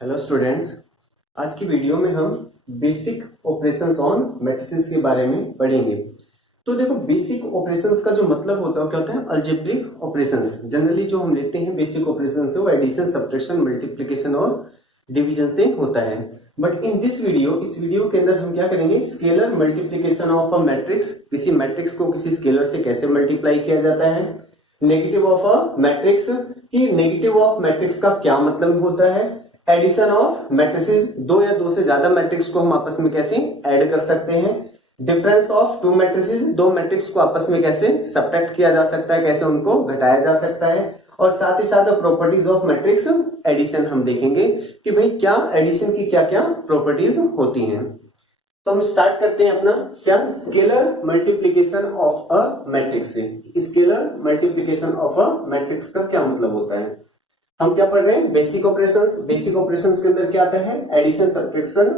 Hello students, आज की video में हम बेसिक ऑपरेशंस ऑन मैट्रिसेस के बारे में पढ़ेंगे। तो देखो, बेसिक ऑपरेशंस का जो मतलब होता है क्या होता है? Algebraic operations. जनरली जो हम लेते हैं बेसिक ऑपरेशंस है वो एडिशन, सब्ट्रैक्शन, मल्टीप्लिकेशन और डिवीजन से होता है। बट इन दिस वीडियो, इस वीडियो के अंदर हम क्या करेंगे? Scalar multiplication of a matrix. किसी मैट्रिक्स को किसी स्केलर से कैसे मल्टीप्लाई किया जाता है। नेगेटिव ऑफ अ मैट्रिक्स, कि नेगेटिव ऑफ मैट्रिक्स का क्या मतलब होता है। एडिशन ऑफ मैट्रिसेस, दो या दो से ज्यादा मैट्रिक्स को हम आपस में कैसे ऐड कर सकते हैं। डिफरेंस ऑफ टू मैट्रिसेस, दो मैट्रिक्स को आपस में कैसे सब्ट्रैक्ट किया जा सकता है, कैसे उनको घटाया जा सकता है। और साथ ही साथ प्रॉपर्टीज ऑफ मैट्रिक्स एडिशन हम देखेंगे कि भाई क्या एडिशन की क्या क्या प्रॉपर्टीज होती हैं। तो हम स्टार्ट करते हैं अपना क्या, scalar multiplication of a matrix से। Scalar multiplication of a matrix का क्या मतलब होता है? हम क्या पढ़ रहे हैं? Basic operations. बेसिक ऑपरेशंस के अंदर क्या आता है? एडिशन, सब्ट्रैक्शन,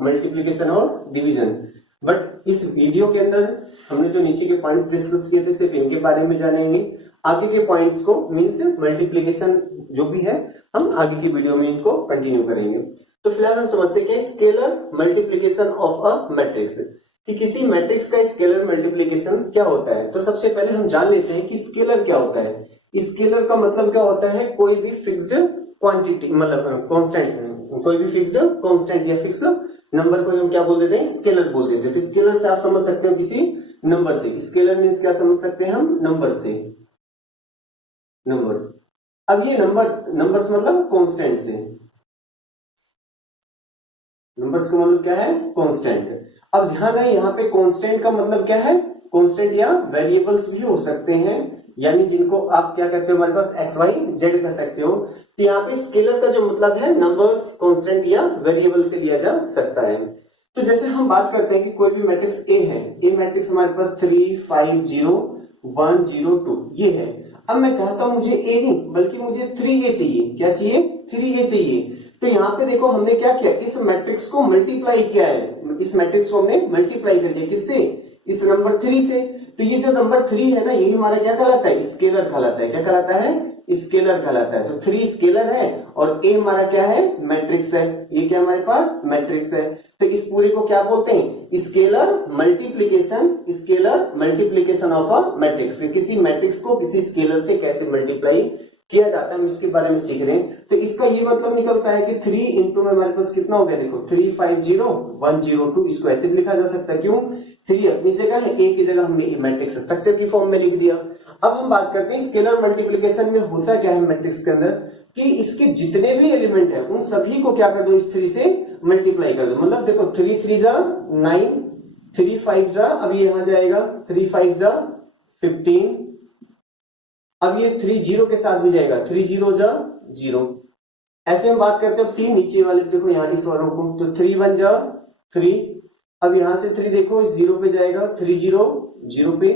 मल्टीप्लिकेशन और डिवीजन। बट इस वीडियो के अंदर हमने जो नीचे के पॉइंट्स डिस्कस किए थे सिर्फ इनके बारे में जानेंगे। आगे के पॉइंट्स को मींस मल्टीप्लिकेशन जो भी है हम आगे की वीडियो में इनको कंटिन्यू करेंगे। तो फिलहाल हम समझते हैं scalar multiplication of a matrix, कि किसी मैट्रिक्स का स्केलर मल्टीप्लिकेशन क्या होता है। तो सबसे पहले हम जान लेते हैं कि स्केलर क्या होता है। स्केलर का मतलब क्या होता है? कोई भी फिक्स्ड क्वांटिटी, मतलब कांस्टेंट, कोई भी फिक्स्ड कांस्टेंट या फिक्स नंबर को हम क्या बोल देते हैं? स्केलर बोल देते हैं। तो स्केलर से आप समझ सकते हो किसी नंबर से। स्केलर मींस क्या समझ सकते हैं हम? नंबर से, नंबर्स। अब ये नंबर्स मतलब कांस्टेंट से। नंबर्स का मतलब क्या है? कांस्टेंट। अब ध्यान रहे यहाँ पे कांस्टेंट का मतलब क्या है? कांस्टेंट या वेरिएबल्स भी हो सकते हैं, यानी जिनको आप क्या कहते हो, हमारे पास एक्स वाई जेड कह सकते हो। तो यहाँ पे स्केलर का जो मतलब है नंबर्स, कांस्टेंट या वेरिएबल से लिया जा सकता है। तो जैसे हम बात करते हैं कि कोई भी मैट्रिक्स ए है, ए मैट्रिक्स हमारे पास 3 5 0 1 0 2 ये है। अब मैं चाहता हूं मुझे ए नहीं बल्कि मुझे 3a चाहिए। क्या चाहिए? 3a चाहिए। तो यहाँ पे देखो हमने क्या किया, इस मैट्रिक्स को मल्टीप्लाई किया है। इस मैट्रिक्स को हमने मल्टीप्लाई कर दिया किससे? इस नंबर 3 से। तो ये जो नंबर 3 है ना, यही हमारा क्या कहलाता है? स्केलर कहलाता है। क्या कहलाता है? स्केलर कहलाता है। तो 3 स्केलर है और ए हमारा क्या है? मैट्रिक्स है। ये क्या हमारे पास? मैट्रिक्स है। तो इस पूरे को क्या बोलते हैं? Scalar multiplication. Scalar multiplication of a matrix. किसी मैट्रिक्स को किसी स्केलर से कैसे मल्टीप्लाई किया जाता है, हम इसके बारे में सीख रहे हैं। तो इसका ये मतलब निकलता है कि 3 इंटू में हमारे पास कितना हो गया? देखो 3 5 0 1 0 2। इसको ऐसे भी लिखा जा सकता है। क्यों? 3 अपनी जगह है, ए की जगह हमने मैट्रिक्स स्ट्रक्चर की फॉर्म में लिख दिया। अब हम बात करते हैं स्केलर मल्टीप्लिकेशन में होता क्या है मैट्रिक्स के अंदर, कि इसके जितने भी एलिमेंट है उन सभी को क्या कर दो? इस 3 से मल्टीप्लाई कर दो। मतलब देखो 3 3 जा 9, 3 5 जा, अब ये यहां जाएगा 3 5 जा 15। अब ये 3 0 के साथ भी जाएगा, 3 0 जा 0। ऐसे हम बात करते हैं 3 नीचे वाले, देखो यहाँ इस वालों को, तो 3 1 जा 3। अब यहां से 3 देखो 0 पे जाएगा, 3 0 0 पे।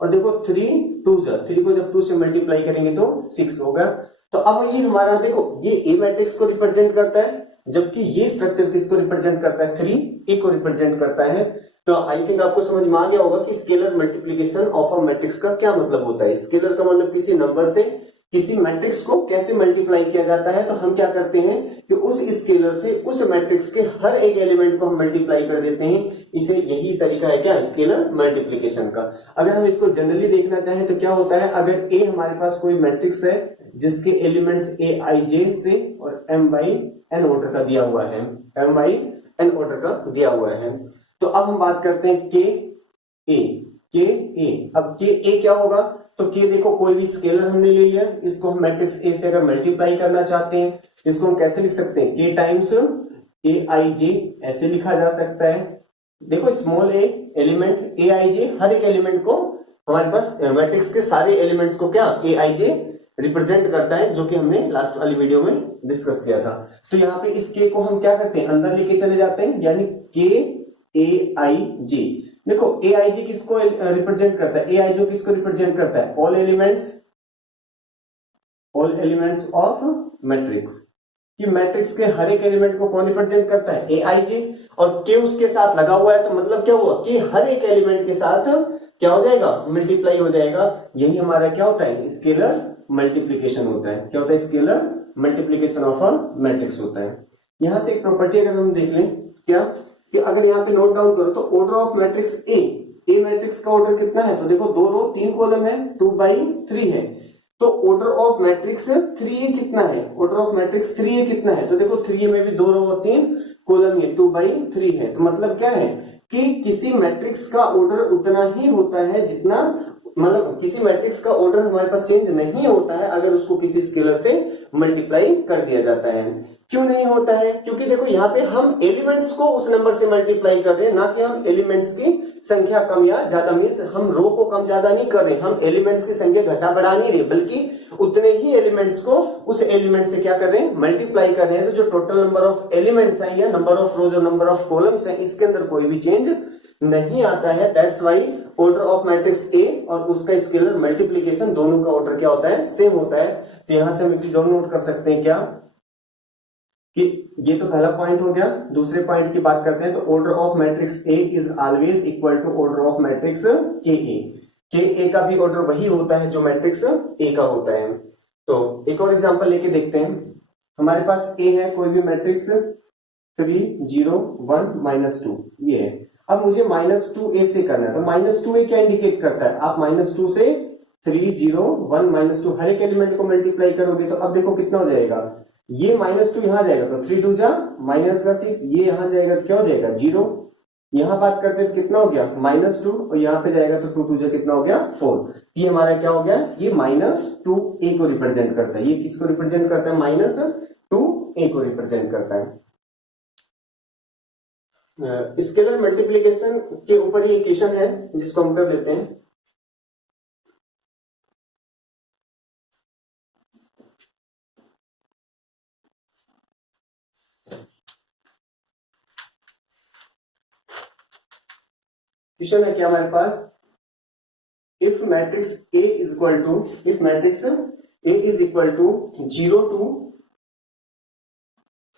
और देखो 3 2 जा, 3 को जब 2 से मल्टीप्लाई करेंगे तो 6 होगा। तो अब ये हमारा देखो ये ए मैट्रिक्स को रिप्रेजेंट करता है, जबकि ये स्ट्रक्चर किसको रिप्रेजेंट करता है? 3 ए को रिप्रेजेंट करता है। तो आई थिंक आपको समझ में आ गया होगा कि scalar multiplication of a matrix का क्या मतलब होता है। स्केलर का मतलब किसी नंबर से किसी मैट्रिक्स को कैसे मल्टीप्लाई किया जाता है। तो हम क्या करते हैं कि उस स्केलर से उस मैट्रिक्स के हर एक एलिमेंट को हम मल्टीप्लाई कर देते हैं। इसे यही तरीका है क्या? स्केलर मल्टीप्लिकेशन का। अगर हम इसको जनरली देखना चाहें तो क्या होता है, अगर ए हमारे पास कोई मैट्रिक्स है जिसके एलिमेंट्स ए आई जे से और एम बाई एन ऑर्डर का दिया हुआ है, एम बाई एन ऑर्डर का दिया हुआ है। तो अब हम बात करते हैं के ए। अब के ए क्या होगा? तो के देखो कोई भी स्केलर हमने ले लिया, इसको हम मैट्रिक्स ए से अगर मल्टीप्लाई करना चाहते हैं, इसको हम कैसे लिख सकते हैं? के टाइम्स ए आई जे, ऐसे लिखा जा सकता है। देखो स्मॉल ए एलिमेंट ए आई जे, हर एक एलिमेंट को हमारे पास मैट्रिक्स के सारे एलिमेंट्स को क्या ए आई जे रिप्रेजेंट करता है, जो कि हमने लास्ट वाली वीडियो में डिस्कस किया था। तो यहाँ पे इस के को हम क्या करते हैं? अंदर लेके चले जाते हैं, यानी के ए आई जे। देखो ए आई जी किसको रिप्रेजेंट करता है? ए आई जो किसको रिप्रेजेंट करता है? All elements of matrix. कि मैट्रिक्स के हर एक एलिमेंट को कौन रिप्रेजेंट करता है? ए आई जे। और के उसके साथ लगा हुआ है, तो मतलब क्या हुआ कि हर एक एलिमेंट के साथ क्या हो जाएगा? मल्टीप्लाई हो जाएगा। यही हमारा क्या होता है? स्केलर मल्टीप्लिकेशन होता है। क्या होता है? Scalar multiplication of a matrix होता है। यहां से एक प्रॉपर्टी अगर हम देख लें क्या, कि अगर यहाँ पे नोट डाउन करो तो order of matrix A matrix का ऑर्डर कितना है, तो देखो 2 रो 3 कॉलम है, 2/3 है। तो ऑर्डर ऑफ मैट्रिक्स 3a कितना है, ऑर्डर ऑफ मैट्रिक्स 3a कितना है, तो देखो 3a में भी 2 रो और 3 कॉलम है, 2/3 है। तो मतलब क्या है कि किसी मैट्रिक्स का ऑर्डर उतना ही होता है जितना, मतलब किसी मैट्रिक्स का ऑर्डर हमारे पास चेंज नहीं होता है अगर उसको किसी स्केलर से मल्टीप्लाई कर दिया जाता है। क्यों नहीं होता है, क्योंकि देखो यहाँ पे हम एलिमेंट्स को उस नंबर से मल्टीप्लाई कर रहे हैं, ना कि हम एलिमेंट्स की संख्या कम या ज्यादा, मींस हम रो को कम ज्यादा नहीं कर रहे, हम एलिमेंट्स की संख्या घटा बढ़ा नहीं रहे, बल्कि उतने ही एलिमेंट्स को उस एलिमेंट से क्या कर रहे हैं, मल्टीप्लाई कर रहे हैं। तो जो टोटल नंबर ऑफ एलिमेंट्स है या नंबर ऑफ रोज और नंबर ऑफ कॉलम्स है, इसके अंदर कोई भी चेंज नहीं आता है। That's why order of matrix ए और उसका स्केलर मल्टीप्लीकेशन दोनों का ऑर्डर क्या होता है, सेम होता है। तो यहां से हम एक चीज और नोट कर सकते हैं क्या, कि ये तो पहला पॉइंट हो गया। दूसरे पॉइंट की बात करते हैं, तो order of matrix A is always equal to order of matrix k A का भी ऑर्डर वही होता है जो मैट्रिक्स ए का होता है। तो एक और एग्जांपल लेके देखते हैं। हमारे पास ए है कोई भी मैट्रिक्स 3 0 1 -2 ये है। अब मुझे -2a से करना है, तो -2a क्या इंडिकेट करता है, आप -2 से 3 0 1 -2 हर एक एलिमेंट को मल्टीप्लाई करोगे तो अब देखो कितना हो जाएगा, ये -2 यहां जाएगा तो 3 2 जा -6, ये यहां जाएगा तो क्या हो जाएगा 0। यहां बात करते हैं तो कितना हो गया -2 और यहां पे जाएगा तो 2 2 जा कितना हो गया 4। ये हमारा क्या हो गया, ये -2a को रिप्रेजेंट करता है। ये किसको रिप्रेजेंट करता है, -2a को रिप्रेजेंट करता है। स्केलर मल्टीप्लिकेशन के ऊपर ही इक्वेशन है जिसको हम कर लेते हैं। क्वेश्चन है क्या हमारे पास, if matrix A is equal to, if matrix A is equal to 0 2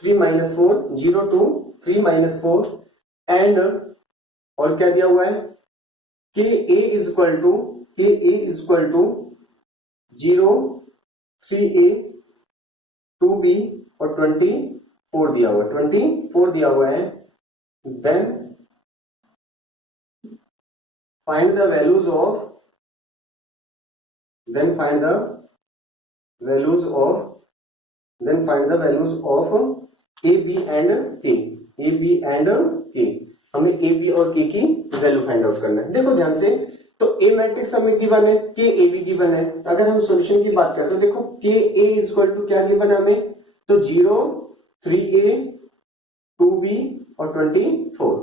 3 -4 0 2 3 -4 and और क्या दिया हुआ है कि A is equal to 0 3a 2b और 24 दिया हुआ है, 24 दिया हुआ है। Then find the values of, then find the values of, then find the values of a b and k, a b and k। हमें a b और k की वैल्यू फाइंड आउट करना है। देखो ध्यान से, तो a मैट्रिक्स हमें गिवन है, k a b गिवन है। अगर हम सॉल्यूशन की बात करें तो देखो k a is equal to क्या गिवन है हमें, तो 0 3a 2b और 24।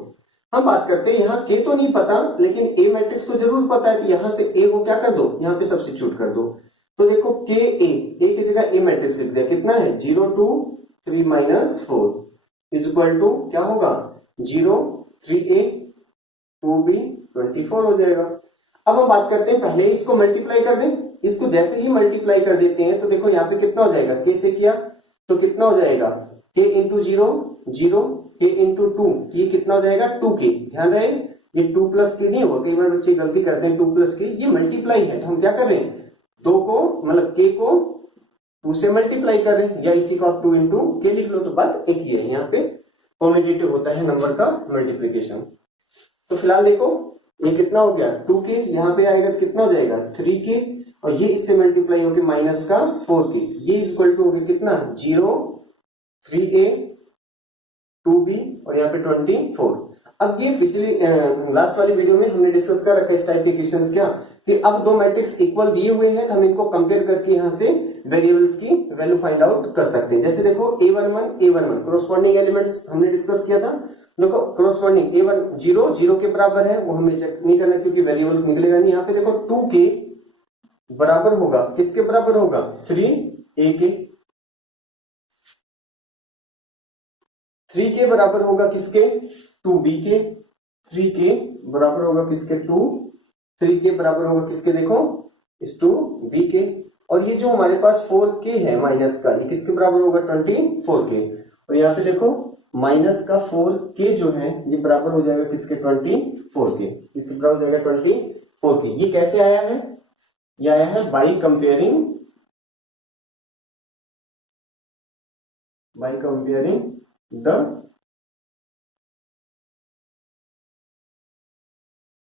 हम बात करते हैं यहाँ के तो नहीं पता लेकिन ए मैट्रिक्स को जरूर पता है, तो यहां से ए को क्या कर दो, यहाँ पे सब्स्टिट्यूट कर दो। तो देखो के ए की जगह ए मैट्रिक्स लिख दिया, कितना है 0 2 3 -4 इज इक्वल टू क्या होगा 0 3a 2b 24 हो जाएगा। अब हम बात करते हैं, पहले इसको मल्टीप्लाई कर दें, इसको जैसे ही मल्टीप्लाई कर देते हैं तो देखो यहाँ पे कितना हो जाएगा, के से किया तो कितना हो जाएगा k इंटू 0 0 k इंटू 2, ये कितना हो जाएगा 2k। ध्यान रहे ये 2 प्लस के नहीं होगा, कई बार बच्चे गलती करते हैं 2 प्लस के, ये मल्टीप्लाई है तो हम क्या कर रहे हैं 2 को मतलब k को 2 से मल्टीप्लाई कर रहे हैं, या इसी को आप 2 इंटू के लिख लो तो बात एक ही है। यहाँ पे कॉम्यूटेटिव होता है नंबर का मल्टीप्लीकेशन। तो फिलहाल देखो ये कितना हो गया 2k, यहाँ पे आएगा तो कितना हो जाएगा 3k और ये इससे मल्टीप्लाई होकर माइनस का 4k, ये इक्वल टू हो गया कितना 0 3a 2b और यहाँ पे 24। अब ये पिछली लास्ट वाली वीडियो में हमने डिस्कस कर रखा है इस टाइप के क्वेश्चंस क्या, कि अब दो मैट्रिक्स इक्वल दिए हुए हैं तो हम इनको कंपेयर करके यहाँ से वेरिएबल्स की वैल्यू फाइंड आउट कर सकते हैं। जैसे देखो a11 कोरोस्पोंडिंग एलिमेंट्स हमने डिस्कस किया था। देखो कोरोस्पोंडिंग a1 0 0 के बराबर है, वो हमें चेक नहीं करना क्योंकि वेरिएबल्स निकलेगा नहीं। यहाँ पे देखो 2k बराबर होगा किसके बराबर होगा 3a के, 3k बराबर होगा किसके 2b के, 3k बराबर होगा किसके 3k बराबर होगा किसके देखो इस 2b के, और ये जो हमारे पास 4k है माइनस का, ये किसके बराबर होगा 24k, और यहाँ पे देखो माइनस का 4k जो है ये बराबर हो जाएगा किसके 24k, इसके बराबर हो जाएगा 24k। ये कैसे आया है, ये आया है by comparing by comparing the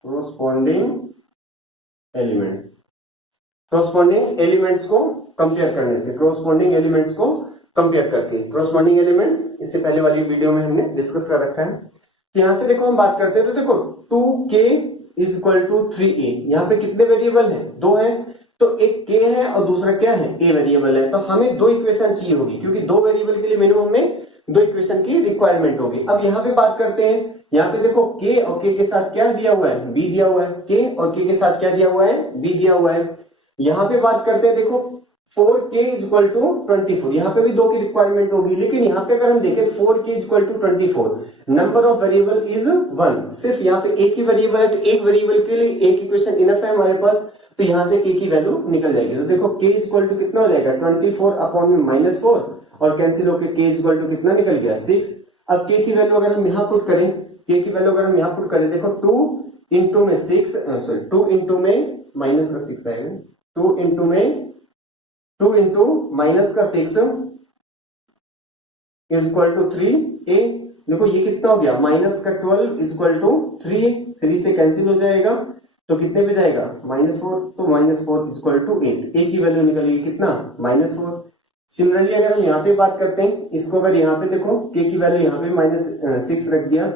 corresponding elements, corresponding elements को कंपेयर करने से, corresponding एलिमेंट्स को कंपेयर करके, corresponding एलिमेंट्स इससे पहले वाली वीडियो में हमने डिस्कस कर रखा है। तो यहां से देखो हम बात करते हैं तो देखो 2k is equal to 3a, यहाँ पे कितने वेरिएबल हैं? दो हैं, तो एक k है और दूसरा क्या है? a वेरिएबल है। तो हमें दो इक्वेशन चाहिए होगी, क्योंकि दो वेरिएबल के लिए मिनिमम में दो इक्वेशन की रिक्वायरमेंट होगी। अब यहाँ पे बात करते हैं, यहाँ पे देखो k और k के साथ क्या दिया हुआ है? b दिया हुआ है। k और k के साथ क्या दिया हुआ है? b दिया हुआ है। यहाँ पे बात करते हैं, देखो 4k इज इक्वल टू 24, यहाँ पे भी दो की रिक्वायरमेंट होगी, लेकिन यहाँ पे अगर हम देखें 4k is equal to 24, number of variable is 1, सिर्फ यहाँ पे एक ही वेरिएबल है, तो एक वेरिएबल के लिए एक इक्वेशन इनफ है हमारे पास, तो यहाँ से k की वैल्यू निकल जाएगी। तो देखो k इज इक्वल टू कितना हो जाएगा? 24 अपॉन में -4, और कैंसिल होकर k इज इक्वल टू कितना निकल गया? 6। अब k की वैल्यू अगर हम यहाँ पुट करें, k की वैल्यू अगर हम यहाँ पुट करें, देखो 2 इंटू में 6, सॉरी 2 इंटू में माइनस का 6 आएगा, 2 इंटू में 2 इंटू माइनस का 6 इज इक्वल टू 3a। देखो ये कितना हो गया? माइनस का 12 इज इक्वल टू 3a, 3 से कैंसिल हो जाएगा, तो कितने पे जाएगा? -4, तो -4 इज इक्वल टू 8, a की वैल्यू निकलेगी कितना? -4। सिमिलरली अगर हम यहाँ पे बात करते हैं, इसको अगर यहाँ पे देखो k की वैल्यू यहाँ पे -6 रख दिया,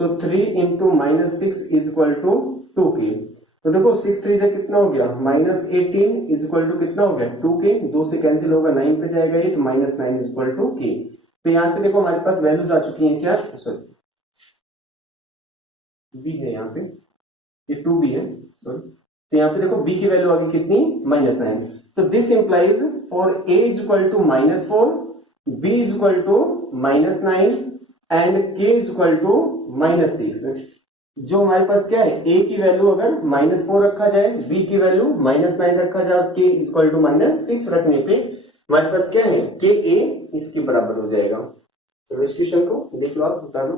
तो 3 into -6 is equal to 2k। तो देखो 6 3 से कितना हो गया? -18 इज इक्वल टू कितना हो गया? 2k, 2 से कैंसिल होगा, 9 पे जाएगा ये, तो -9 इज इक्वल टू k। तो यहां से देखो हमारे पास वैल्यूज आ चुकी हैं, क्या? सॉरी b है यहाँ पे, ये 2b है, सॉरी। तो यहाँ पे देखो b की वैल्यू आ गई कितनी? -9। तो this implies for a is equal to -4, b is equal to -9 and k is equal to -6। जो हमारे पास क्या है? a की वैल्यू अगर -4 रखा जाए, b की वैल्यू -9 रखा जाए, और k इज इक्वल टू -6 रखने पे हमारे पास क्या है? k a इसके बराबर हो जाएगा। तो इस क्वेश्चन को देख लो, आप बता दो।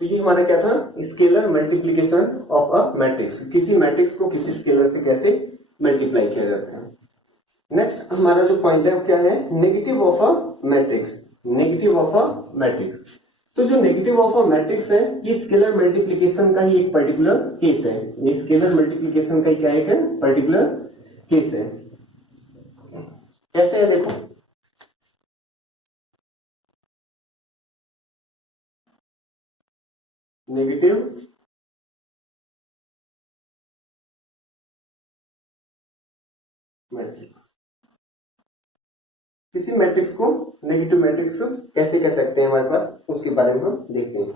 तो ये हमारा क्या था? Scalar multiplication of a matrix, किसी मैट्रिक्स को किसी स्केलर से कैसे मल्टीप्लाई किया जाता है। नेक्स्ट हमारा जो पॉइंट है वो क्या है? Negative of a matrix, negative of a matrix. तो जो नेगेटिव ऑफ अ मैट्रिक्स है, ये स्केलर मल्टीप्लीकेशन का ही एक पर्टिकुलर केस है, ये स्केलर मल्टीप्लीकेशन का ही क्या एक पर्टिकुलर केस है। कैसे है देखो, नेगेटिव मैट्रिक्स, किसी मैट्रिक्स को नेगेटिव मैट्रिक्स कैसे कह सकते हैं हमारे पास, उसके बारे में हम देखते हैं।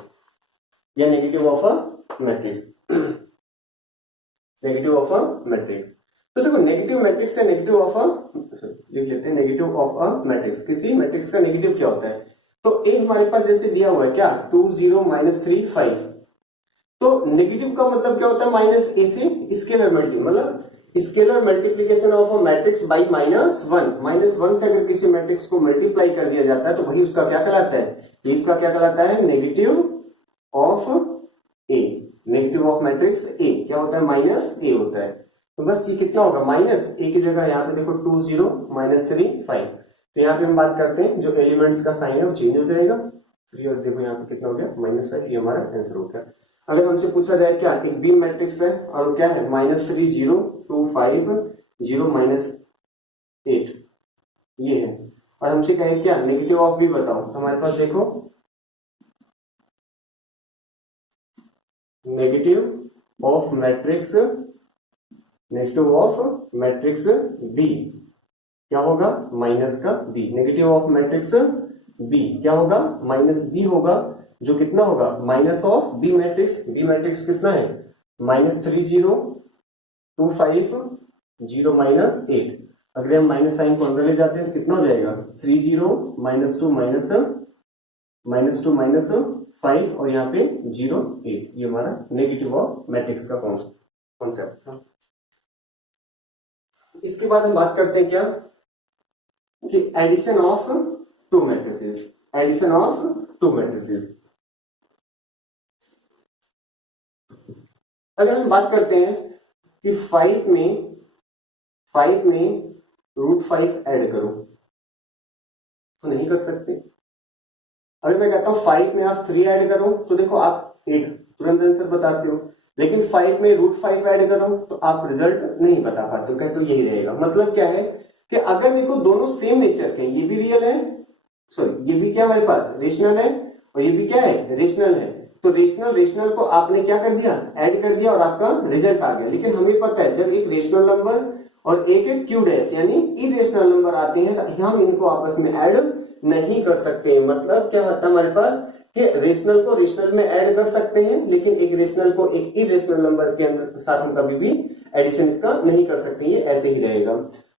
या negative of a matrix, negative of a matrix. तो देखो नेगेटिव मैट्रिक्स है, नेगेटिव ऑफ अ, लिख लेते हैं नेगेटिव ऑफ अ मैट्रिक्स। किसी मैट्रिक्स का नेगेटिव क्या होता है? तो ए हमारे पास जैसे दिया हुआ है क्या? 2 0 -3 5। तो नेगेटिव का मतलब क्या होता है? माइनस ए से स्केलर मल्टीप्लाई, मतलब scalar multiplication of a matrix by -1। -1 से अगर किसी मैट्रिक्स को मल्टीप्लाई कर दिया जाता है तो वही उसका क्या कहलाता है? इसका क्या कहलाता है? Negative of A, negative of matrix ए क्या होता है? -a होता है। तो बस ये कितना होगा? -a की जगह यहाँ पे देखो 2 0 -3 5। तो यहाँ पे हम बात करते हैं, जो एलिमेंट्स का साइन है वो चेंज हो जाएगा, 3 और देखो यहाँ पे कितना हो गया? -5। ये हमारा आंसर हो गया। अगर हमसे पूछा जाए क्या, एक बी मैट्रिक्स है और क्या है? -3 0 2 5 0 -8 ये है, और हमसे कहे क्या? नेगेटिव ऑफ बी बताओ। तो हमारे पास देखो negative of matrix, negative of matrix B क्या होगा? माइनस का B. Negative of matrix B क्या होगा? -b होगा, जो कितना होगा? Minus of B matrix. B matrix कितना है? -3 0 2 5 0 -8। अगर हम माइनस साइन को अंदर ले जाते हैं तो कितना हो जाएगा? 3 0 -2 -5 और यहाँ पे 0 8। ये हमारा नेगेटिव ऑफ मैट्रिक्स का कॉन्सेप्ट था। इसके बाद हम बात करते हैं क्या? कि addition of two matrices, addition of two matrices. अगर हम बात करते हैं कि 5 में √5 ऐड करो तो नहीं कर सकते। अगर मैं कहता हूं 5 में आप 3 ऐड करो तो देखो आप 8 तुरंत आंसर बताते हो, लेकिन 5 में √5 ऐड करो तो आप रिजल्ट नहीं बता पाते हो, कहते तो यही रहेगा। मतलब क्या है कि अगर देखो दोनों सेम नेचर के, ये भी रियल है, सॉरी ये भी क्या हमारे पास रेशनल है और ये भी क्या है रेशनल है, तो रेशनल को आपने क्या कर दिया ऐड कर दिया और आपका रिजल्ट आ गया। लेकिन हमें पता है जब एक रेशनल नंबर और एक क्यू डैश यानी इरेशनल नंबर आते हैं तो हम इनको आपस में ऐड नहीं कर सकते। मतलब क्या होता है हमारे पास कि रेशनल को रेशनल में ऐड कर सकते हैं, लेकिन एक रेशनल को एक इरेशनल नंबर के अंदर साथ हम कभी भी एडिशन इसका नहीं कर सकते, ये ऐसे ही रहेगा।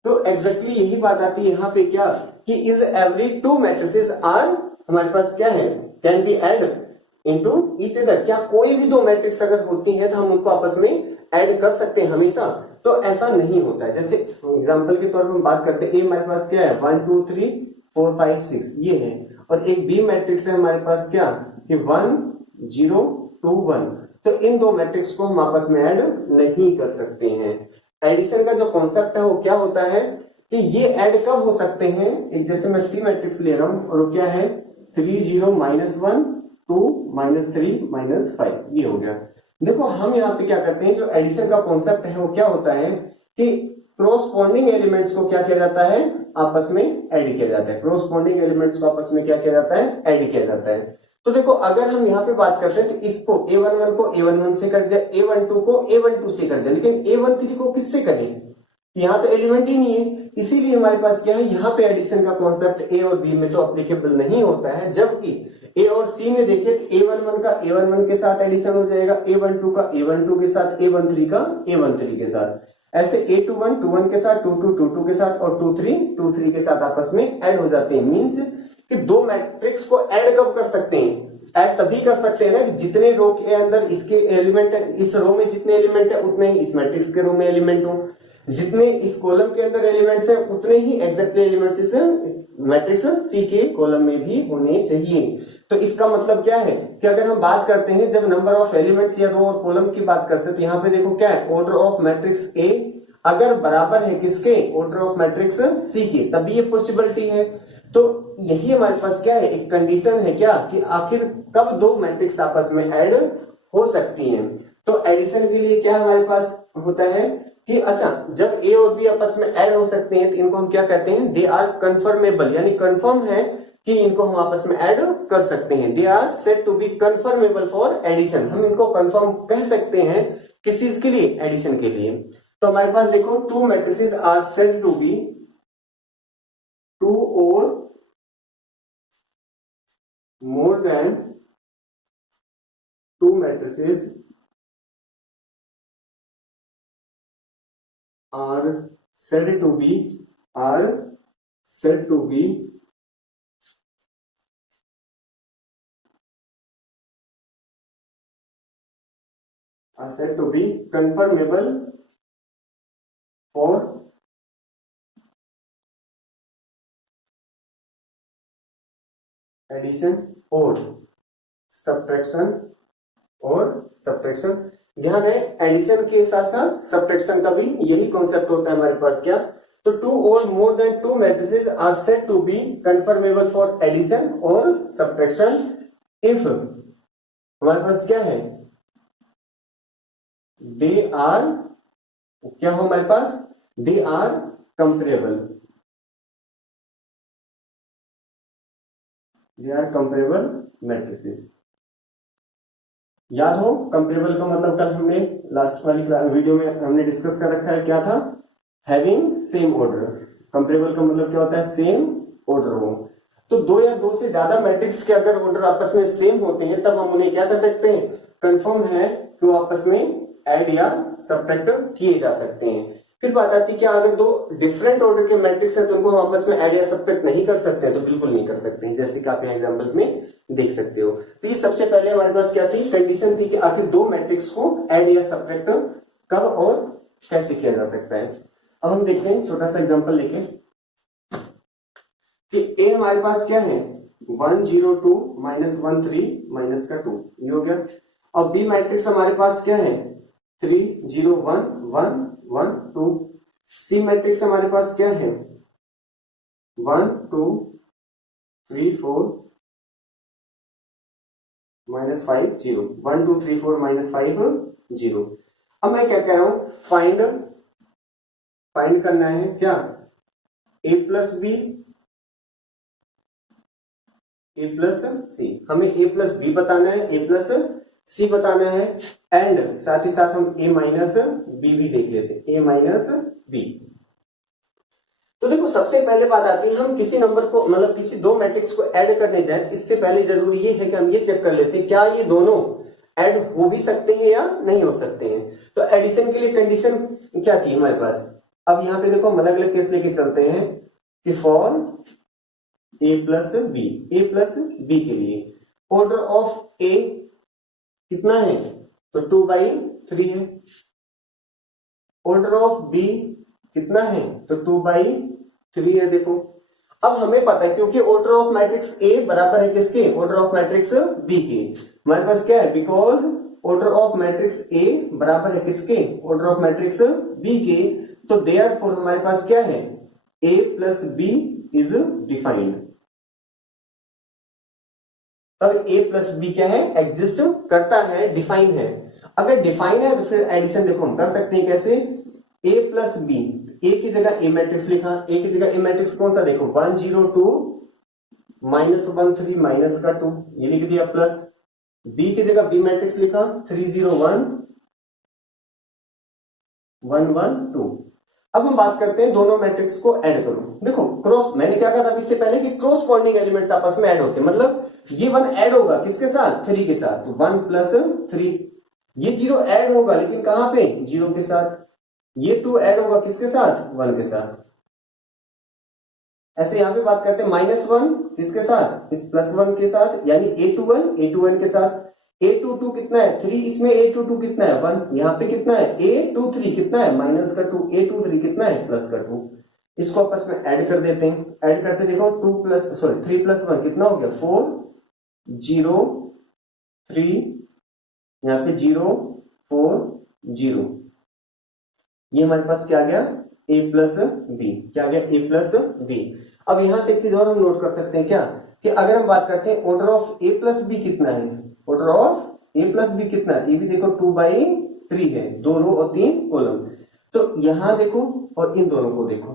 तो एग्जैक्टली यही बात आती है यहाँ पे क्या कि is every two matrices are हमारे पास क्या है can be add into each other, क्या कोई भी दो मैट्रिक्स अगर होती हैं तो हम उनको आपस में ऐड कर सकते हैं हमेशा, तो ऐसा नहीं होता है। जैसे एग्जांपल के तौर पर हम बात करते हैं, ए हमारे पास क्या है 1 2 3 4 5 6 ये है, और एक बी मैट्रिक्स है हमारे पास क्या कि 1 0 2 1, तो इन दो मैट्रिक्स को हम आपस में ऐड नहीं कर सकते हैं। एडिशन का जो कॉन्सेप्ट है वो क्या होता है कि ये ऐड कब हो सकते हैं, एक जैसे मैं सी मैट्रिक्स ले रहा हूं और वो क्या है 3 0 -1 2 -3 -5 ये हो गया। देखो हम यहाँ पे क्या करते हैं, जो एडिशन का कॉन्सेप्ट है वो क्या होता है कि क्रॉसपॉन्डिंग एलिमेंट्स को क्या किया जाता है आपस में ऐड किया जाता है, क्रॉसपॉन्डिंग एलिमेंट्स को आपस में क्या किया जाता है ऐड किया जाता है। तो देखो अगर हम यहाँ पे बात करते हैं तो इसको a11 को a11 से कर दिया, a12 को a12 से कर दिया, लेकिन a13 को किससे करें, यहाँ तो एलिमेंट ही नहीं है, इसीलिए हमारे पास क्या है यहाँ पे एडिशन का कॉन्सेप्ट ए और बी में तो एप्लीकेबल नहीं होता है, जबकि ए और सी में देखिए a11 का a11 के साथ एडिशन हो जाएगा, a12 का a12 के साथ, a13 का a13 के साथ, ऐसे a21 21 के साथ, 22 22 के साथ और 23 23 के साथ आपस में ऐड हो जाते हैं। मींस कि दो मैट्रिक्स को ऐड कब कर सकते हैं, ऐड तभी कर सकते हैं ना कि जितने रो के अंदर इसके एलिमेंट है, इस रो में जितने एलिमेंट है उतने ही इस मैट्रिक्स के रो में एलिमेंट हो, जितने इस कॉलम के अंदर एलिमेंट्स हैं उतने ही एग्जैक्टली एलिमेंट्स इस मैट्रिक्स सी के कॉलम में भी होने चाहिए। तो इसका मतलब क्या है कि अगर हम बात करते हैं जब नंबर ऑफ एलिमेंट्स या रो और कॉलम की बात करते हैं तो यहाँ पे देखो क्या है ऑर्डर ऑफ मैट्रिक्स ए अगर बराबर है किसके ऑर्डर ऑफ मैट्रिक्स सी के, तभी ये पॉसिबिलिटी है। तो यही हमारे पास क्या है एक कंडीशन है क्या कि आखिर कब दो मैट्रिक्स आपस में ऐड हो सकती हैं। तो एडिशन के लिए क्या हमारे पास होता है कि अच्छा जब ए और बी आपस में ऐड हो सकते हैं तो इनको हम क्या कहते हैं दे आर कन्फर्मेबल, यानी कंफर्म है कि इनको हम आपस में ऐड कर सकते हैं। They are said to be confirmable for addition, हम इनको कंफर्म कह सकते हैं किस चीज के लिए एडिशन के लिए। तो हमारे पास देखो two matrices are said to be two और more than two matrices are said to be confirmable for addition और सब्ट्रैक्शन। ध्यान है एडिशन के साथ साथ सब्ट्रैक्शन का भी यही कॉन्सेप्ट होता है हमारे पास क्या, तो टू और more than two matrices are said to be confirmable for addition और सब्ट्रैक्शन इफ हमारे पास क्या है दे आर क्या हो हमारे पास they are comparable, they are comparable matrices. याद हो कंपेरेबल का मतलब कल हमने लास्ट वाली वीडियो में हमने डिस्कस कर रखा है क्या था, हैविंग सेम ऑर्डर। कंपेरेबल का मतलब क्या होता है सेम ऑर्डर हो, तो दो या दो से ज्यादा मैट्रिक्स के अगर ऑर्डर आपस में सेम होते हैं तब हम उन्हें क्या कर सकते हैं कंफर्म है कि वो आपस में ऐड या सब्ट्रैक्ट किए जा सकते हैं। फिर बात आती है कि अगर दो डिफरेंट ऑर्डर के मैट्रिक्स हैं तो उनको हम आपस में ऐड या सब्ट्रैक्ट नहीं कर सकते हैं, तो बिल्कुल नहीं कर सकते हैं, जैसे कि आप यहाँ एग्जांपल में देख सकते हो। तो ये सबसे पहले हमारे पास क्या थी कंडीशन थी कि आखिर दो मैट्रिक्स को ऐड या सब्ट्रैक्ट कब और कैसे किया जा सकता है। अब हम देखते हैं छोटा सा एग्जांपल लेके। कि ए हमारे पास क्या है 102 माइनस 13 माइनस का 2, ये हो गया। और बी मैट्रिक्स हमारे पास क्या है 301 1 1 2। सी मैट्रिक्स हमारे पास क्या है 1 2 3 4 माइनस 5 0, 1 2 3 4 माइनस 5 0। अब मैं क्या कह रहा हूं फाइंड करना है क्या a plus B A plus C, हमें a प्लस बी बताना है, a प्लस सी बताना है, एंड साथ ही साथ हम a माइनस बी भी देख लेते हैं, a माइनस बी। तो देखो सबसे पहले बात आती है, हम किसी नंबर को मतलब किसी दो मैट्रिक्स को ऐड करने जाए, इससे पहले जरूरी ये है कि हम ये चेक कर लेते हैं क्या ये दोनों ऐड हो भी सकते हैं या नहीं हो सकते हैं। तो एडिशन के लिए कंडीशन क्या थी हमारे पास, अब यहाँ पे देखो हम अलग अलग केस लेके चलते हैं कि फॉर a प्लस बी के लिए ऑर्डर ऑफ a कितना है तो 2/3 है, ऑर्डर ऑफ b कितना है तो 2/3 है। देखो अब हमें पता है क्योंकि ऑर्डर ऑफ मैट्रिक्स a बराबर है किसके ऑर्डर ऑफ मैट्रिक्स b के, हमारे पास क्या है because order of matrix a बराबर है किसके ऑर्डर ऑफ मैट्रिक्स b के, तो देयरफॉर हमारे पास क्या है a plus b is defined. अब a प्लस बी क्या है एग्जिस्ट करता है, डिफाइन है। अगर डिफाइन है तो फिर एडिशन देखो हम कर सकते हैं कैसे, a प्लस बी, a की जगह a मैट्रिक्स लिखा, a की जगह a मैट्रिक्स कौन सा देखो 102 माइनस 13 माइनस का 2 ये लिख दिया, प्लस b की जगह b मैट्रिक्स लिखा 301 112। अब हम बात करते हैं दोनों मैट्रिक्स को ऐड करो। देखो क्रॉस, मैंने क्या कहा था इससे पहले कि क्रॉस कॉर्डिंग एलिमेंट्स आपस में ऐड होते हैं, मतलब ये 1 ऐड होगा किसके साथ 3 के साथ, तो 1 प्लस 3, ये 0 ऐड होगा लेकिन कहां पे 0 के साथ, ये 2 ऐड होगा किसके साथ 1 के साथ। ऐसे यहां पे बात करते हैं -1 किसके साथ इस +1 के साथ, यानी a21 के साथ, a22 कितना है 3, इसमें a22 कितना है 1, यहाँ पे कितना है a23 कितना है माइनस का 2, a23 कितना है प्लस का 2। इसको आपस में ऐड कर देते हैं, ऐड करते देखो 3 प्लस 1 कितना हो गया 4 0 3, यहाँ पे 0 4 0, ये हमारे पास क्या गया a प्लस बी, क्या गया a प्लस बी। अब यहां से एक चीज और हम नोट कर सकते हैं क्या कि अगर हम बात करते हैं order of a plus B कितना है, order of a plus B कितना है, ये भी देखो 2/3 है, 2 रो और 3 कॉलम। तो यहां देखो और इन दोनों को देखो,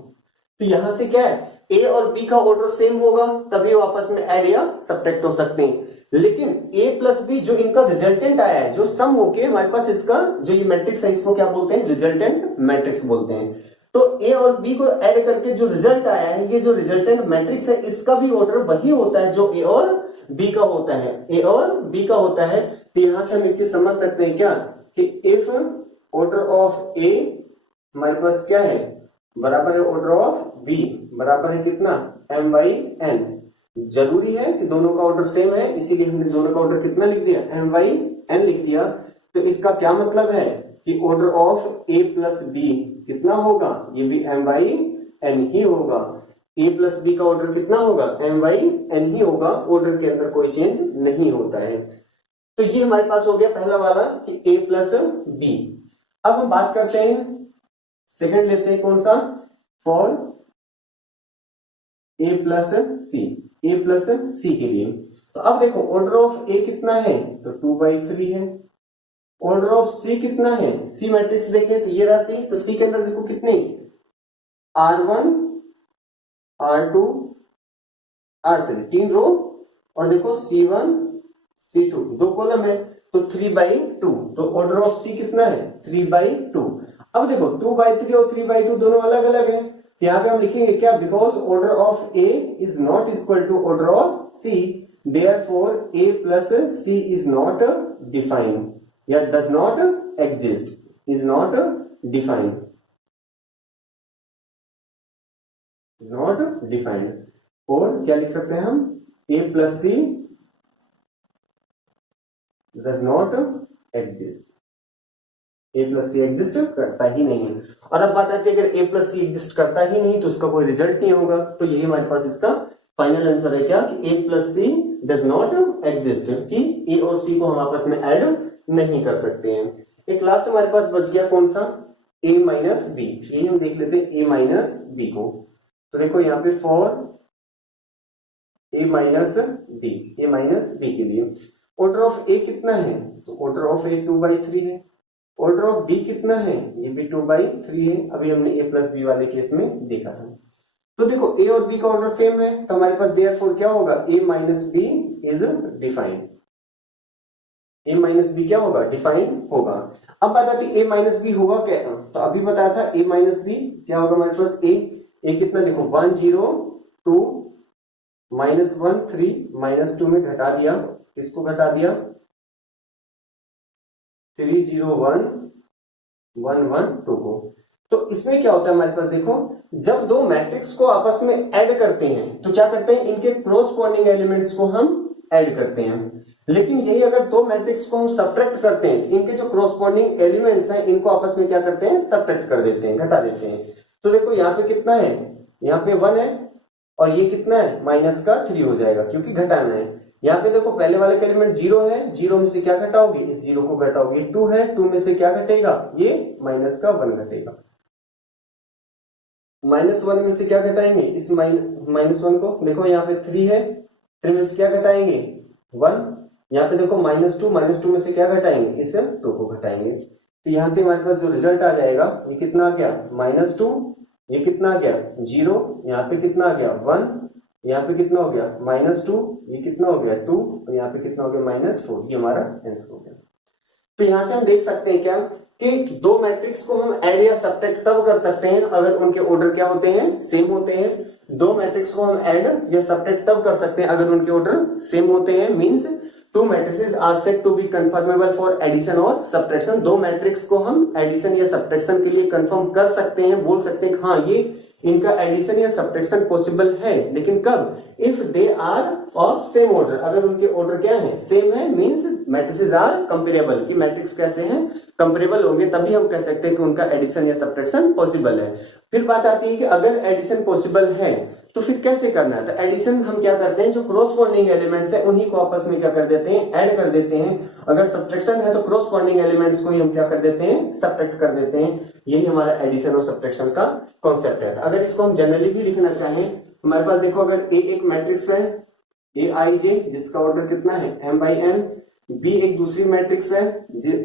तो यहां से क्या है a और b का ऑर्डर सेम होगा तभी वो आपस में ऐड या सब्ट्रैक्ट हो सकते हैं। लेकिन a प्लस बी जो इनका रिजल्टेंट आया है, जो सम होके हमारे पास इसका जो ये मैट्रिक्स है इसको क्या बोलते हैं रिजल्टेंट मैट्रिक्स बोलते हैं। तो a और b को ऐड करके जो रिजल्ट आया है, ये जो रिजल्टेंट मैट्रिक्स है इसका भी ऑर्डर वही होता है जो a और b का होता है, a और b का होता है। तो यहां से हम एक चीज समझ सकते हैं क्या कि इफ ऑर्डर ऑफ a हमारे पास क्या है बराबर है ऑर्डर ऑफ b बराबर है कितना m/n, जरूरी है कि दोनों का ऑर्डर सेम है इसीलिए हमने दोनों का ऑर्डर कितना लिख दिया m/n लिख दिया। तो इसका क्या मतलब है कि order of a plus B कितना होगा, ये भी m/n ही होगा, a प्लस बी का ऑर्डर कितना होगा m/n ही होगा, ऑर्डर के अंदर कोई चेंज नहीं होता है। तो ये हमारे पास हो गया पहला वाला कि a प्लस बी। अब हम बात करते हैं सेकंड लेते हैं कौन सा फॉर a प्लस सी के लिए। तो अब देखो ऑर्डर ऑफ a कितना है तो 2/3 है, ऑर्डर ऑफ c कितना है, c मैट्रिक्स देखें तो ये रहा c, तो c के अंदर देखो कितने r1 r2 r3 3 रो, और देखो c1 c2 2 कॉलम है, तो 3/2, तो ऑर्डर ऑफ c कितना है 3/2। अब देखो 2/3 और 3/2 दोनों अलग अलग है, तो यहां पे हम लिखेंगे क्या because order of a is not equal to order of c, therefore a plus c is not defined या does not exist, is not defined, not defined. और क्या लिख सकते हैं हम a plus c does not exist, a plus C exist करता ही नहीं है। और अब बात आती है अगर a प्लस सी एग्जिस्ट करता ही नहीं तो उसका कोई रिजल्ट नहीं होगा, तो यही हमारे पास इसका फाइनल आंसर है क्या कि A plus C does not exist, कि ए और सी को हम आपस में ऐड नहीं कर सकते हैं। एक लास्ट हमारे पास बच गया कौन सा, ए माइनस बी। ये हम देख लेते हैं ए माइनस बी को। तो देखो यहाँ पे for A minus B, A minus B के लिए ऑर्डर ऑफ ए कितना है, तो ऑर्डर ऑफ ए 2/3 है। ऑर्डर ऑफ बी कितना है, ये भी 2/3 है। अभी हमने ए प्लस बी वाले केस में देखा था। तो देखो ए और बी का ऑर्डर सेम है, तो हमारे पास देयरफॉर क्या होगा, A minus B is defined. A minus B क्या होगा, डिफाइंड होगा। अब बात आती है ए माइनस बी होगा क्या, तो अभी बताया था ए माइनस बी क्या होगा हमारे पास, ए कितना देखो 1 0 2 -1 3 -2 में घटा दिया, किसको घटा दिया 3 0 1 1 1 2 को। तो इसमें क्या होता है हमारे पास देखो, जब दो मैट्रिक्स को आपस में ऐड करते हैं तो क्या करते हैं, इनके क्रॉसपोंडिंग एलिमेंट्स को हम ऐड करते हैं। लेकिन यही अगर दो मैट्रिक्स को हम सब्ट्रैक्ट करते हैं, इनके जो क्रॉसपोंडिंग एलिमेंट्स हैं इनको आपस में क्या करते हैं, सब्ट्रैक्ट कर देते हैं, घटा देते हैं। तो देखो यहाँ पे कितना है, यहाँ पे 1 है और ये कितना है -3 हो जाएगा क्योंकि घटाना है। यहाँ पे देखो पहले वाले का एलिमेंट 0 है, 0 में से क्या घटाओगे, इस 0 को घटाओगे। 2 है, 2 में से क्या घटेगा, ये -1 घटेगा। -1 में से क्या घटाएंगे, इस -1 को। देखो यहाँ पे 3 है, 3 में से क्या घटाएंगे 1। यहाँ पे देखो -2 में से क्या घटाएंगे, इस 2 को घटाएंगे। तो यहाँ से हमारे पास जो रिजल्ट आ जाएगा, ये कितना आ गया -2, ये कितना आ गया 0, यहाँ पे कितना आ गया 1, यहाँ पे कितना हो गया -2, ये कितना हो गया 2, और यहाँ पे कितना हो गया -4। ये हमारा आंसर हो गया। तो यहाँ से हम देख सकते हैं क्या कि दो मैट्रिक्स को हम ऐड या सब्ट्रैक्ट तब कर सकते हैं अगर उनके ऑर्डर क्या होते हैं, सेम होते हैं। दो मैट्रिक्स को हम ऐड या सब्ट्रैक्ट तब कर सकते हैं अगर उनके ऑर्डर सेम होते हैं। Means two matrices are said to be confirmable for addition और सब्ट्रैक्शन। दो मैट्रिक्स को हम एडिशन या सब्ट्रैक्शन के लिए कंफर्म कर सकते हैं, बोल सकते हैं हाँ ये इनका एडिशन या सब्ट्रैक्शन पॉसिबल है। लेकिन कब, if they are of same order, अगर उनके ऑर्डर क्या है, सेम है। मींस मैट्रिसेस आर कंपेरेबल, कि मैट्रिक्स कैसे हैं, कंपेरेबल होंगे, तभी हम कह सकते हैं कि उनका एडिशन या सब्ट्रैक्शन पॉसिबल है। फिर बात आती है कि अगर एडिशन पॉसिबल है तो फिर कैसे करना है। तो एडिशन हम क्या करते हैं, जो क्रॉसपोंडिंग एलिमेंट्स है उन्हीं को आपस में क्या कर देते हैं, ऐड कर देते हैं। अगर सब्ट्रैक्शन है तो क्रॉसपोंडिंग एलिमेंट्स को ही हम क्या कर देते हैं, सब्ट्रैक्ट कर देते हैं। यही हमारा एडिशन और सब्ट्रैक्शन का कॉन्सेप्ट है। अगर इसको हम जनरली भी लिखना चाहें, हमारे पास देखो अगर ए एक मैट्रिक्स है Aij जिसका ऑर्डर कितना है m/n, बी एक दूसरी मैट्रिक्स है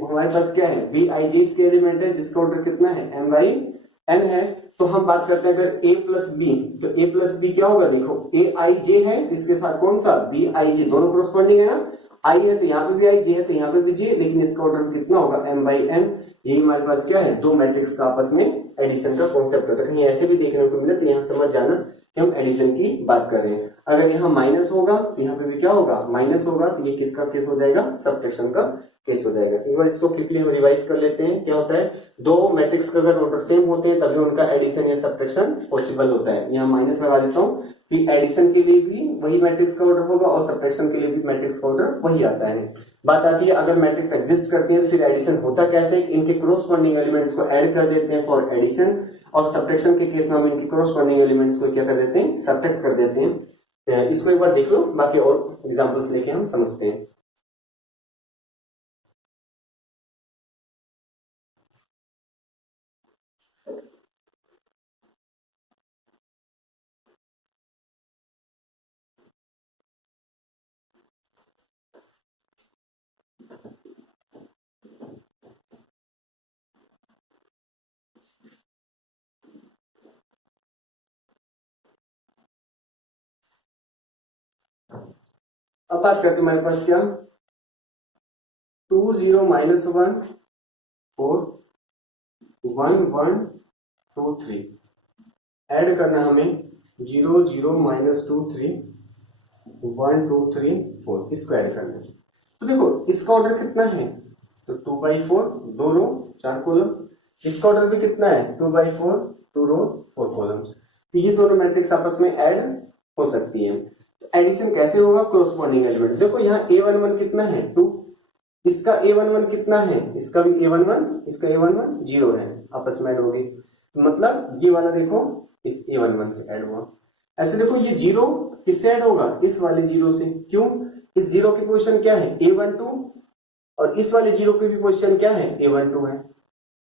हमारे पास क्या है Bij इसके एलिमेंट है जिसका ऑर्डर कितना है m/n है। तो हम बात करते हैं अगर a प्लस बी, तो a प्लस बी क्या होगा, देखो Aij है इसके साथ कौन सा Bij, दोनों कॉरस्पॉन्डिंग है ना, i है तो यहाँ पे भी i, j है तो यहाँ पे भी j, लेकिन इसका ऑर्डर कितना होगा m/n। यही हमारे पास क्या है, दो मैट्रिक्स का आपस में एडिशन का कॉन्सेप्ट होता है। कहीं ऐसे भी देखने को मिले तो यहाँ समझ जाना कि हम एडिशन की बात कर रहे हैं। अगर यहाँ माइनस होगा तो यहाँ पे भी क्या होगा, माइनस होगा, तो ये किसका केस हो जाएगा, सब्ट्रैक्शन का केस हो जाएगा। एक बार इसको क्विकली हम रिवाइज कर लेते हैं। क्या होता है, दो मैट्रिक्स का अगर ऑर्डर सेम होते हैं तभी उनका एडिशन या सब्ट्रैक्शन पॉसिबल होता है। यहाँ माइनस लगा देता हूँ कि एडिशन के लिए भी वही मैट्रिक्स का ऑर्डर होगा और सब्ट्रैक्शन के लिए भी मैट्रिक्स का ऑर्डर वही आता है। बात आती है अगर मैट्रिक्स एग्जिस्ट करती है तो फिर एडिशन होता कैसे, इनके क्रॉसपोंडिंग एलिमेंट्स को ऐड कर देते हैं फॉर एडिशन, और सब्ट्रैक्शन के केस में हम इनके क्रॉसपोंडिंग एलिमेंट्स को क्या कर देते हैं, सब्ट्रैक्ट कर देते हैं। इसको एक बार देख लो, बाकी और एग्जांपल्स लेके हम समझते हैं। अब बात करते हैं हमारे पास क्या 2 0 -1 4 1 1 2 3 ऐड करना हमें 0 0 -2 3 1 2 3 4, इसको ऐड करना है। तो देखो इसका ऑर्डर कितना है, तो 2/4, 2 रो 4 कॉलम। इसका ऑर्डर भी कितना है 2/4, 2 रो 4 कॉलम्स। तो ये दोनों मैट्रिक्स आपस में ऐड हो सकती है। तो एडिशन कैसे होगा, क्रॉसपोंडिंग एलिमेंट। देखो यहाँ a11 कितना है 2, इसका a11 कितना है, इसका भी a11, इसका a11 0 है, आपस में ऐड हो गई। मतलब ये वाला देखो इस a11 से ऐड हुआ। ऐसे देखो ये 0 किससे ऐड होगा? इस वाले जीरो से। क्यों? इस जीरो की पोजीशन क्या है? A12 और इस वाले जीरो की भी पोजीशन क्या है? A12 है।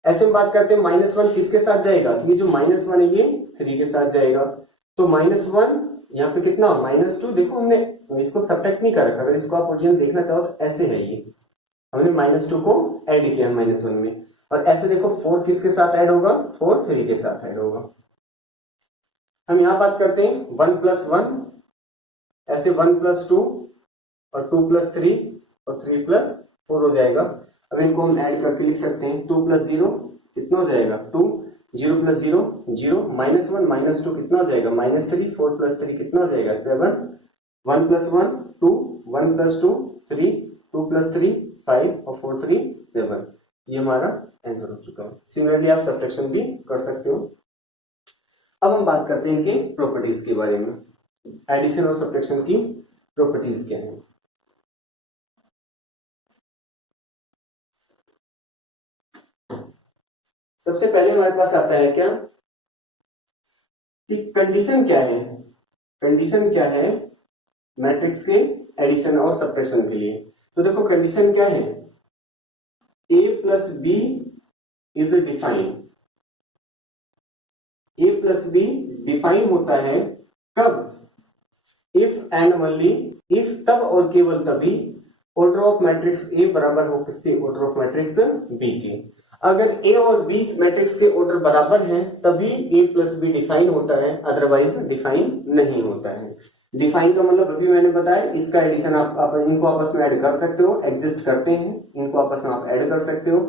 ऐसे में बात करते हैं -1 किसके साथ जाएगा? तो ये जो -1 है ये 3 के साथ जाएगा। तो -1 यहाँ पे कितना? -2। देखो हमने इसको सब्ट्रैक्ट नहीं कर रखा, अगर इसको आप ओरिजिनल देखना चाहो तो ऐसे है, ये हमने -2 को ऐड किया -1 में। और ऐसे देखो 4 किसके साथ ऐड होगा? 4 3 के साथ ऐड होगा। हम यहां बात करते हैं 1 + 1, ऐसे 1 + 2 और 2 + 3 और 3 + 4 हो जाएगा। अब इनको हम ऐड करके लिख सकते हैं 2 + 0 कितना हो जाएगा? 2, 0 + 0 0, -1 -2 कितना हो जाएगा? -3, 4 + 3 कितना हो जाएगा? 7, 1 + 1 2, 1 + 2 3, 2 + 3 5 और 4 3 7। ये हमारा आंसर हो चुका है। सिमिलरली आप सब्ट्रैक्शन भी कर सकते हो। अब हम बात करते हैं इनके प्रॉपर्टीज के बारे में। एडिशन और सब्ट्रैक्शन की प्रॉपर्टीज क्या है? सबसे पहले हमारे पास आता है क्या कि कंडीशन क्या है? कंडीशन क्या है मैट्रिक्स के एडिशन और सब्ट्रैक्शन के लिए? तो देखो कंडीशन क्या है? a + b is defined. a + b define होता है कब? इफ एंड ओनली इफ, तब और केवल तभी ऑर्डर ऑफ मैट्रिक्स A बराबर हो किसके? ऑर्डर ऑफ मैट्रिक्स B के। अगर A और B मैट्रिक्स के ऑर्डर बराबर हैं तभी A + B डिफाइन होता है, अदरवाइज डिफाइन नहीं होता है। डिफाइन का मतलब अभी मैंने बताया, इसका एडिशन आप इनको आपस में ऐड कर सकते हो, एग्जिस्ट करते हैं, इनको आपस में आप ऐड कर सकते हो।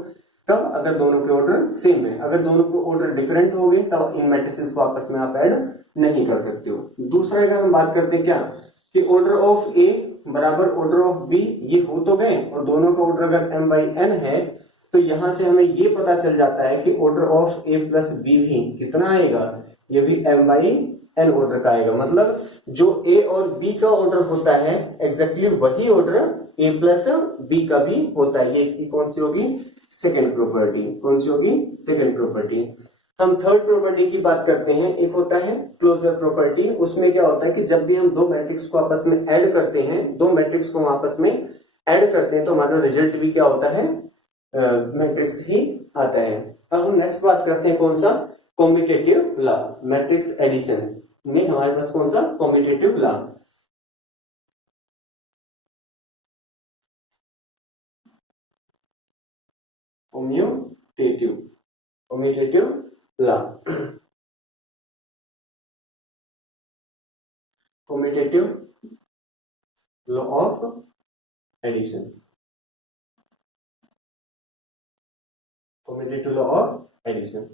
तब अगर दोनों के ऑर्डर सेम है, अगर दोनों के ऑर्डर डिफरेंट हो गए तब इन मैट्रिसेस को आपस में आप ऐड नहीं कर सकते हो। दूसरा अगर हम बात करते हैं क्या कि ऑर्डर ऑफ A बराबर ऑर्डर ऑफ B, ये हो तो गए, और दोनों का ऑर्डर अगर m/n है तो यहां से हमें ये पता चल जाता है कि ऑर्डर ऑफ A + B भी कितना आएगा? ये भी m/n ऑर्डर का आएगा। मतलब जो A और B का ऑर्डर होता है एग्जैक्टली वही ऑर्डर A + B का भी होता है। ये इसकी कौन सी होगी? Second property. कौन सी होगी? Second property. हम थर्ड प्रॉपर्टी की बात करते हैं। एक होता है क्लोजर प्रॉपर्टी। उसमें क्या होता है कि जब भी हम दो मैट्रिक्स को आपस में ऐड करते हैं, दो मैट्रिक्स को आपस में ऐड करते हैं तो हमारा रिजल्ट भी क्या होता है? मैट्रिक्स ही आता है। अब हम नेक्स्ट बात करते हैं कौन सा? Commutative law. मैट्रिक्स एडिशन में हमारे पास कौन सा? Commutative law. Commutative law. Commutative law of addition. Commutative law of addition.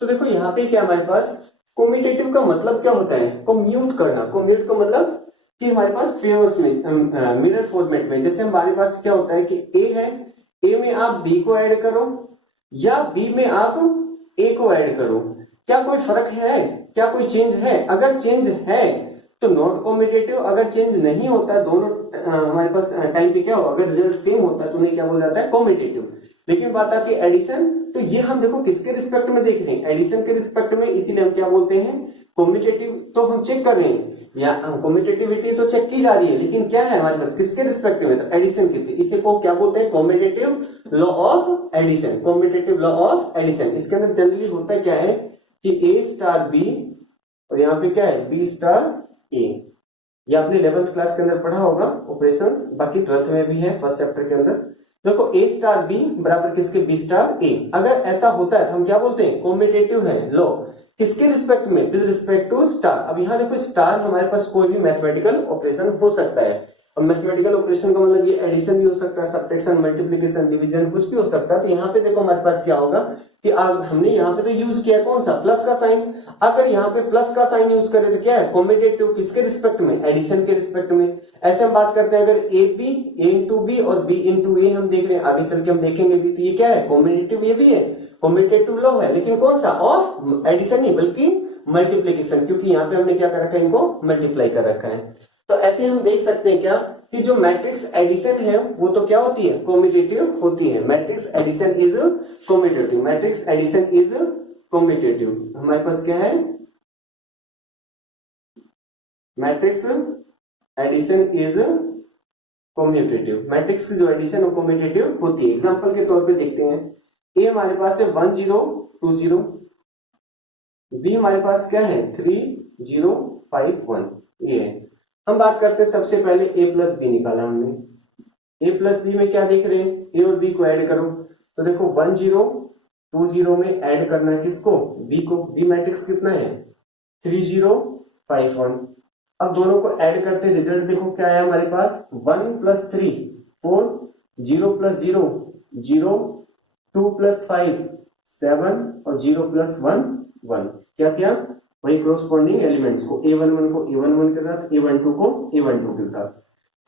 तो देखो यहाँ पे क्या हमारे पास कॉम्यूटेटिव का मतलब क्या होता है? कम्यूट करना। कम्यूट का मतलब कि हमारे पास पेयर्स में मिरर फॉर्मेट में, जैसे हमारे पास क्या होता है कि A है, A में आप B को ऐड करो या B में आप A को ऐड करो, क्या कोई फर्क है? क्या कोई चेंज है? अगर चेंज है तो नॉट कॉम्यूटेटिव। अगर चेंज नहीं होता, दोनों हमारे पास टाइम पे क्या हो, अगर रिजल्ट सेम होता है तो उन्हें क्या बोला जाता है? कॉम्यूटेटिव। लेकिन बात आती है एडिशन, तो ये हम देखो किसके रिस्पेक्ट में देख रहे हैं? एडिशन के रिस्पेक्ट में, इसीलिए हम क्या बोलते हैं? कॉम्यूटेटिव। तो हम चेक कर रहे हैं या कॉम्यूटेटिविटी तो चेक की जा रही है, लेकिन क्या है हमारे पास? किसके रिस्पेक्ट में? तो एडिशन के थे। इसे को क्या बोलते हैं? Commutative law of addition. Commutative law of addition. इसके अंदर जनरली होता है क्या है कि A * B और यहाँ पे क्या है? B * A। ये आपने 11th क्लास के अंदर पढ़ा होगा ऑपरेशंस, बाकी 12th में भी है फर्स्ट चैप्टर के अंदर। देखो A * B बराबर किसके? B * A। अगर ऐसा होता है तो हम क्या बोलते हैं? कॉम्यूटेटिव है लॉ। किसके रिस्पेक्ट में? With respect to star. अब यहाँ देखो स्टार हमारे पास कोई भी मैथमेटिकल ऑपरेशन हो सकता है, और मैथमेटिकल ऑपरेशन का मतलब ये एडिशन भी हो सकता है, सब्ट्रैक्शन, मल्टीप्लिकेशन, डिवीजन, कुछ भी हो सकता है। तो यहाँ पे देखो हमारे पास क्या होगा कि हमने यहाँ पे तो यूज किया कौन सा? प्लस का साइन। अगर यहाँ पे प्लस का साइन यूज करें तो क्या है? कॉम्यूटेटिव। किसके रिस्पेक्ट में? एडिशन के रिस्पेक्ट में। ऐसे हम बात करते हैं अगर A * और B * A हम देख रहे हैं, आगे चल के हम देखेंगे भी, तो ये क्या है? कॉम्यूटेटिव। ये भी है कॉम्यूटेटिव लॉ है, लेकिन कौन सा? ऑफ एडिशन नहीं बल्कि मल्टीप्लीकेशन, क्योंकि यहाँ पे हमने क्या कर रखा है? इनको मल्टीप्लाई कर रखा है। तो ऐसे हम देख सकते हैं क्या कि जो मैट्रिक्स एडिशन है वो तो क्या होती है? कॉम्यूटेटिव होती है। Matrix addition is commutative. Matrix addition is commutative. हमारे पास क्या है? Matrix addition is commutative. Matrix की जो एडिशन और कम्यूटेटिव होती है। एग्जांपल के तौर पे देखते हैं, ए हमारे पास है 1 0 2 0, बी हमारे पास क्या है 3 0 5 1, ये है। हम बात करते हैं सबसे पहले ए प्लस बी निकाला हमने। ए प्लस बी में क्या देख रहे हैं, ए और बी को ऐड करो, तो देखो 1 0 2 0 में ऐड करना है किसको, बी को। बी मैट्रिक्स कितना है 3 0 5 1। अब दोनों को ऐड करते हैं, रिजल्ट देखो क्या आया हमारे पास 1 प्लस 3 4, 0 प्लस 0 0, 2 प्लस 5 7 और 0 प्लस 1 1। क्या किया, वही कॉरस्पॉन्डिंग एलिमेंट्स को A11 को A11 के साथ, A12 को A12 के साथ,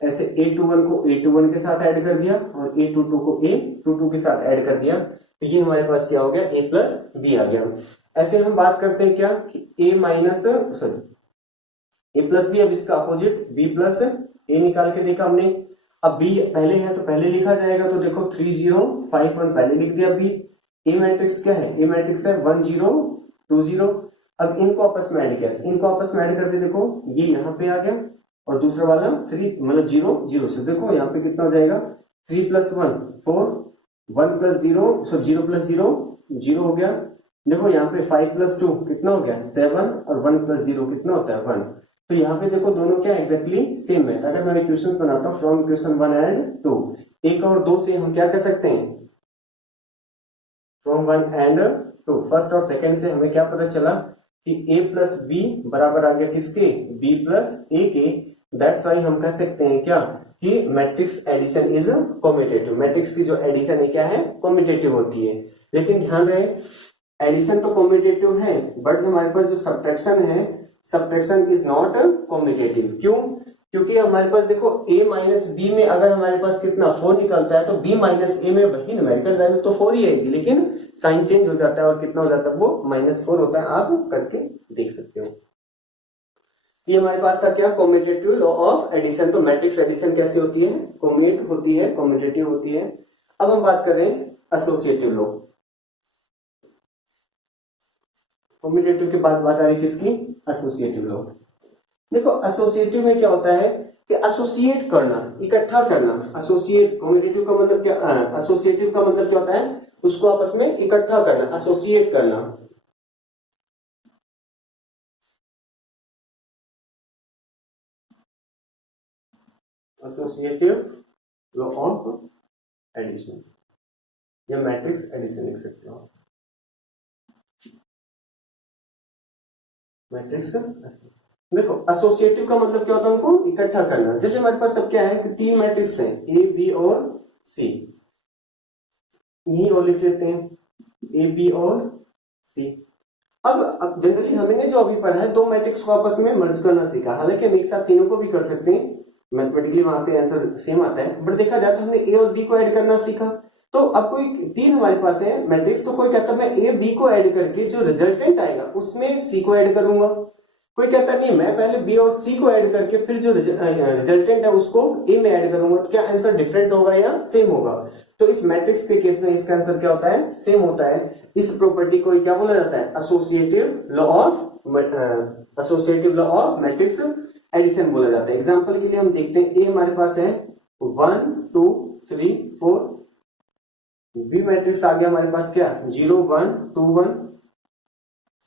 ऐसे A21 को A21 के साथ ऐड कर दिया और A22 को A22 के साथ ऐड कर दिया। तो ये हमारे पास क्या हो गया, A प्लस बी आ गया। ऐसे हम बात करते हैं क्या कि A minus sorry A plus B, अब इसका अपोजिट B प्लस A निकाल के देखा हमने। अब B पहले है तो पहले लिखा जाएगा, तो देखो 3 0 5 1 पहले लिख दिया B। A मैट्रिक्स क्या है, A मैट्रिक्स है 1 0 2 0। अब इनको आपस में ऐड किया, इनको आपस में ऐड करते देखो ये यहाँ पे आ गया और दूसरा वाला 3 मतलब 0 0 से, देखो यहाँ पे कितना हो जाएगा 3 प्लस 1 4, 1 प्लस 0 सो 0 प्लस 0 0 हो गया। देखो यहाँ पे 5 प्लस 2 कितना हो गया 7 और 1 प्लस 0 कितना होता है 1। तो यहाँ पे देखो दोनों क्या एग्जैक्टली सेम है। अगर मैं इक्वेशंस बनाता हूँ फ्रॉम इक्वेशन 1 एंड 2, 1 और 2 से हम क्या कर सकते हैं, फ्रॉम 1 एंड 2 फर्स्ट और सेकंड से हमें क्या पता चला कि a प्लस बी बराबर आ गया किसके, b प्लस a के। दैट्स वाई हम कह सकते हैं क्या कि matrix addition is commutative. Matrix की जो एडिशन है क्या है, कम्यूटेटिव होती है। लेकिन ध्यान रहे एडिशन तो कम्यूटेटिव है, बट हमारे पास जो सब्ट्रैक्शन है, सब्ट्रैक्शन इज नॉट कम्यूटेटिव। क्यों, क्योंकि हमारे पास देखो a माइनस बी में अगर हमारे पास कितना 4 निकलता है, तो b माइनस a में वही न्यूमेरिकल वैल्यू तो 4 ही आएगी, लेकिन साइन चेंज हो जाता है और कितना हो जाता है वो -4 होता है। आप करके देख सकते हो। ये हमारे पास था क्या, कम्यूटेटिव लॉ ऑफ एडिशन। तो मैट्रिक्स एडिशन कैसी होती है, कम्यूट होती है, कम्यूटेटिव होती है। अब हम बात कर रहे हैं एसोसिएटिव लॉ। कम्यूटेटिव के बाद बात आ रही किसकी, एसोसिएटिव लॉ। देखो एसोसिएटिव में क्या होता है कि एसोसिएट करना, इकट्ठा करना। एसोसिएट, कम्यूटेटिव का मतलब क्या, एसोसिएटिव का मतलब क्या होता है, उसको आपस में इकट्ठा करना, एसोसिएट करना। एसोसिएटिव लॉ ऑफ एडिशन या मैट्रिक्स एडिशन लिख सकते हो। मैट्रिक्स देखो एसोसिएटिव का मतलब क्या होता है, उनको इकट्ठा करना। जैसे हमारे पास सब क्या है कि 3 मैट्रिक्स हैं, ए बी और सी, यही और लिख लेते हैं ए बी और सी। अब जनरली हमने जो अभी पढ़ा है 2 मैट्रिक्स को आपस में मर्ज करना सीखा। हालांकि हम एक साथ तीनों को भी कर सकते हैं, मैथमेटिकली वहां पे आंसर सेम आता है, बट देखा जाए तो हमने ए और बी को ऐड करना सीखा। तो अब कोई 3 हमारे पास है मैट्रिक्स, तो कोई कहता है मैं ए बी को ऐड करके जो रिजल्टेंट आएगा उसमें सी को ऐड करूंगा। कोई कहता नहीं मैं पहले बी और सी को ऐड करके फिर जो रिजल्टेंट है उसको ए में ऐड करूंगा। तो क्या आंसर डिफरेंट होगा या सेम होगा? तो इस मैट्रिक्स के केस में इसका आंसर क्या होता है, सेम होता है। इस प्रॉपर्टी को क्या बोला जाता है, associative law of matrix addition बोला जाता है। एग्जांपल के लिए हम देखते हैं, ए हमारे पास है 1 2 3 4, बी मैट्रिक्स आ गया हमारे पास क्या 0 1 2 1,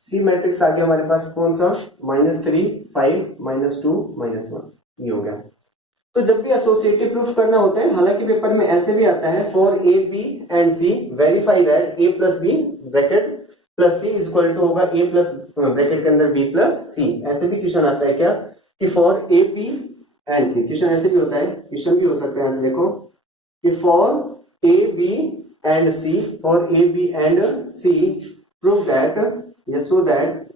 सी मैट्रिक्स आ गया हमारे पास कौन सा -3 5 -2 -1, ये हो गया। तो जब भी एसोसिएटिव प्रूफ करना होता है, हालांकि पेपर में ऐसे भी आता है for A B and c verify that A plus b bracket plus C is equal to होगा ए प्लस ब्रैकेट के अंदर बी प्लस सी। ऐसे भी क्वेश्चन आता है क्या कि for A B and c, question ऐसे भी होता है, क्वेश्चन भी हो सकता है ऐसे देखो कि for A B and C, for A B and C prove that या so that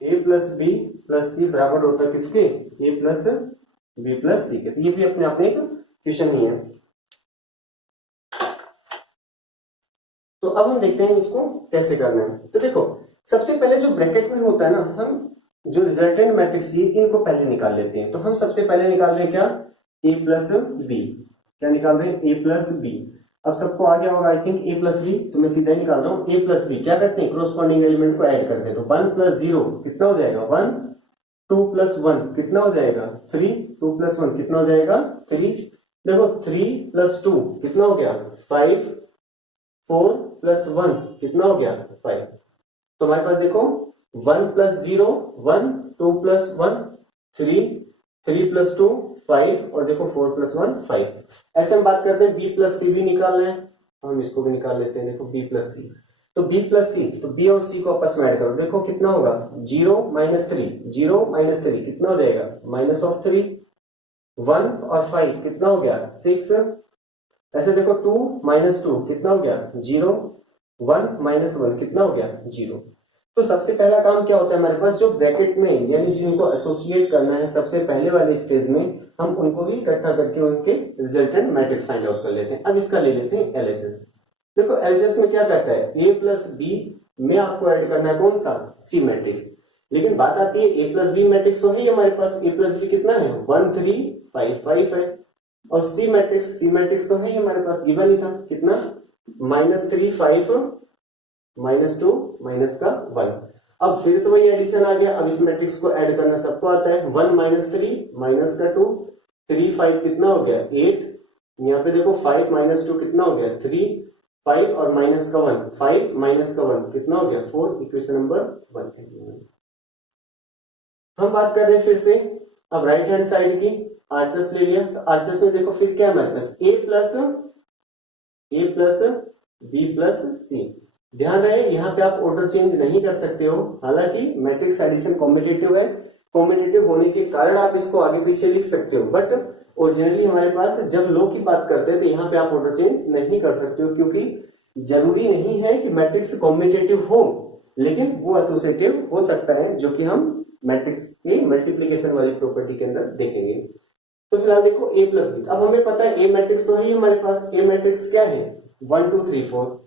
A plus B plus C बराबर होता है किसके, A plus B plus C के। तो ये भी अपने आप में एक क्वेश्चन ही है। तो अब हम देखते हैं इसको कैसे करना है। तो देखो सबसे पहले जो ब्रैकेट में होता है ना, हम जो रिजल्टेंट मैट्रिक्स सी इनको पहले निकाल लेते हैं। तो हम सबसे पहले निकाल रहे हैं क्या, ए प्लस बी। क्या निकाल रहे हैं, ए प्लस बी। अब सबको आ गया होगा I think a plus b, तो मैं सीधा ही निकाल रहा हूँ। ए प्लस बी क्या करते हैं, क्रोस्पॉन्डिंग एलिमेंट को ऐड करते हैं, तो 1 प्लस 0 कितना हो जाएगा 1, 2 प्लस 1 कितना हो जाएगा 3, 2 प्लस 1 कितना हो जाएगा 3, देखो 3 प्लस 2 कितना हो गया 5, 4 प्लस 1 कितना हो गया 5। तो हमारे पास देखो 1 प्लस 0 1, 2 प्लस 1 3, 3 प्लस 2 5 और देखो 4 प्लस 1 5। ऐसे हम बात करते हैं बी प्लस सी भी निकाल रहे हैं, हम इसको भी निकाल लेते हैं। देखो बी प्लस सी, तो बी प्लस सी, तो बी और सी को आपस में ऐड करो, देखो कितना होगा 0 माइनस 3, 0 माइनस 3 कितना हो जाएगा माइनस ऑफ 3, 1 और 5 कितना हो गया 6। ऐसे देखो 2 माइनस 2 कितना हो गया 0, 1 माइनस 1 कितना हो गया 0। तो सबसे पहला काम क्या होता है हमारे पास, जो ब्रैकेट में यानी जिनको एसोसिएट करना है सबसे पहले वाले स्टेज में, हम उनको भी इकट्ठा करके उनके रिजल्टेंट मैट्रिक्स फाइंड आउट कर लेते हैं। अब इसका ले लेते हैं एलएचएस। देखो एलएचएस में क्या कहता है, ए प्लस बी में आपको ऐड करना है कौन सा सी मैट्रिक्स। लेकिन बात आती है ए प्लस बी मैट्रिक्स तो है ही हमारे पास, ए प्लस बी कितना है 1 3 5 5 है, और सी मैट्रिक्स तो है ही हमारे पास, गिवन ही था कितना -3 5 -2 माइनस का 1। अब फिर से वही एडिशन आ गया, अब इस मैट्रिक्स को ऐड करना सबको आता है, 1 -3 माइनस का 2, 3 5 कितना हो गया 8, यहाँ पे देखो 5 माइनस 2 कितना हो गया 3, 5 और माइनस का 1, 5 माइनस का 1 कितना हो गया 4, इक्वेशन नंबर 1। हम बात कर रहे हैं फिर से अब राइट हैंड साइड की, आरएचएस ले लिया, तो आरएचएस में देखो फिर क्या है हमारे पास ए प्लस बी प्लस सी। ध्यान रहे यहाँ पे आप ऑर्डर चेंज नहीं कर सकते हो, हालांकि मैट्रिक्स एडिशन कॉम्बिनेटिव है, कॉम्बिनेटिव होने के कारण आप इसको आगे पीछे लिख सकते हो, बट ओरिजिनली हमारे पास जब लो की बात करते हैं तो यहाँ पे आप ऑर्डर चेंज नहीं कर सकते हो, क्योंकि जरूरी नहीं है कि मैट्रिक्स कॉम्बिनेटिव हो, लेकिन वो एसोसिएटिव हो सकता है, जो कि हम मैट्रिक्स के मल्टीप्लीकेशन वाली प्रॉपर्टी के अंदर देखेंगे। तो फिलहाल देखो ए प्लस बी, अब हमें पता है ए मैट्रिक्स तो है ही हमारे पास, ए मैट्रिक्स क्या है 1 2 3 4,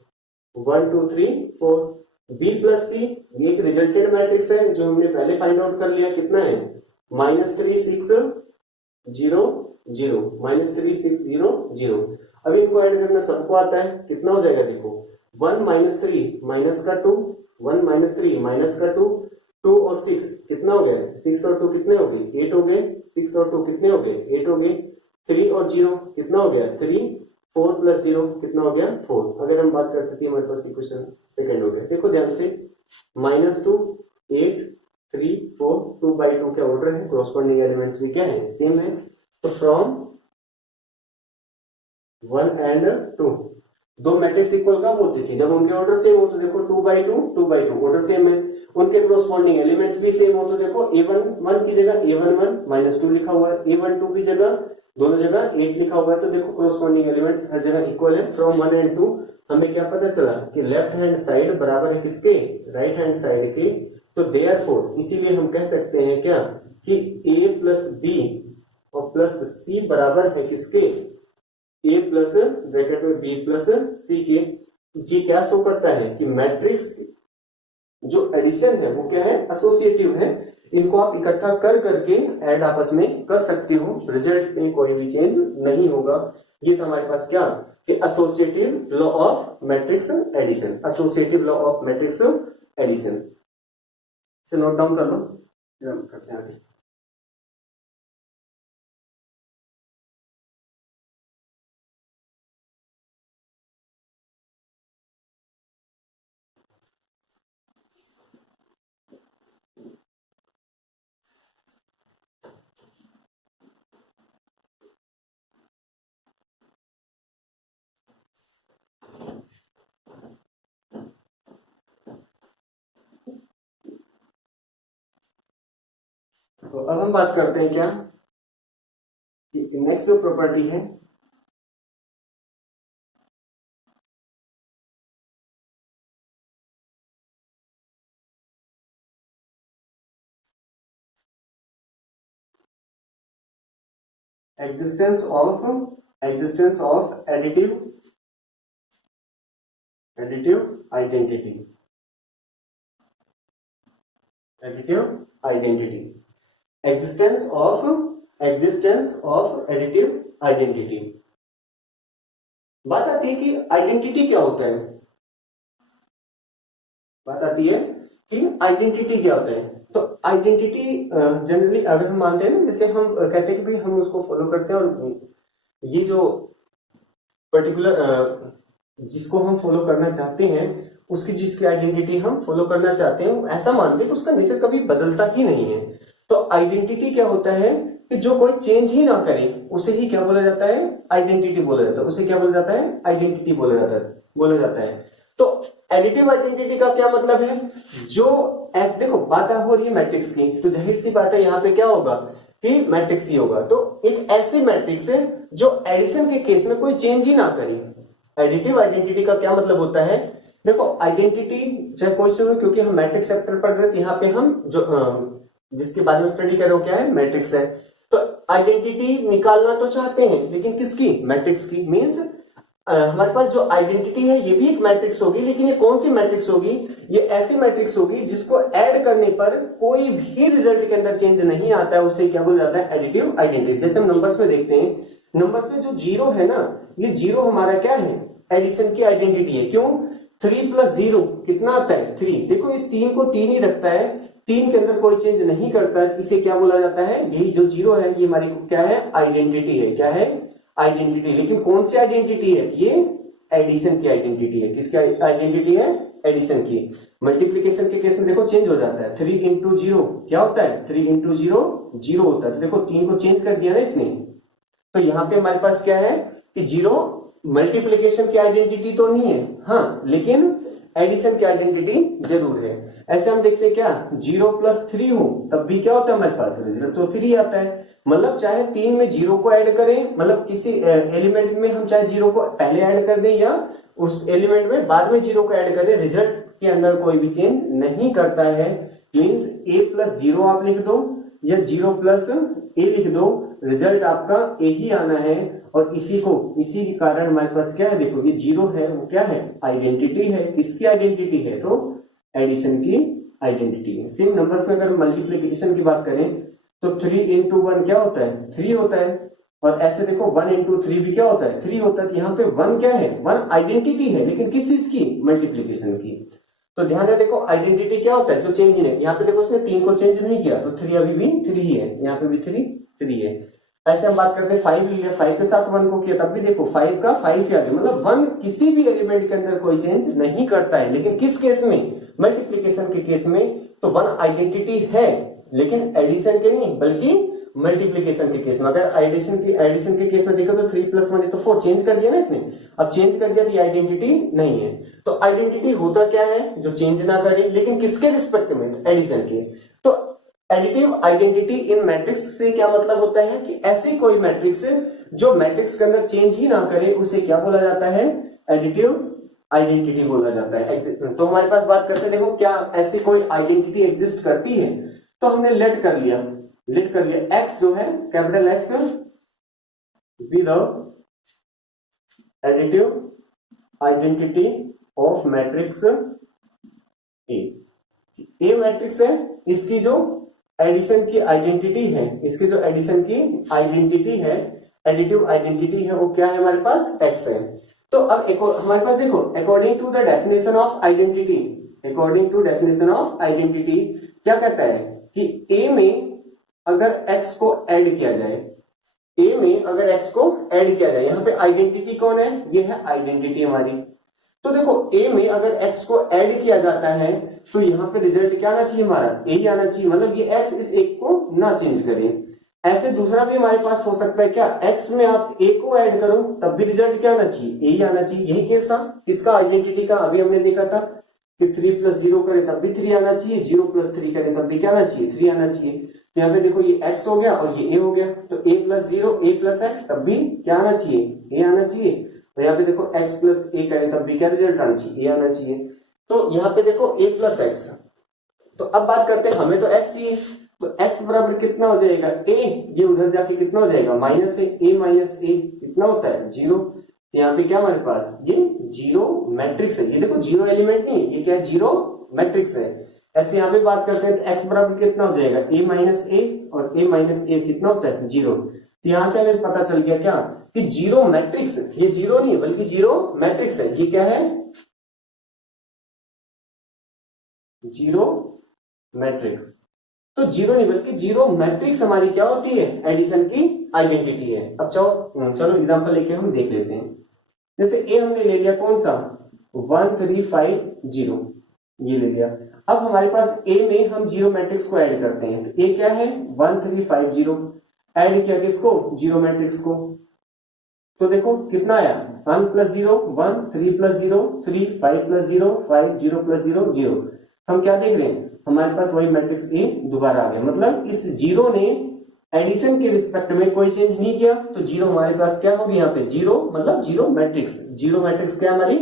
1 2 3 4। बी प्लस सी ये एक रिजल्टेड मैट्रिक्स है जो हमने पहले फाइंड आउट कर लिया, कितना है -3 6 0 0, -3 6 0 0। अब इनको ऐड करना सबको आता है, कितना हो जाएगा देखो 1 -3 माइनस का 2, 1 -3 माइनस का 2, 2 और 6 कितना हो गया 6 और 2 कितने हो गए 8 हो गए, 6 और 2 कितने हो गए 8 हो गए, 3 और 0 कितना हो गया 3, 4 प्लस 0 कितना हो गया 4। अगर हम बात करते थे हमारे पास इक्वेशन सेकंड हो गया, देखो ध्यान से -2 8 3 4 2 बाई 2 क्या ऑर्डर है, कॉरस्पॉन्डिंग एलिमेंट्स भी क्या है सेम है, तो फ्रॉम 1 एंड 2 दो मैट्रिक्स इक्वल कब होती थी, जब उनके ऑर्डर सेम हो, तो देखो 2 बाई 2 ऑर्डर सेम है, उनके कॉरस्पॉन्डिंग एलिमेंट्स भी सेम हो, तो देखो a11 की जगह a11 -2 लिखा हुआ है, a12 की जगह दोनों जगह 8 लिखा हुआ है, तो देखो कॉरस्पॉन्डिंग एलिमेंट्स हर जगह इक्वल है। फ्रॉम 1 एंड 2 हमें क्या पता चला कि लेफ्ट हैंड साइड बराबर है किसके राइट हैंड साइड के, तो देयरफॉर इसीलिए हम कह सकते हैं क्या कि a प्लस बी और प्लस सी बराबर है किसके a प्लस ब्रैकेट में b प्लस सी के। ये क्या शो करता है कि मैट्रिक्स जो एडिशन है वो क्या है एसोसिएटिव है, इनको आप इकट्ठा कर करके ऐड आपस में कर सकते हो, रिजल्ट में कोई भी चेंज नहीं होगा। ये था हमारे पास क्या कि associative law of matrix addition, associative law of matrix addition. इसे नोट डाउन कर लो, फिर हम करते हैं आगे। तो अब हम बात करते हैं क्या कि नेक्स्ट जो प्रॉपर्टी है existence of additive identity, existence of additive identity. बात आती है कि आइडेंटिटी क्या होता है, बात आती है कि आइडेंटिटी क्या होता है। तो आइडेंटिटी जनरली अगर हम मानते हैं ना, जैसे हम कहते हैं कि भाई हम उसको फॉलो करते हैं और ये जो पर्टिकुलर जिसको हम फॉलो करना चाहते हैं उसकी जिसकी आइडेंटिटी हम फॉलो करना चाहते हैं ऐसा मानते हैं कि उसका नेचर कभी बदलता ही नहीं है। तो आइडेंटिटी क्या होता है कि जो कोई चेंज ही ना करे उसे ही क्या बोला जाता है, आइडेंटिटी बोला जाता है। उसे क्या बोला जाता है, आइडेंटिटी बोला जाता है। तो एडिटिव आइडेंटिटी का क्या मतलब है, जो देखो बात हो रही है मैट्रिक्स की, तो जाहिर सी बात है यहाँ पे क्या होगा कि मैट्रिक्स ही होगा। तो एक ऐसी मैट्रिक्स है जो एडिशन के केस में कोई चेंज ही ना करे। एडिटिव आइडेंटिटी का क्या मतलब होता है, देखो आइडेंटिटी चाहे कोई से हो, क्योंकि हम मैट्रिक्स सेक्टर पढ़ रहे थे, यहाँ पे हम जो जिसके बारे में स्टडी कर रहे हो क्या है, मैट्रिक्स है। तो आइडेंटिटी निकालना तो चाहते हैं लेकिन किसकी, मैट्रिक्स की। मींस हमारे पास जो आइडेंटिटी है ये भी एक मैट्रिक्स होगी, लेकिन ये कौन सी मैट्रिक्स होगी, ये ऐसी मैट्रिक्स होगी जिसको ऐड करने पर कोई भी रिजल्ट के अंदर चेंज नहीं आता है, उसे क्या बोला जाता है, एडिटिव आइडेंटिटी। जैसे हम नंबर्स में देखते हैं, नंबर्स में जो जीरो है ना, ये जीरो हमारा क्या है, एडिशन की आइडेंटिटी है। क्यों, 3 + 0 कितना आता है, 3। देखो ये 3 को 3 ही रखता है, 3 के अंदर कोई चेंज नहीं करता है, इसे क्या बोला जाता है, यही जो जीरो है ये हमारी क्या है, आइडेंटिटी है। क्या है, आइडेंटिटी। लेकिन कौन सी आइडेंटिटी है, ये एडिशन की आइडेंटिटी है। किसकी आइडेंटिटी है, एडिशन की। मल्टीप्लीकेशन के केस में देखो चेंज हो जाता है, 3 × 0 क्या होता है, 3 × 0 0 होता है। तो देखो 3 को चेंज कर दिया ना इसने, तो यहाँ पे हमारे पास क्या है कि 0 मल्टीप्लीकेशन की आइडेंटिटी तो नहीं है, हाँ, लेकिन एडिशन की आइडेंटिटी जरूर है। ऐसे हम देखते हैं क्या, 0 + 3 हो तब भी क्या होता है हमारे पास, रिजल्ट तो 3 आता है। मतलब चाहे 3 में 0 को ऐड करें, मतलब किसी एलिमेंट में हम चाहे 0 को पहले ऐड कर दें या उस एलिमेंट में बाद में 0 को ऐड कर दें, रिजल्ट के अंदर कोई भी चेंज नहीं करता है। मींस a + 0 आप लिख दो या 0 + a लिख दो, रिजल्ट आपका a ही आना है। और इसी के कारण हमारे पास क्या है, देखो ये 0 है वो क्या है, आइडेंटिटी है। किसकी आइडेंटिटी है, तो एडिशन की आइडेंटिटी है। सेम नंबर्स में अगर मल्टीप्लिकेशन की बात करें तो 3 × 1 क्या होता है, 3 होता है। और ऐसे देखो 1 × 3 भी क्या होता है, 3 होता है। तो यहाँ पे 1 क्या है, 1 आइडेंटिटी है, लेकिन किस चीज की, मल्टीप्लिकेशन की। तो ध्यान है, देखो आइडेंटिटी क्या होता है, जो चेंज नहीं है। यहाँ पे देखो उसने 3 को चेंज नहीं किया, तो 3 अभी भी 3 ही है, यहाँ पे भी 3 है। ऐसे हम बात करते हैं 5 लिया, 5 के साथ 1 को किया, तब भी देखो 5 का 5 के आगे, मतलब 1 किसी भी एलिमेंट के अंदर कोई चेंज नहीं करता है। लेकिन किस केस में, मल्टीप्लिकेशन के केस में तो 1 आइडेंटिटी है, लेकिन एडिशन के नहीं बल्कि मल्टीप्लिकेशन के केस में। अगर एडिशन के केस में देखो तो 3 + 1 तो 4, चेंज कर दिया ना इसने। अब चेंज कर दिया तो ये आइडेंटिटी नहीं है। तो आइडेंटिटी होता क्या है, जो चेंज ना करे, लेकिन किसके रिस्पेक्ट में, एडिशन के। तो एडिटिव आइडेंटिटी इन मैट्रिक्स से क्या मतलब होता है कि ऐसी कोई मैट्रिक्स जो मैट्रिक्स के अंदर चेंज ही ना करे, उसे क्या बोला जाता है, एडिटिव आइडेंटिटी बोला जाता है। तो हमारे पास बात करते हैं, देखो क्या ऐसी कोई आइडेंटिटी एग्जिस्ट करती है। तो हमने लेट कर लिया x जो है, capital X be the additive identity of matrix A matrix है, इसकी जो एडिशन की आइडेंटिटी है, इसकी जो एडिशन की आइडेंटिटी है, एडिटिव आइडेंटिटी है, वो क्या है हमारे पास, x है। तो अब हमारे पास देखो, according to the definition of identity, according to definition of identity क्या कहता है कि a में अगर x को ऐड किया जाए, a में अगर x को ऐड किया जाए, यहां पे आइडेंटिटी कौन है, ये है आइडेंटिटी हमारी। तो देखो a में अगर x को ऐड किया जाता है तो यहाँ पे रिजल्ट क्या आना चाहिए, हमारा a ही आना चाहिए। मतलब ये x इस एक को ना चेंज करें। ऐसे दूसरा भी हमारे पास हो सकता है क्या, x में आप a को ऐड करो तब भी रिजल्ट क्या आना चाहिए, a ही आना चाहिए। यही केस था किसका, आइडेंटिटी का। अभी हमने देखा था कि 3 + 0 करें तब भी 3 आना चाहिए, 0 + 3 करें तब भी क्या आना चाहिए, 3 आना चाहिए। तो यहाँ पे देखो ये x हो गया और ये a हो गया, तो a + 0 a + x तब भी क्या आना चाहिए, a आना चाहिए। तो यहाँ पे देखो x + a करें तब भी क्या रिजल्ट आना चाहिए, a आना चाहिए। तो यहाँ पे देखो a + x। तो अब बात करते हैं, हमें तो x चाहिए, तो x बराबर कितना हो जाएगा, a, ये उधर जाके कितना हो जाएगा, माइनस a - a कितना होता है, 0। तो यहाँ पे क्या हमारे पास, ये 0 मैट्रिक्स है। ये देखो 0 एलिमेंट नहीं है, ये क्या है, 0 मैट्रिक्स है। ऐसे यहाँ पे बात करते हैं तो x बराबर कितना हो जाएगा, a - a, और a - a कितना होता है, 0। तो यहां से हमें पता चल गया क्या कि जीरो मैट्रिक्स, ये जीरो नहीं बल्कि जीरो मैट्रिक्स है। ये क्या है? Zero matrix. तो जीरो नहीं बल्कि जीरो मैट्रिक्स हमारी क्या होती है? एडिशन की आइडेंटिटी है। अब चलो एग्जांपल लेके हम देख लेते हैं। जैसे ए हमने ले लिया कौन सा? 1350, ये ले लिया। अब हमारे पास ए में हम जीरो मैट्रिक्स को ऐड करते हैं। तो ए क्या है? 1350, ऐड किया किसको? जीरो मैट्रिक्स को। तो देखो कितना आया? 1 प्लस 0 1, 3 प्लस 0 3, 5 प्लस 0 5, 0 प्लस 0 0। हम क्या देख रहे हैं? हमारे पास वही मैट्रिक्स ए दोबारा आ गया। मतलब इस जीरो ने एडिशन के रिस्पेक्ट में कोई चेंज नहीं किया, तो जीरो हमारे पास क्या होगी? यहाँ पे जीरो मतलब जीरो मैट्रिक्स। जीरो मैट्रिक्स क्या हमारी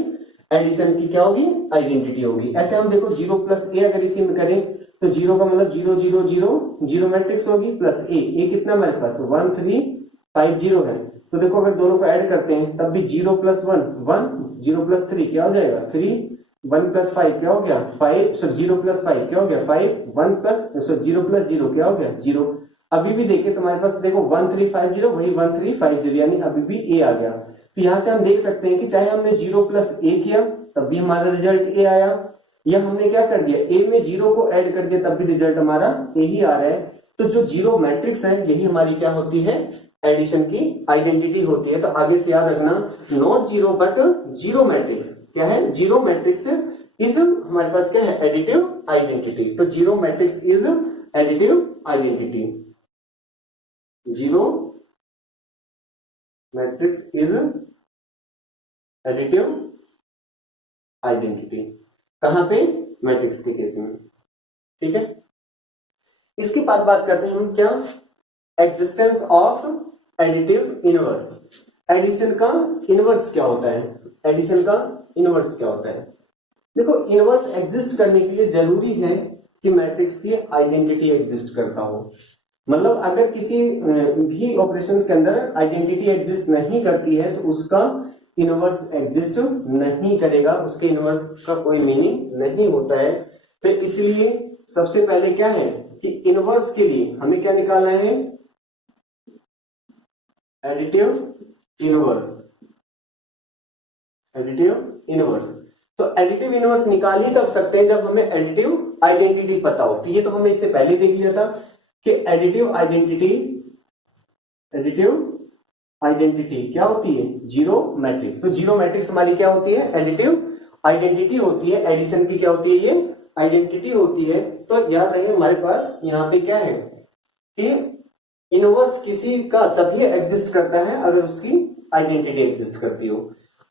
एडिशन की क्या होगी? आइडेंटिटी होगी। ऐसे हम देखो जीरो प्लस ए अगर इसी में करें तो जीरो का मतलब 0 0 0 जीरो मैट्रिक्स होगी, प्लस ए कितना हमारे पास? 1350 है। तो देखो अगर दोनों को ऐड करते हैं तब भी 0 प्लस 1 1, 0 प्लस 3 क्या हो जाएगा? 3, 1 प्लस 5 क्या हो गया? 5, सो 0 प्लस 5 क्या हो गया? 5, 1 प्लस 0 प्लस 0 क्या हो गया? 0। अभी भी देखिए तुम्हारे पास देखो 1350 वही 1350, यानी अभी भी ए आ गया। तो यहां से हम देख सकते हैं कि चाहे हमने 0 प्लस ए किया तब भी हमारा रिजल्ट ए आया, या हमने क्या कर दिया? ए में 0 को ऐड कर दिया तब भी रिजल्ट हमारा ए ही आ रहा है। तो जो जीरो मैट्रिक्स है यही हमारी क्या होती है? एडिशन की आइडेंटिटी होती है। तो आगे से याद रखना, not zero but zero matrix क्या है? जीरो मैट्रिक्स इज हमारे पास क्या है? Additive identity. तो zero matrix is additive identity. Zero matrix is additive identity. कहां पे? मैट्रिक्स के केस में। ठीक है, इसके बाद बात करते हैं हम क्या? Existence of additive inverse. Addition का इनवर्स क्या होता है? एडिशन का इनवर्स क्या होता है? देखो इनवर्स एग्जिस्ट करने के लिए जरूरी है कि मैट्रिक्स की आइडेंटिटी एग्जिस्ट करता हो। मतलब अगर किसी भी ऑपरेशन के अंदर आइडेंटिटी एग्जिस्ट नहीं करती है तो उसका इनवर्स एग्जिस्ट नहीं करेगा, उसके इनवर्स का कोई मीनिंग नहीं होता है। तो इसलिए सबसे पहले क्या है कि इनवर्स के लिए हमें क्या निकालना है? Additive inverse. Additive inverse. तो एडिटिव इनवर्स निकाल ही तब सकते हैं जब हमें एडिटिव आइडेंटिटी पता हो। तो ये तो हमें इससे पहले देख लिया था कि एडिटिव आइडेंटिटी क्या होती है? Zero matrix. तो जीरो मैट्रिक्स हमारी क्या होती है? एडिटिव आइडेंटिटी होती है। एडिशन की क्या होती है? ये आइडेंटिटी होती है। तो याद रहे हमारे पास यहाँ पे क्या है कि इनवर्स किसी का तभी एग्जिस्ट करता है अगर उसकी आइडेंटिटी एग्जिस्ट करती हो।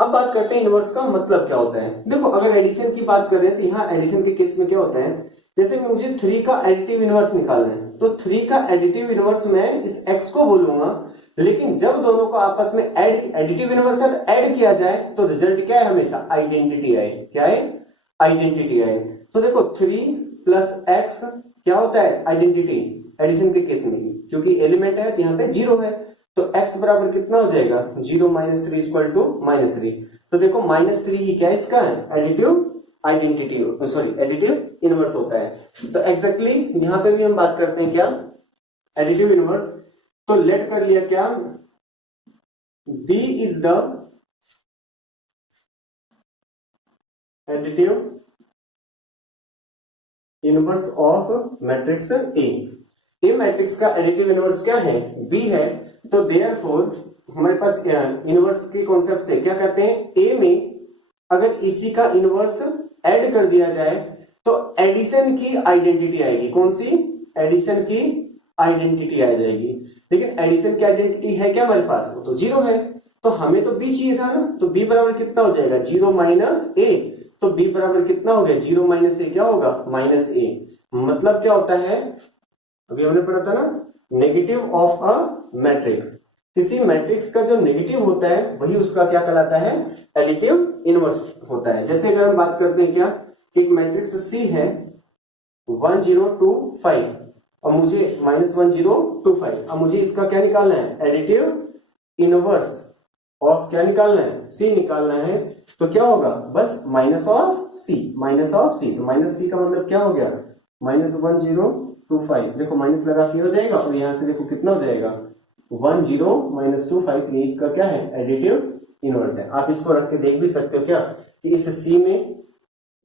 अब बात करते हैं इनवर्स का मतलब क्या होता है। देखो अगर एडिशन की बात कर रहे हैं तो यहाँ एडिशन के केस में क्या होता है? जैसे मुझे 3 का एडिटिव इनवर्स निकालना है तो 3 का एडिटिव इनवर्स मैं इस x को बोलूंगा, लेकिन जब दोनों को आपस में एडिटिव इनवर्स ऐड किया जाए तो रिजल्ट क्या है? हमेशा आइडेंटिटी आए। क्या है? आइडेंटिटी आए। तो देखो 3 प्लस x क्या होता है? आइडेंटिटी एडिशन के केस में, क्योंकि एलिमेंट है तो यहाँ पे 0 है। तो x बराबर कितना हो जाएगा? 0 माइनस 3 इक्वल टू -3। तो देखो -3 ही क्या इसका है? Additive identity, sorry additive inverse होता है। तो एग्जैक्टली यहां पे भी हम बात करते हैं क्या? Additive inverse. तो लेट कर लिया क्या? B is the additive inverse of matrix A matrix का एडिटिव इनवर्स क्या है? B है। तो देयरफॉर हमारे पास इनवर्स के कॉन्सेप्ट से क्या करते हैं? ए में अगर इसी का इनवर्स ऐड कर दिया जाए तो एडिशन की आइडेंटिटी आएगी। कौन सी? एडिशन की आइडेंटिटी आ जाएगी। लेकिन एडिशन की आइडेंटिटी है क्या हमारे पास? वो तो 0 है। तो हमें तो b चाहिए था ना। तो b बराबर कितना हो जाएगा? 0 माइनस a। तो b बराबर कितना हो गया? 0 माइनस a क्या होगा? Minus a। मतलब क्या होता है? अभी हमने पढ़ा था ना, नेगेटिव ऑफ अ मैट्रिक्स। किसी मैट्रिक्स का जो नेगेटिव होता है वही उसका क्या कहलाता है? एडिटिव इनवर्स होता है। जैसे अगर हम बात करते हैं क्या, एक मैट्रिक्स C है 1 0 2 5 और मुझे -1 0 2 5। अब मुझे इसका क्या निकालना है? एडिटिव इनवर्स ऑफ क्या निकालना है? C निकालना है। तो क्या होगा? बस माइनस ऑफ C। तो माइनस C का मतलब क्या हो गया? -1 0 2 5। देखो माइनस लगा के हो जाएगा और यहां से देखो कितना हो जाएगा? 1 0 -2 5, ये इसका क्या है, एडिटिव इनवर्स है। आप इसको रख के देख भी सकते हो क्या कि इस सी में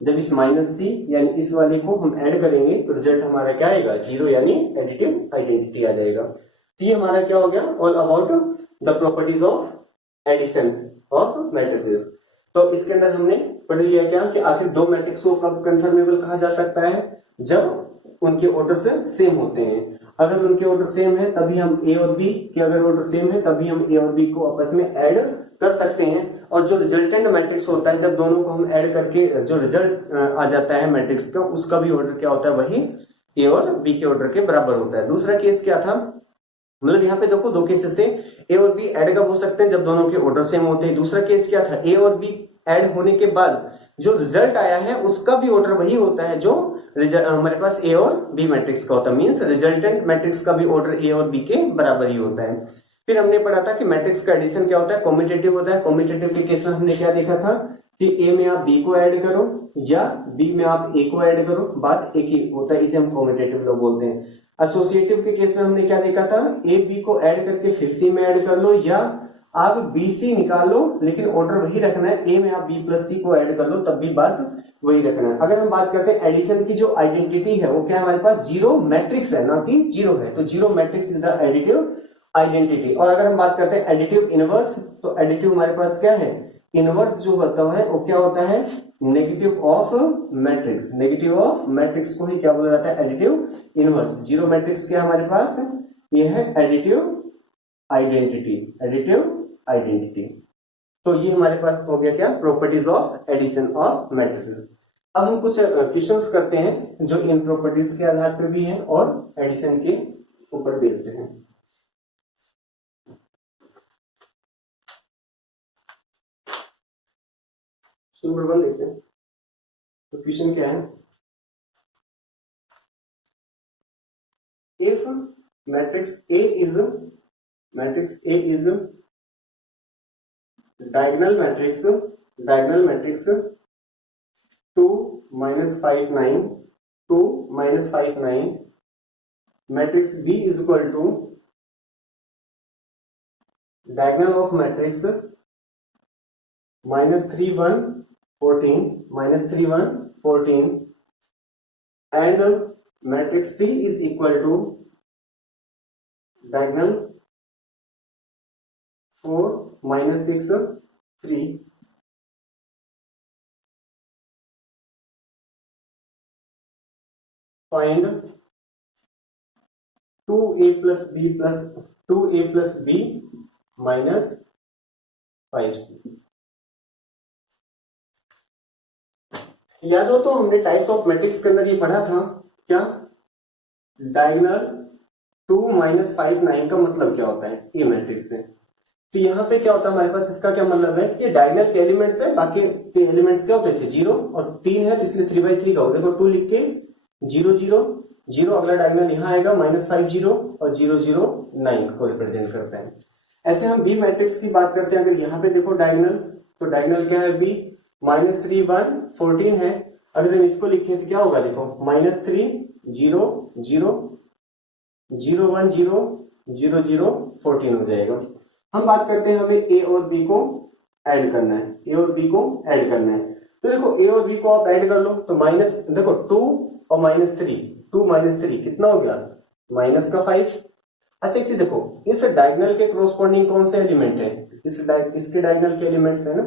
जब इस -c यानी इस वाले को हम ऐड करेंगे तो रिजल्ट हमारा क्या आएगा, 0 यानी एडिटिव आइडेंटिटी आ जाएगा। तो ये हमारा क्या हो गया, all about the properties of addition of matrices. तो इसके अंदर हमने पढ़ लिया क्या कि आखिर दो मैट्रिक्स को कब कंफर्मेबल कहा जा सकता है, जब उनके ऑर्डर से सेम होते हैं। अगर उनके ऑर्डर सेम है तभी हम ए और बी के, अगर ऑर्डर सेम है तभी हम ए और बी को आपस में ऐड कर सकते हैं। और जो रिजल्टेंट मैट्रिक्स होता है, जब दोनों को हम ऐड करके जो रिजल्ट आ जाता है मैट्रिक्स का, उसका भी ऑर्डर क्या होता है, वही ए और बी के ऑर्डर के बराबर होता है। दूसरा केस क्या था, मतलब यहाँ पे देखो दो केसेस थे, ए और बी ऐड कब हो सकते हैं, जब दोनों के ऑर्डर सेम होते हैं। दूसरा केस क्या था, ए और बी ऐड होने के बाद जो रिजल्ट आया है उसका भी ऑर्डर वही होता है जो हमारे पास ए और बी मैट्रिक्स का होता है, मींस रिजल्टेंट मैट्रिक्स का भी ऑर्डर ए और बी के बराबर ही होता है। फिर हमने पढ़ा था कि मैट्रिक्स का एडिशन क्या होता है, कॉम्यूटेटिव होता है। कॉम्यूटेटिव के केस में हमने क्या देखा था कि ए में आप बी को ऐड करो या बी में आप ए को ऐड करो, बात एक ही होता है, इसे हम कॉम्यूटेटिव लोग बोलते हैं। एसोसिएटिव के केस में हमने क्या देखा था, ए बी को ऐड करके फिर सी में ऐड कर लो, या आप बी सी निकाल लो लेकिन ऑर्डर वही रखना है, ए में आप बी प्लस सी को ऐड कर लो तब भी बात वही रखना है। अगर हम बात करते हैं एडिशन की, जो आइडेंटिटी है वो क्या है, हमारे पास जीरो मैट्रिक्स है, ना कि जीरो है, तो zero matrix is the additive identity. और अगर हम बात करते हैं एडिटिव इनवर्स, तो एडिटिव हमारे पास क्या है, इनवर्स जो होता है वो क्या होता है, negative of matrix. Negative of matrix को ही क्या बोला जाता है, एडिटिव इनवर्स। जीरो मैट्रिक्स क्या हमारे पास है, ये है एडिटिव आइडेंटिटी, एडिटिव आइडेंटिटी। तो ये हमारे पास हो गया क्या, properties of addition of matrices. अब हम कुछ क्वेश्चंस करते हैं जो इन प्रॉपर्टीज के आधार पर भी हैं और एडिशन के ऊपर बेस्ड हैं। नंबर 1 देखते हैं। तो क्वेश्चन क्या है, if matrix A is diagonal matrix 2 -5 9 2 -5 9, matrix B is equal to diagonal of matrix -3 1 14 and matrix C is equal to diagonal 4 -6 3। Find 2a plus b minus 5c। याद हो तो हमने टाइप्स ऑफ मैट्रिक्स के अंदर ये पढ़ा था क्या, डायगोनल 2 -5 9 का मतलब क्या होता है, ए मैट्रिक्स से। तो यहाँ पे क्या होता है हमारे पास, इसका क्या मतलब है कि ये डायगोनल के एलिमेंट्स है, बाकी के एलिमेंट्स क्या होते थे, 0 और 3 है, तो इसलिए 3/3 का हो। देखो 2 लिख के 0 0 0, अगला डायगोनल यहाँ आएगा -5 0 और 0 0 9 को रिप्रेजेंट करता है। ऐसे हम बी मैट्रिक्स की बात करते हैं, अगर यहाँ पे देखो डायगोनल, तो डायगोनल क्या है, बी -3 1 14 है। अगर हम इसको लिखें तो क्या होगा, देखो -3 0 0 0 1 0 0 0 14 हो जाएगा। हम बात करते हैं हमें ए और बी को ऐड करना है, ए और बी को ऐड करना है। तो देखो ए और बी को आप ऐड कर लो, तो माइनस, देखो 2 और -3, 2 -3 कितना हो गया, -5। अच्छा इसे देखो, इस डायगोनल के कोरोस्पोंडिंग कौन से एलिमेंट है, इसके डायगोनल के एलिमेंट्स है ना,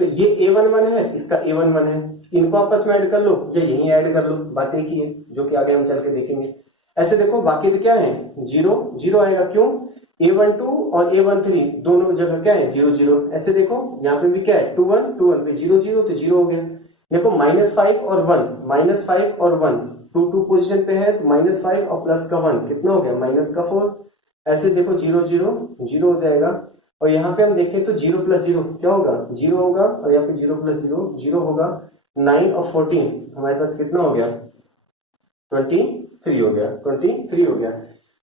तो ये a11 है, इसका a11 है, इनको आपस में ऐड कर लो या यहीं ऐड कर लो, बात एक ही है, जो कि आगे हम चल के देखेंगे। ऐसे देखो बाकी तो क्या है, 0 0 आएगा, क्यों, a12 और a13 दोनों जगह क्या है 0 0। ऐसे देखो यहाँ पे भी क्या है 2 1 2 1 पे 0 0, तो 0 हो गया। देखो -5 और 1 2 2 पोजीशन पे है, तो -5 और प्लस का 1 कितना हो गया, -4। ऐसे देखो 0 0 0 हो जाएगा। और यहाँ पे हम देखें तो 0 + 0 क्या होगा, 0 होगा, और यहाँ पे 0 + 0 0 होगा। 9 और 14 हमारे पास कितना हो गया, 23 हो गया, 23 हो गया।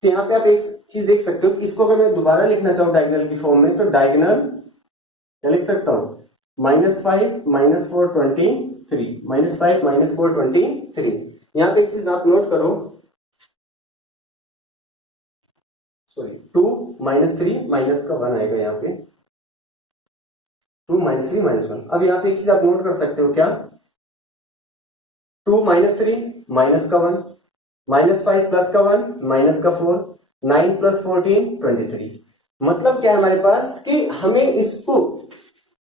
तो यहाँ पे आप एक चीज देख सकते हो, इसको अगर मैं दोबारा लिखना चाहूँ डायगोनल की फॉर्म में, तो डायगोनल क्या लिख सकता हूँ, -5 -4 23, -5 -4 23। यहाँ पे एक चीज आप नोट करो, सॉरी 2 - 3 माइनस का 1 आएगा यहाँ पे, 2 - 3 - 1। अब यहाँ पे एक चीज आप नोट कर सकते हो क्या, 2 - 3 माइनस का 1, -5 प्लस का 1 माइनस का 4, 9 + 14 23। मतलब क्या है हमारे पास कि हमें इसको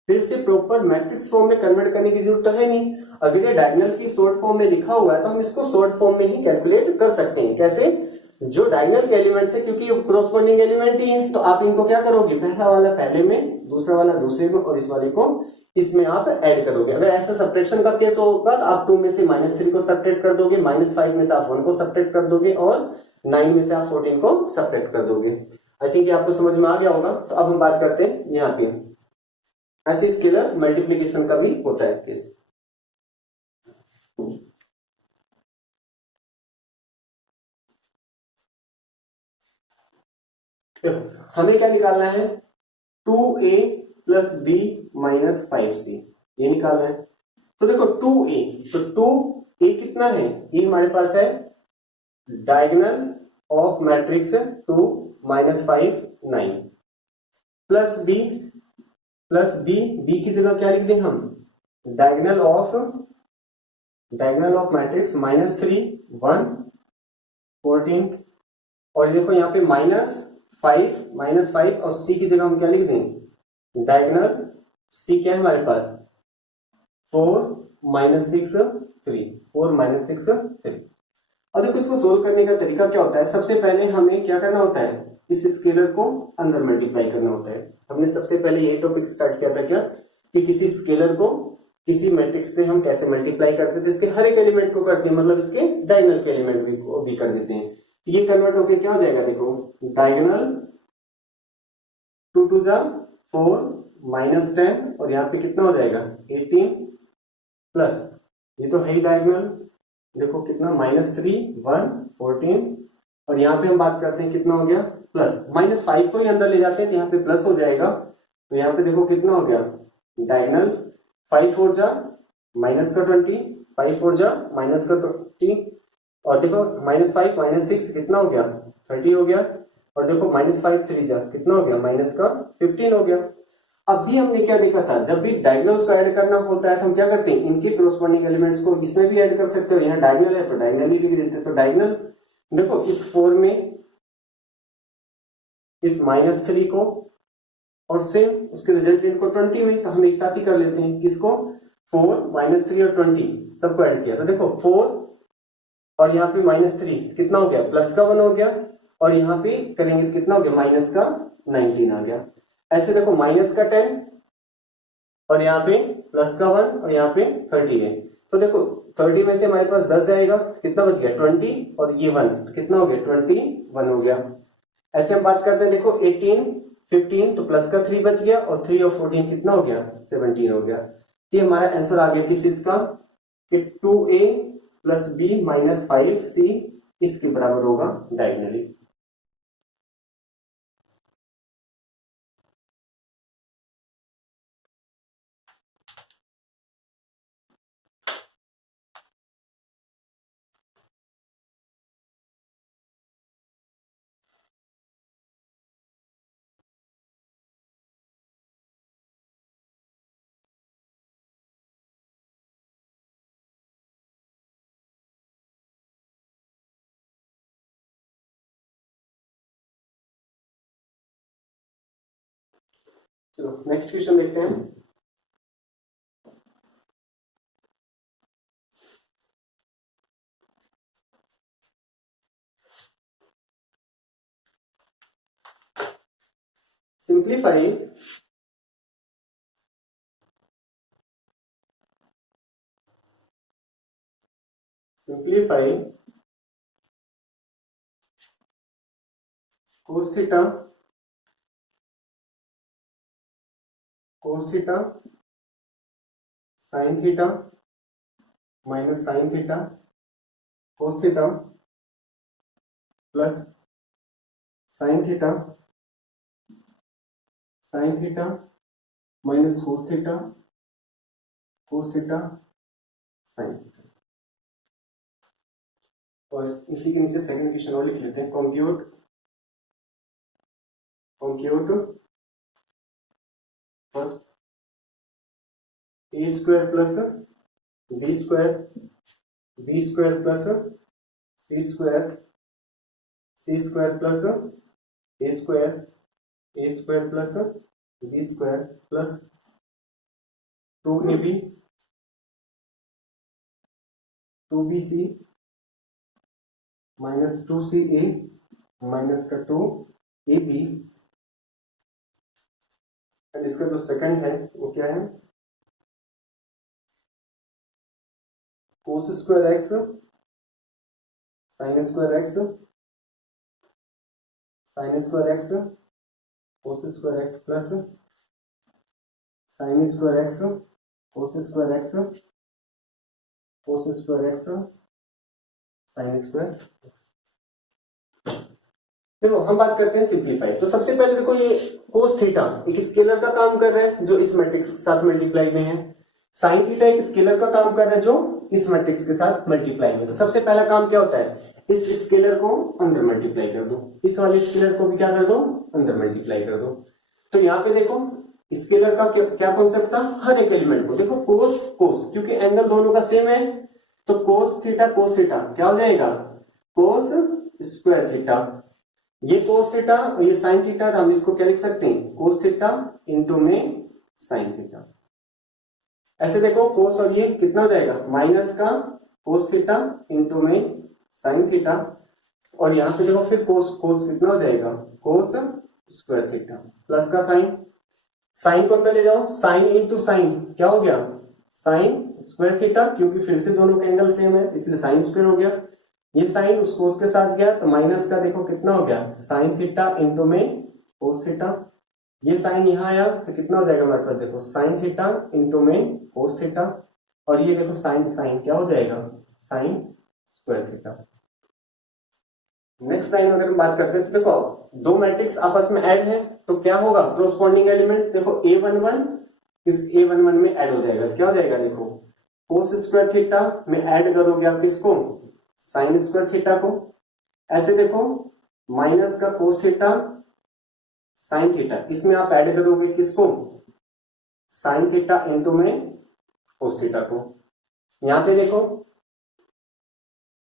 फिर से प्रॉपर मैट्रिक्स फॉर्म में कन्वर्ट करने की जरूरत तो है नहीं। अगर ये डायगोनल की शॉर्ट फॉर्म में लिखा हुआ है तो हम इसको शॉर्ट फॉर्म में ही कैलकुलेट कर सकते हैं। कैसे, जो डायगोनल के एलिमेंट्स है क्योंकि ये कोरोस्पोंडिंग एलिमेंट ही है, तो आप इनको क्या करोगे, पहला वाला पहले में, दूसरा वाला दूसरे में और इस वाले को इसमें आप ऐड करोगे। अगर ऐसा सब्ट्रैक्शन का केस होगा तो आप 2 में से -3 को सब्ट्रैक्ट कर दोगे, -5 में से आप 1 को सब्ट्रैक्ट कर दोगे और 9 में से आप 14 को सब्ट्रैक्ट कर दोगे। आई थिंक ये आपको समझ में आ गया होगा। तो अब हम बात करते हैं यहाँ पे ऐसे स्केलर मल्टीप्लीकेशन का भी होता है केस। हमें क्या निकालना है, 2a + b - 5c, ये निकालना है। तो देखो 2a, तो 2a कितना है, ये हमारे पास है diagonal of matrix 2 - 5 9 plus b की जगह क्या लिख दें हम, डायगोनल ऑफ मैट्रिक्स -3 1 14। और देखो यहाँ पे -5 और c की जगह हम क्या लिख दें, डायगोनल c क्या है हमारे पास 4 - 6 3, 4 - 6 3। अब देखो इसको सोल्व करने का तरीका क्या होता है, सबसे पहले हमें क्या करना होता है, इस स्केलर को अंदर मल्टीप्लाई करना होता है। हमने सबसे पहले यही टॉपिक स्टार्ट किया था क्या, कि किसी स्केलर को किसी मैट्रिक्स से हम कैसे मल्टीप्लाई करते थे, इसके हर एक एलिमेंट को करते हैं, मतलब इसके डायगोनल के एलिमेंट भी कर देते हैं। ये कन्वर्ट होके क्या हो जाएगा, देखो डायगोनल 2 × 2 = 4 -10 और यहाँ पे कितना हो जाएगा 18 प्लस, ये तो है ही डायगोनल, देखो कितना -3 1 14 और यहाँ पे हम बात करते हैं कितना हो गया प्लस, -5 को ही अंदर ले जाते हैं तो यहाँ पे प्लस हो जाएगा। तो यहाँ पे देखो कितना हो गया डायगोनल 5 4 जा -20, 5 4 जा -20 और देखो -5 - 6 कितना हो गया 30 हो गया और देखो -5 3 जा कितना हो गया -15 हो गया। अभी हमने क्या देखा था, जब भी डायगोनल्स को ऐड करना होता है तो हम क्या करते हैं, इनके कोरोस्पोंडिंग एलिमेंट्स को इसमें भी ऐड कर सकते हो। यहाँ डायगोनल है तो डायगोनल ही लिख देते हैं। तो डायगोनल देखो इस 4 में इस -3 को और सेम उसके रिजल्टेंट को 20 में, तो हम एक साथ ही कर लेते हैं किसको, 4 -3 और 20 सबको ऐड किया। तो देखो 4 और यहाँ पे -3 कितना हो गया प्लस का 1 हो गया और यहाँ पे करेंगे तो कितना हो गया माइनस का 19 आ गया। ऐसे देखो माइनस का 10 और यहाँ पे प्लस का 1 और यहाँ पे 30 है। तो देखो 30 में से हमारे पास 10 जाएगा, कितना बच गया 20 और ये 1 तो कितना हो गया 21 हो गया। ऐसे हम बात करते हैं, देखो 18 15 तो प्लस का 3 बच गया और 3 और 14 कितना हो गया 17 हो गया। ये हमारा आंसर आ गया किस चीज का, कि 2a + b - 5c इसके बराबर होगा डायगोनली। चलो नेक्स्ट क्वेश्चन देखते हैं। Simplify cos theta sin theta minus sin theta cos theta plus sin theta minus cos theta sin theta. और इसी के नीचे सेकंड क्वेश्चन और लिख लेते हैं, compute compute first A square plus B square plus C square plus A square plus B square plus 2ab 2bc minus 2ca minus का 2ab and इसका जो सेकंड है वो क्या है cos square x sin square x cos square x plus sin square x cos square x sin square. देखो हम बात करते हैं सिंप्लीफाई। तो सबसे पहले देखो ये cos थीटा एक स्केलर का काम कर रहा है जो इस मैट्रिक्स के साथ मल्टीप्लाई में है, sin थीटा एक स्केलर का काम कर रहा है जो इस मैट्रिक्स के साथ मल्टीप्लाई में। तो सबसे पहला काम क्या होता है, इस स्केलर को अंदर मल्टीप्लाई कर दो, इस वाले स्केलर को भी क्या कर दो, अंदर मल्टीप्लाई कर दो। तो यहाँ पे देखो स्केलर का क्या कॉन्सेप्ट था, हर एक एलिमेंट को देखो कोस कोस, क्योंकि एंगल दोनों का सेम है तो कोस थीटा क्या हो जाएगा, कोस स्क्वायर थीटा। ये कोस थीटा और ये साइन थीटा, तो हम इसको क्या लिख सकते हैं, कोस थीटा इंटू में साइन थीटा। ऐसे देखो कोस और ये कितना हो जाएगा, माइनस का कोस थीटा इंटू में साइन थीटा, और यहाँ पे देखो फिर कोस कितना हो जाएगा, कोस स्क्वायर थीटा प्लस का साइन को अंदर ले जाओ, साइन इंटू साइन क्या हो गया, साइन स्क्वायर थीटा, क्योंकि फिर से दोनों का एंगल सेम है इसलिए साइन स्क्वायर हो गया। ये साइन उस कोस के साथ गया तो माइनस का देखो कितना हो गया, साइन थीटा इंटू में कोस थीटा। ये साइन यहाँ आया तो कितना हो जाएगा हमारे पास, देखो साइन थीटा इंटू में कोस थीटा, और ये देखो साइन क्या हो जाएगा, sine square theta. Next time अगर हम बात करते हैं तो देखो दो मैट्रिक्स आपस में ऐड है तो क्या होगा, कोरस्पॉन्डिंग एलिमेंट्स देखो a11 इस a11 में ऐड हो जाएगा, क्या हो जाएगा, देखो कोस स्क्वायर थीटा में ऐड करोगे आप किसको, साइन स्क्वायर थीटा को। ऐसे देखो माइनस का कोस थीटा साइन थीटा, इसमें आप ऐड करोगे किसको, साइन थीटा इंटू में कोस थीटा को। यहां पे देखो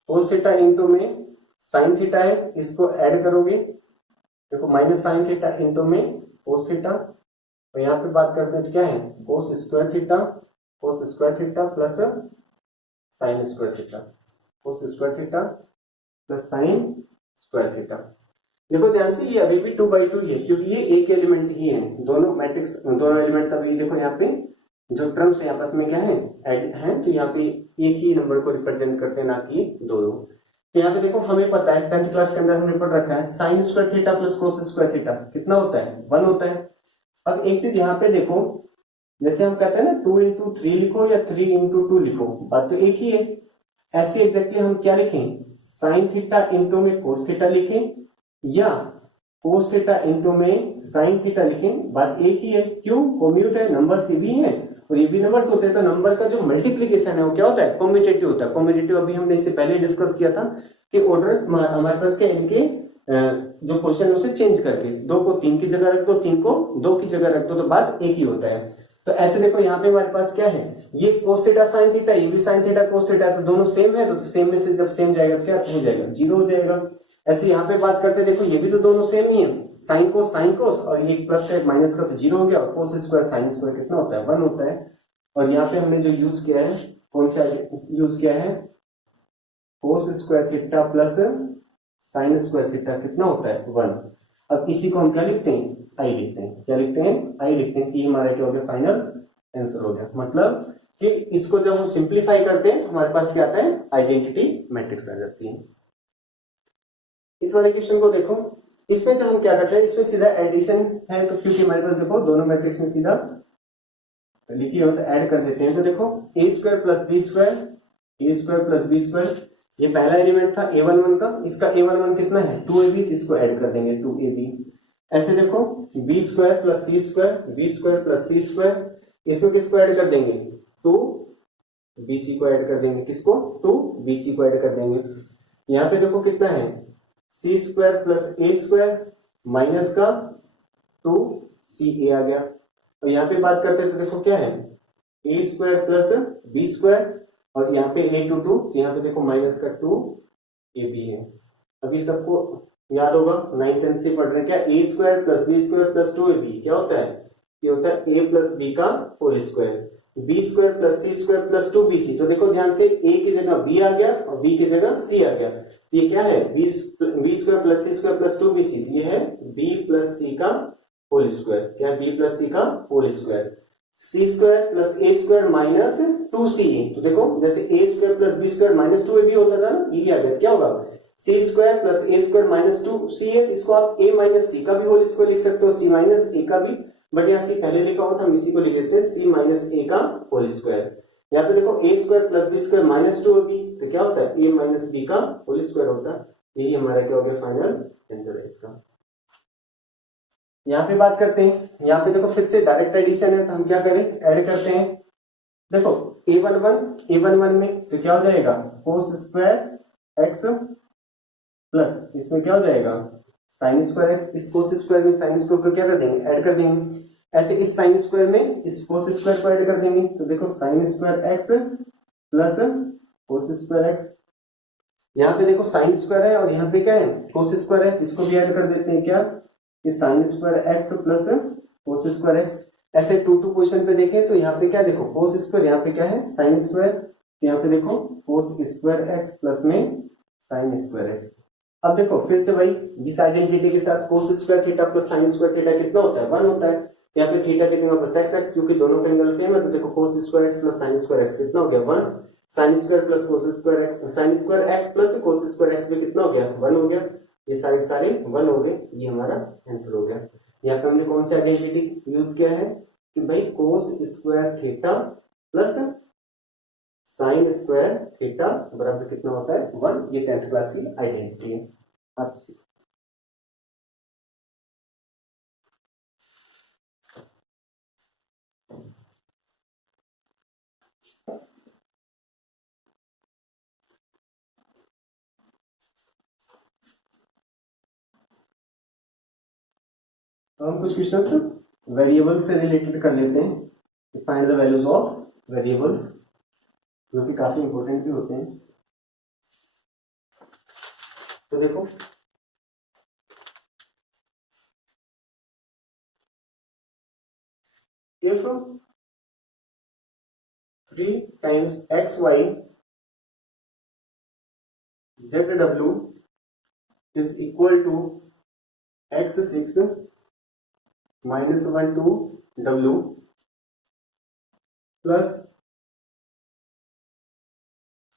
कोस थीटा इंटू में साइन थीटा है, इसको ऐड करोगे देखो माइनस साइन थीटा इंटू में कोस थीटा, और यहाँ पे बात करते हैं तो क्या है, cos square theta plus sine square theta, cos square theta plus sine square theta. देखो ध्यान से ये अभी भी 2/2 ही है क्योंकि ये एक एलिमेंट ही है, दोनों मैट्रिक्स दोनों एलिमेंट्स अभी देखो यहाँ पे जो टर्म्स है आपस में क्या है, ऐड है, तो यहाँ पे एक ही नंबर को रिप्रेजेंट करते हैं, ना कि दो। तो यहाँ पे देखो हमें पता है 10th क्लास के अंदर हमने पढ़ रखा है sine square theta plus cos square theta कितना होता है, 1 होता है। अब एक चीज यहाँ पे देखो, जैसे हम कहते हैं ना 2 into 3 लिखो या 3 into 2 लिखो, बात तो एक ही है। ऐसे एग्जैक्टली हम क्या लिखें, साइन थीटा इंटू में कोस थीटा लिखें या कोस थीटा इंटू में साइन थीटा लिखें, बात एक ही है। क्यों, कोम्यूट है, नंबर से भी है और ये भी नंबर्स होते हैं, तो नंबर का जो मल्टीप्लीकेशन है वो क्या होता है, कॉम्यूटेटिव होता है। कॉम्यूटेटिव अभी हमने इससे पहले डिस्कस किया था कि ऑर्डर हमारे पास के इनके जो क्वेश्चन है उसे चेंज करके 2 को 3 की जगह रख दो, 3 को 2 की जगह रख दो, तो बात एक ही होता है। तो ऐसे देखो यहाँ पे हमारे पास क्या है, ये कोस थीटा साइन थीटा, ये भी साइन थीटा कोस थीटा, तो दोनों सेम है, तो सेम में से जब सेम जाएगा तो क्या हो जाएगा, 0 हो जाएगा। ऐसे यहाँ पे बात करते देखो ये भी तो दोनों सेम ही है, साइन कोस और ये प्लस का माइनस का तो 0 हो गया, और कोस स्क्वायर साइन स्क्वायर कितना होता है, 1 होता है। और यहाँ पे हमने जो यूज किया है, कौन सा यूज किया है, cos square theta plus sine square theta कितना होता है, 1। अब इसी को हम क्या लिखते हैं, आई लिखते हैं, क्या लिखते हैं, आई लिखते हैं। ये हमारा क्या हो गया, फाइनल आंसर हो गया। मतलब कि इसको जब हम सिंप्लीफाई करते हैं तो हमारे पास क्या आता है, आइडेंटिटी मैट्रिक्स आ जाती है। इस वाले क्वेश्चन को देखो, इसमें जब हम क्या करते हैं, इसमें सीधा एडिशन है, तो क्योंकि हमारे पास देखो दोनों मैट्रिक्स में सीधा लिखिए हो तो ऐड कर देते हैं। तो देखो ए स्क्वायर प्लस बी स्क्वायर, ये पहला एलिमेंट था a11 का, इसका a11 कितना है 2ab, इसको ऐड कर देंगे 2ab। ऐसे देखो B square plus C square, इसमें किसको ऐड कर देंगे, 2bc को ऐड कर देंगे, किसको 2bc को ऐड कर देंगे। यहाँ पे देखो कितना है, सी square plus A square minus का 2ca आ गया। और यहाँ पे बात करते हैं तो देखो क्या है a square plus b square, और यहाँ पे a टू 2, यहाँ पे देखो माइनस का 2ab है। अभी सबको याद होगा 9th 10th से पढ़ रहे हैं क्या, a square plus b square plus 2ab क्या होता है, ये होता है a प्लस b का whole square, b square plus c square plus 2bc। तो देखो ध्यान से a की जगह b आ गया और b की जगह c आ गया। ये क्या है b square plus c square plus 2bc, ये है b प्लस c का होल स्क्वायर। क्या है b प्लस c का whole square. c square plus a square minus 2ca, तो देखो जैसे a square plus b square minus 2ab होता था ना, यही आ गया। क्या होगा c square plus a square minus 2ca, इसको आप a माइनस c का भी होल स्क्वायर लिख सकते हो, c माइनस a का भी, बट यहाँ c पहले लिखा हुआ था, हम इसी को लिख देते हैं c माइनस a का होल स्क्वायर। यहाँ पे देखो a square plus b square minus 2ab, तो क्या होता है a माइनस b का होल स्क्वायर होता है। यही हमारा क्या हो गया फाइनल आंसर है इसका। यहाँ पे बात करते हैं, यहाँ पे देखो फिर से डायरेक्ट एडिशन है, तो हम क्या करें ऐड करते हैं। देखो a11 में तो क्या हो जाएगा कोस स्क्वायर x प्लस इसमें क्या हो जाएगा साइन स्क्वायर एक्स, इस कोस स्क्वायर में साइन स्क्वायर को क्या कर देंगे ऐड कर देंगे। ऐसे इस साइन स्क्वायर में इस कोस स्क्वायर को ऐड कर देंगे, तो देखो sine square x plus cos square x. यहाँ पे देखो साइन स्क्वायर है और यहाँ पे क्या है कोस स्क्वायर है, इसको भी ऐड कर देते हैं क्या, इस sine square x plus cos square x. ऐसे 2 पोजीशन पे देखें तो यहाँ पे क्या देखो कोस स्क्वायर, यहाँ पे क्या है साइन स्क्वायर, तो यहाँ पे देखो कोस स्क्वायर एक्स प्लस में साइन स्क्वायर एक्स। अब देखो फिर से वही इस आइडेंटिटी के साथ cos square theta plus sine square theta कितना होता है 1 होता है। यहाँ पे थीटा की जगह पर सेक्स एक्स, क्योंकि दोनों का एंगल सेम है, तो देखो cos square x plus sine square x कितना हो गया 1, sine square plus cos square x, sine square x plus cos square x भी कितना हो गया 1 हो गया। ये सारे सारे 1 हो गए, ये हमारा आंसर हो गया। यहाँ पे हमने कौन सी आइडेंटिटी यूज किया है कि भाई cos square theta plus sine square theta बराबर कितना होता है 1। ये 10th क्लास की आइडेंटिटी है आपसे। हम कुछ क्वेश्चंस वेरिएबल से रिलेटेड कर लेते हैं। Find the values of variables, जो कि काफी इंपॉर्टेंट भी होते हैं। तो देखो if 3 times xy zw is equal to x6 minus 1 to w plus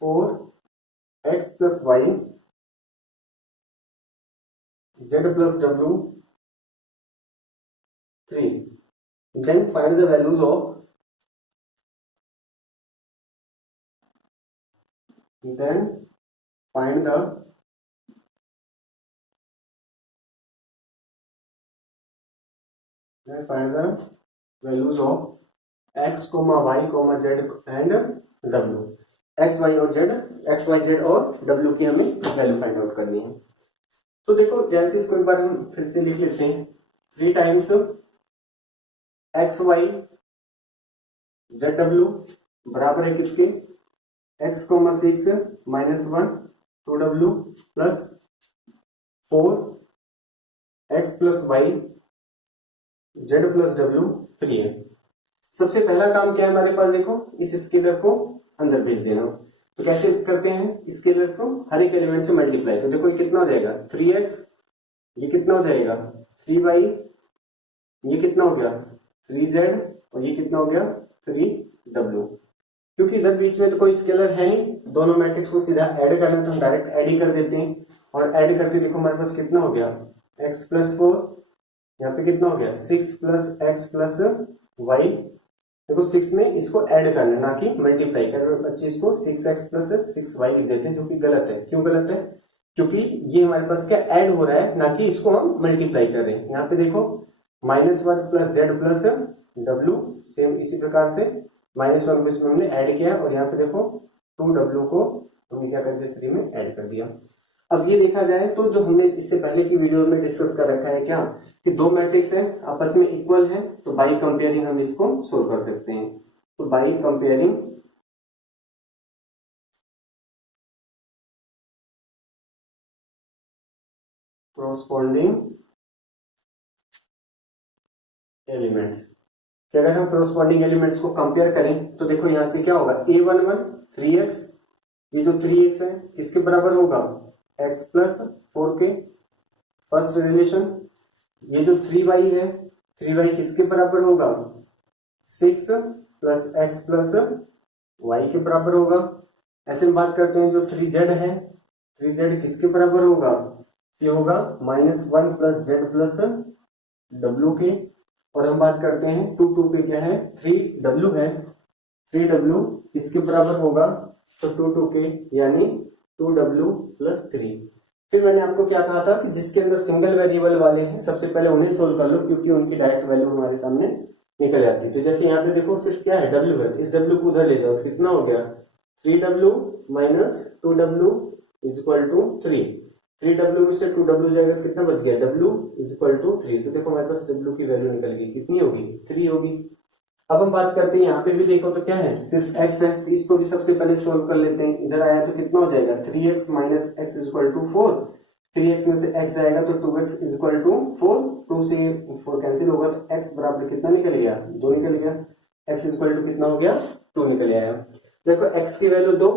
4x plus y z plus w 3, then find the values of x, y, z and w। x, y और z, x, y, z और w की हमें value find out करनी है। तो देखो ध्यान से इसको एक बार हम फिर से लिख लेते हैं। 3 टाइम्स एक्स वाई जेड डब्ल्यू बराबर है किसके x, 6 minus 1 2w plus 4x plus y z plus डब्ल्यू 3 है। सबसे पहला काम क्या है हमारे पास, देखो इस स्केलर को अंदर भेज देना। तो कैसे करते हैं, स्केलर को हर एक एलिमेंट से मल्टीप्लाई। तो देखो ये कितना हो जाएगा 3x, ये कितना हो जाएगा 3y, ये कितना हो गया 3z और ये कितना हो गया 3w। क्योंकि इधर बीच में तो कोई स्केलर है नहीं, दोनों मैट्रिक्स को सीधा ऐड करना है तो हम डायरेक्ट ऐड ही कर देते हैं। और ऐड करके देखो हमारे पास कितना हो गया x प्लस 4, यहाँ पे कितना हो गया 6 प्लस एक्स प्लस वाई। देखो 6 में इसको ऐड करना है ना कि मल्टीप्लाई करना। 25 को 6x प्लस 6y लिख देते हैं, जो कि गलत है। क्यों गलत है, क्योंकि ये हमारे पास क्या ऐड हो रहा है, ना कि इसको हम मल्टीप्लाई कर रहे हैं। यहाँ पे देखो -1 plus Z plus W, same इसी प्रकार से -1 को इसमें हमने ऐड किया और यहाँ पे देखो 2w को हमने क्या कर दिया 3 में ऐड कर दिया। अब ये देखा जाए तो जो हमने इससे पहले की वीडियो में डिस्कस कर रखा है क्या, कि दो मैट्रिक्स है आपस में इक्वल है, तो बाई कंपेयरिंग हम इसको सोल्व कर सकते हैं। तो बाई कंपेयरिंग कोरोस्पोंडिंग एलिमेंट्स, कि अगर हम कोरोस्पोंडिंग एलिमेंट्स को कंपेयर करें तो देखो यहां से क्या होगा, a11 3x, ये जो 3x है किसके बराबर होगा, x plus 4k first relation. ये जो 3y है 3y किसके बराबर होगा, 6 प्लस x प्लस y के बराबर होगा। ऐसे में बात करते हैं जो 3z है, 3z किसके बराबर होगा, ये होगा -1 प्लस z प्लस w के। और हम बात करते हैं 2 पे क्या है, 3w है, 3w किसके बराबर होगा, तो 2 के यानी 2w प्लस 3। फिर मैंने आपको क्या कहा था कि जिसके अंदर सिंगल वेरिएबल वाले हैं सबसे पहले उन्हें सोल्व कर लो, क्योंकि उनकी डायरेक्ट वैल्यू हमारे सामने निकल जाती है। तो जैसे यहाँ पे देखो सिर्फ क्या है, w है, इस w को उधर ले जाओ तो कितना हो गया, 3w minus 2w is equal to 3, 3w में से 2w जाएगा तो कितना बच गया, w इज इक्वल टू 3। तो देखो हमारे पास w की वैल्यू निकल गई, कितनी होगी, 3 होगी। अब हम बात करते हैं यहाँ पे भी देखो तो क्या है, सिर्फ x है, तो इसको भी सबसे पहले सोल्व कर लेते हैं। इधर आया तो कितना हो जाएगा, 3x minus x is equal to 4, 3x में से x आएगा तो 2x इज इक्वल टू 4, 2 से 4 कैंसिल होगा तो x बराबर कितना निकल गया, 2 निकल गया, x इज इक्वल टू कितना हो गया, 2 निकल आया। देखो x की वैल्यू 2,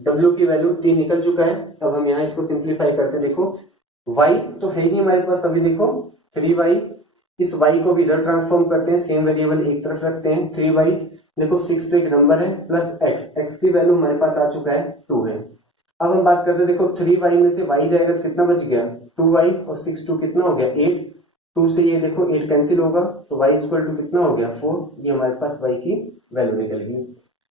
w की वैल्यू 3 निकल चुका है। अब हम यहाँ इसको सिंप्लीफाई करते देखो, y तो है ही नहीं हमारे पास, अभी देखो 3y, इस y को भी इधर ट्रांसफॉर्म करते हैं, सेम वेरिएबल एक तरफ रखते हैं, 3y देखो 6 तो एक नंबर है प्लस x की वैल्यू हमारे पास आ चुका है 2 है। अब हम बात करते हैं देखो 3y में से y जाएगा तो कितना बच गया, 2y और 6 2 कितना हो गया 8, 2 से ये देखो 8 कैंसिल होगा तो y इक्वल टू कितना हो गया 4, ये हमारे पास y की वैल्यू निकल गई।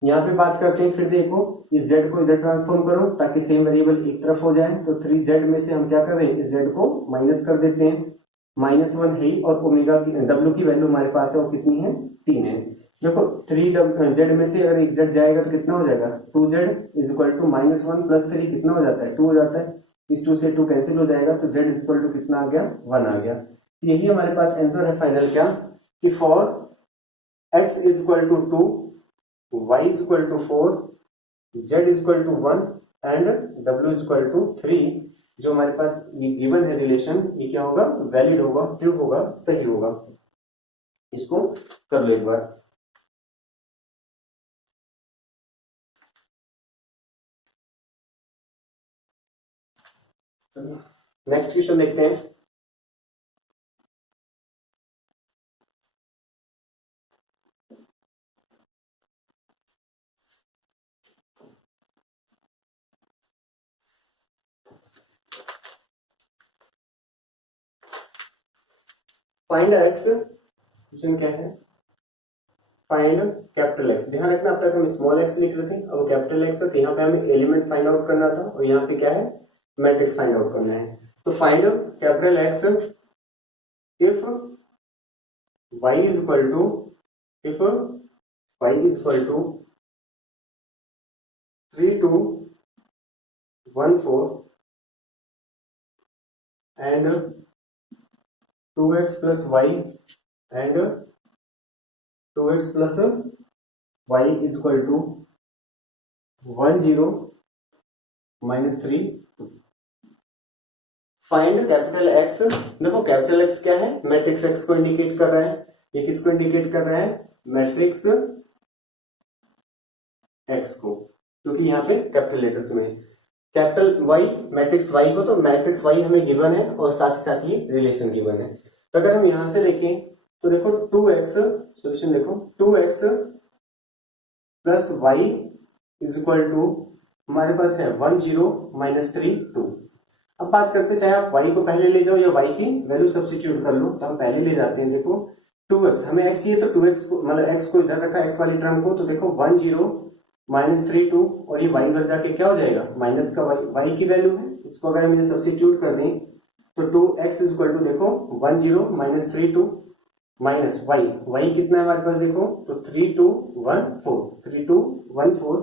यहाँ पे बात करते हैं, फिर देखो इस z को इधर ट्रांसफॉर्म करो ताकि सेम वेरिएबल एक तरफ हो जाए, तो 3z में से हम क्या कर रहे हैं, इस z को माइनस कर देते हैं, -1 है और ओमेगा की w की वैल्यू हमारे पास है वो कितनी है, 3 है। देखो 3z में से अगर एक z जाएगा तो कितना हो जाएगा, 2z is equal to -1 plus 3 कितना हो जाता है, 2 हो जाता है, इस 2 से 2 कैंसिल हो जाएगा तो z इज इक्वल टू कितना आ गया, 1 आ गया। यही हमारे पास आंसर है फाइनल क्या, कि for x is equal to 2, y is equal to 4, z is equal to 1 and w is equal to 3, जो हमारे पास ये गिवन है रिलेशन, ये क्या होगा, वैलिड होगा, ट्रू होगा, सही होगा। इसको कर लो एक बार। नेक्स्ट क्वेश्चन देखते हैं। फाइंड x, क्वेश्चन क्या है, फाइंड कैपिटल एक्स। ध्यान रखना अब तक हम स्मॉल एक्स लिख रहे थे, अब कैपिटल एक्स है, तो यहाँ पे हमें एलिमेंट फाइंड आउट करना था और यहाँ पे क्या है, मैट्रिक्स फाइंड आउट करना है। तो find capital x if y is equal to, if y is equal to 3 2 1 4 and 2x plus y and 2x plus y is equal to 1 0 minus 3। Find capital x. देखो capital x क्या है, matrix x को indicate कर रहा है, ये किसको indicate कर रहा है, मैट्रिक्स एक्स को, क्योंकि यहाँ पे कैपिटल लेटर्स में कैपिटल वाई मैट्रिक्स वाई को, तो मैट्रिक्स वाई हमें गिवन है और साथ ही साथ ये रिलेशन गिवन है। तो अगर हम यहां से देखें तो देखो 2x, सॉल्यूशन देखो 2x plus y is equal to हमारे पास है 1 0 माइनस 3 2। अब बात करते, चाहे आप y को पहले ले जाओ या y की वैल्यू सब्स्टिट्यूट कर लो, तो हम पहले ले जाते हैं। देखो 2x हमें x ये, तो 2x को मतलब x को इधर रखा x वाली टर्म को, तो देखो 1 0 माइनस 3 2 और ये y इधर जाके क्या हो जाएगा, माइनस का y की वैल्यू है, इसको अगर हम इसे सब्स्टिट्यूट कर दें तो 2x इज इक्वल टू देखो 1 0 माइनस 3 2 माइनस y कितना है हमारे पास देखो, तो 3 2 1 4, 3 2 1 4,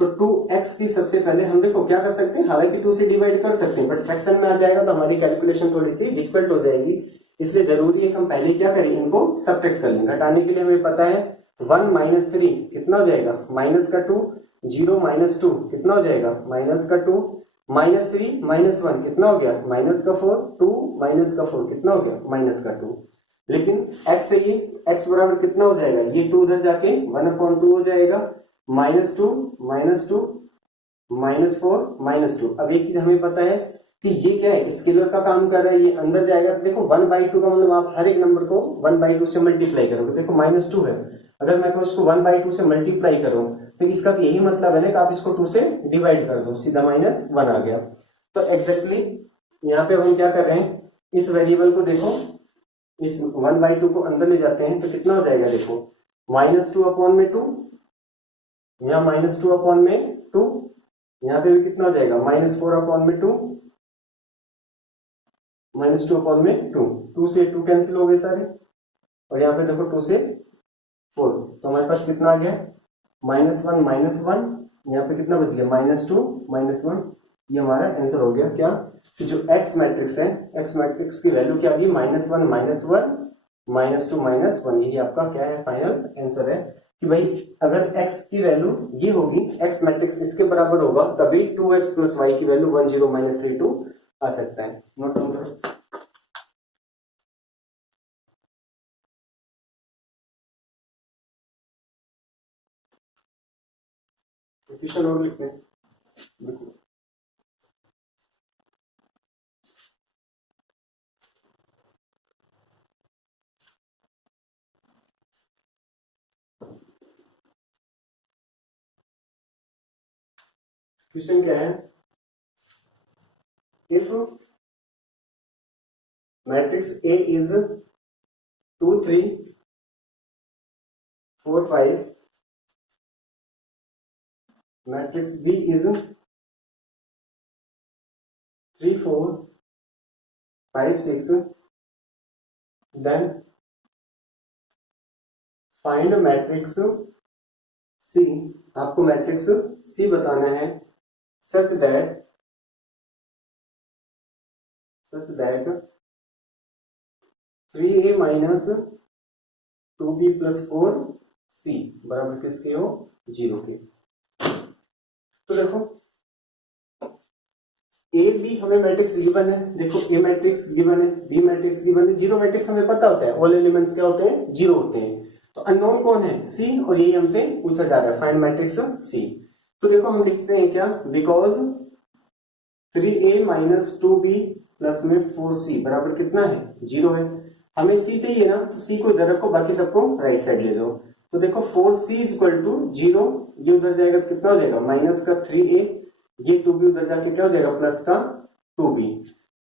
तो 2x की सबसे पहले हम देखो क्या कर सकते हैं, हालांकि 2 से डिवाइड कर सकते हैं बट फ्रैक्शन में आ जाएगा तो हमारी कैलकुलेशन थोड़ी सी डिफिकल्ट हो जाएगी, इसलिए जरूरी है कि हम पहले क्या करें, इनको सब्ट्रैक्ट कर लें। घटाने के लिए हमें पता है 1 माइनस 3 कितना हो जाएगा, माइनस का 2, 0 माइनस 2 कितना हो जाएगा, माइनस का 2, माइनस 3 माइनस 1 कितना हो गया, माइनस का 4, 2 माइनस का 4 कितना हो गया, माइनस का 2। लेकिन x से ये x बराबर कितना हो जाएगा, ये 2 उधर जाके 1/2 हो जाएगा, -2 -2 -4 -2। अब एक चीज हमें पता है कि ये क्या है, स्केलर का काम कर रहा है, ये अंदर जाएगा तो देखो 1/2 का मतलब आप हर एक नंबर को 1/2 से मल्टीप्लाई करोगे, देखो -2 है, अगर मैं इसको 1/2 से मल्टीप्लाई करूं तो इसका तो यही मतलब है ना कि आप इसको 2 से डिवाइड कर दो, सीधा -1 आ गया। तो एग्जैक्टली यहाँ पे हम क्या कर रहे हैं, इस वेरिएबल को देखो, इस 1/2 को अंदर ले जाते हैं तो कितना हो जाएगा, देखो -2/2, यहाँ -2/2, यहाँ पे भी कितना हो जाएगा, -4/2, -2/2, 2 से 2 कैंसिल हो गए सारे, और यहाँ पे देखो 2 से 4, तो हमारे पास कितना आ गया, -1, यहाँ पे कितना बच गया, -2 -1। ये हमारा आंसर हो गया क्या, कि जो x मैट्रिक्स है, x मैट्रिक्स की वैल्यू क्या आ गई, -1 -1 -2 -1। यही आपका क्या है, फाइनल आंसर है कि भाई अगर x की वैल्यू ये होगी, x मैट्रिक्स इसके बराबर होगा, तभी 2x + y की वैल्यू 1 0 -32 आ सकता है। नोट डाउन करो। क्वेश्चन और लिखते हैं, क्वेश्चन क्या है, if matrix A is 2 3 4 5, matrix B is 3 4 5 6, then find matrix C। आपको मैट्रिक्स C बताना है such that 3a minus 2b plus 4c बराबर किसके हो, 0 के। तो देखो ए बी हमें मैट्रिक्स गिवन है, देखो ए मैट्रिक्स गिवन है, बी मैट्रिक्स गिवन है, 0 मैट्रिक्स हमें पता होता है, ऑल एलिमेंट्स क्या होते हैं, 0 होते हैं। तो अननोन कौन है, सी, और यही हमसे पूछा जा रहा है, फाइंड मैट्रिक्स सी। तो देखो हम लिखते हैं क्या, because 3a minus 2b plus में 4c बराबर कितना है, 0 है। हमें c चाहिए ना, तो c को इधर रखो, बाकी सबको राइट साइड ले जाओ। तो देखो 4c इक्वल टू 0, ये उधर जाएगा तो कितना हो जाएगा, माइनस का 3a, ये 2b उधर जाके क्या हो जाएगा, प्लस का 2b।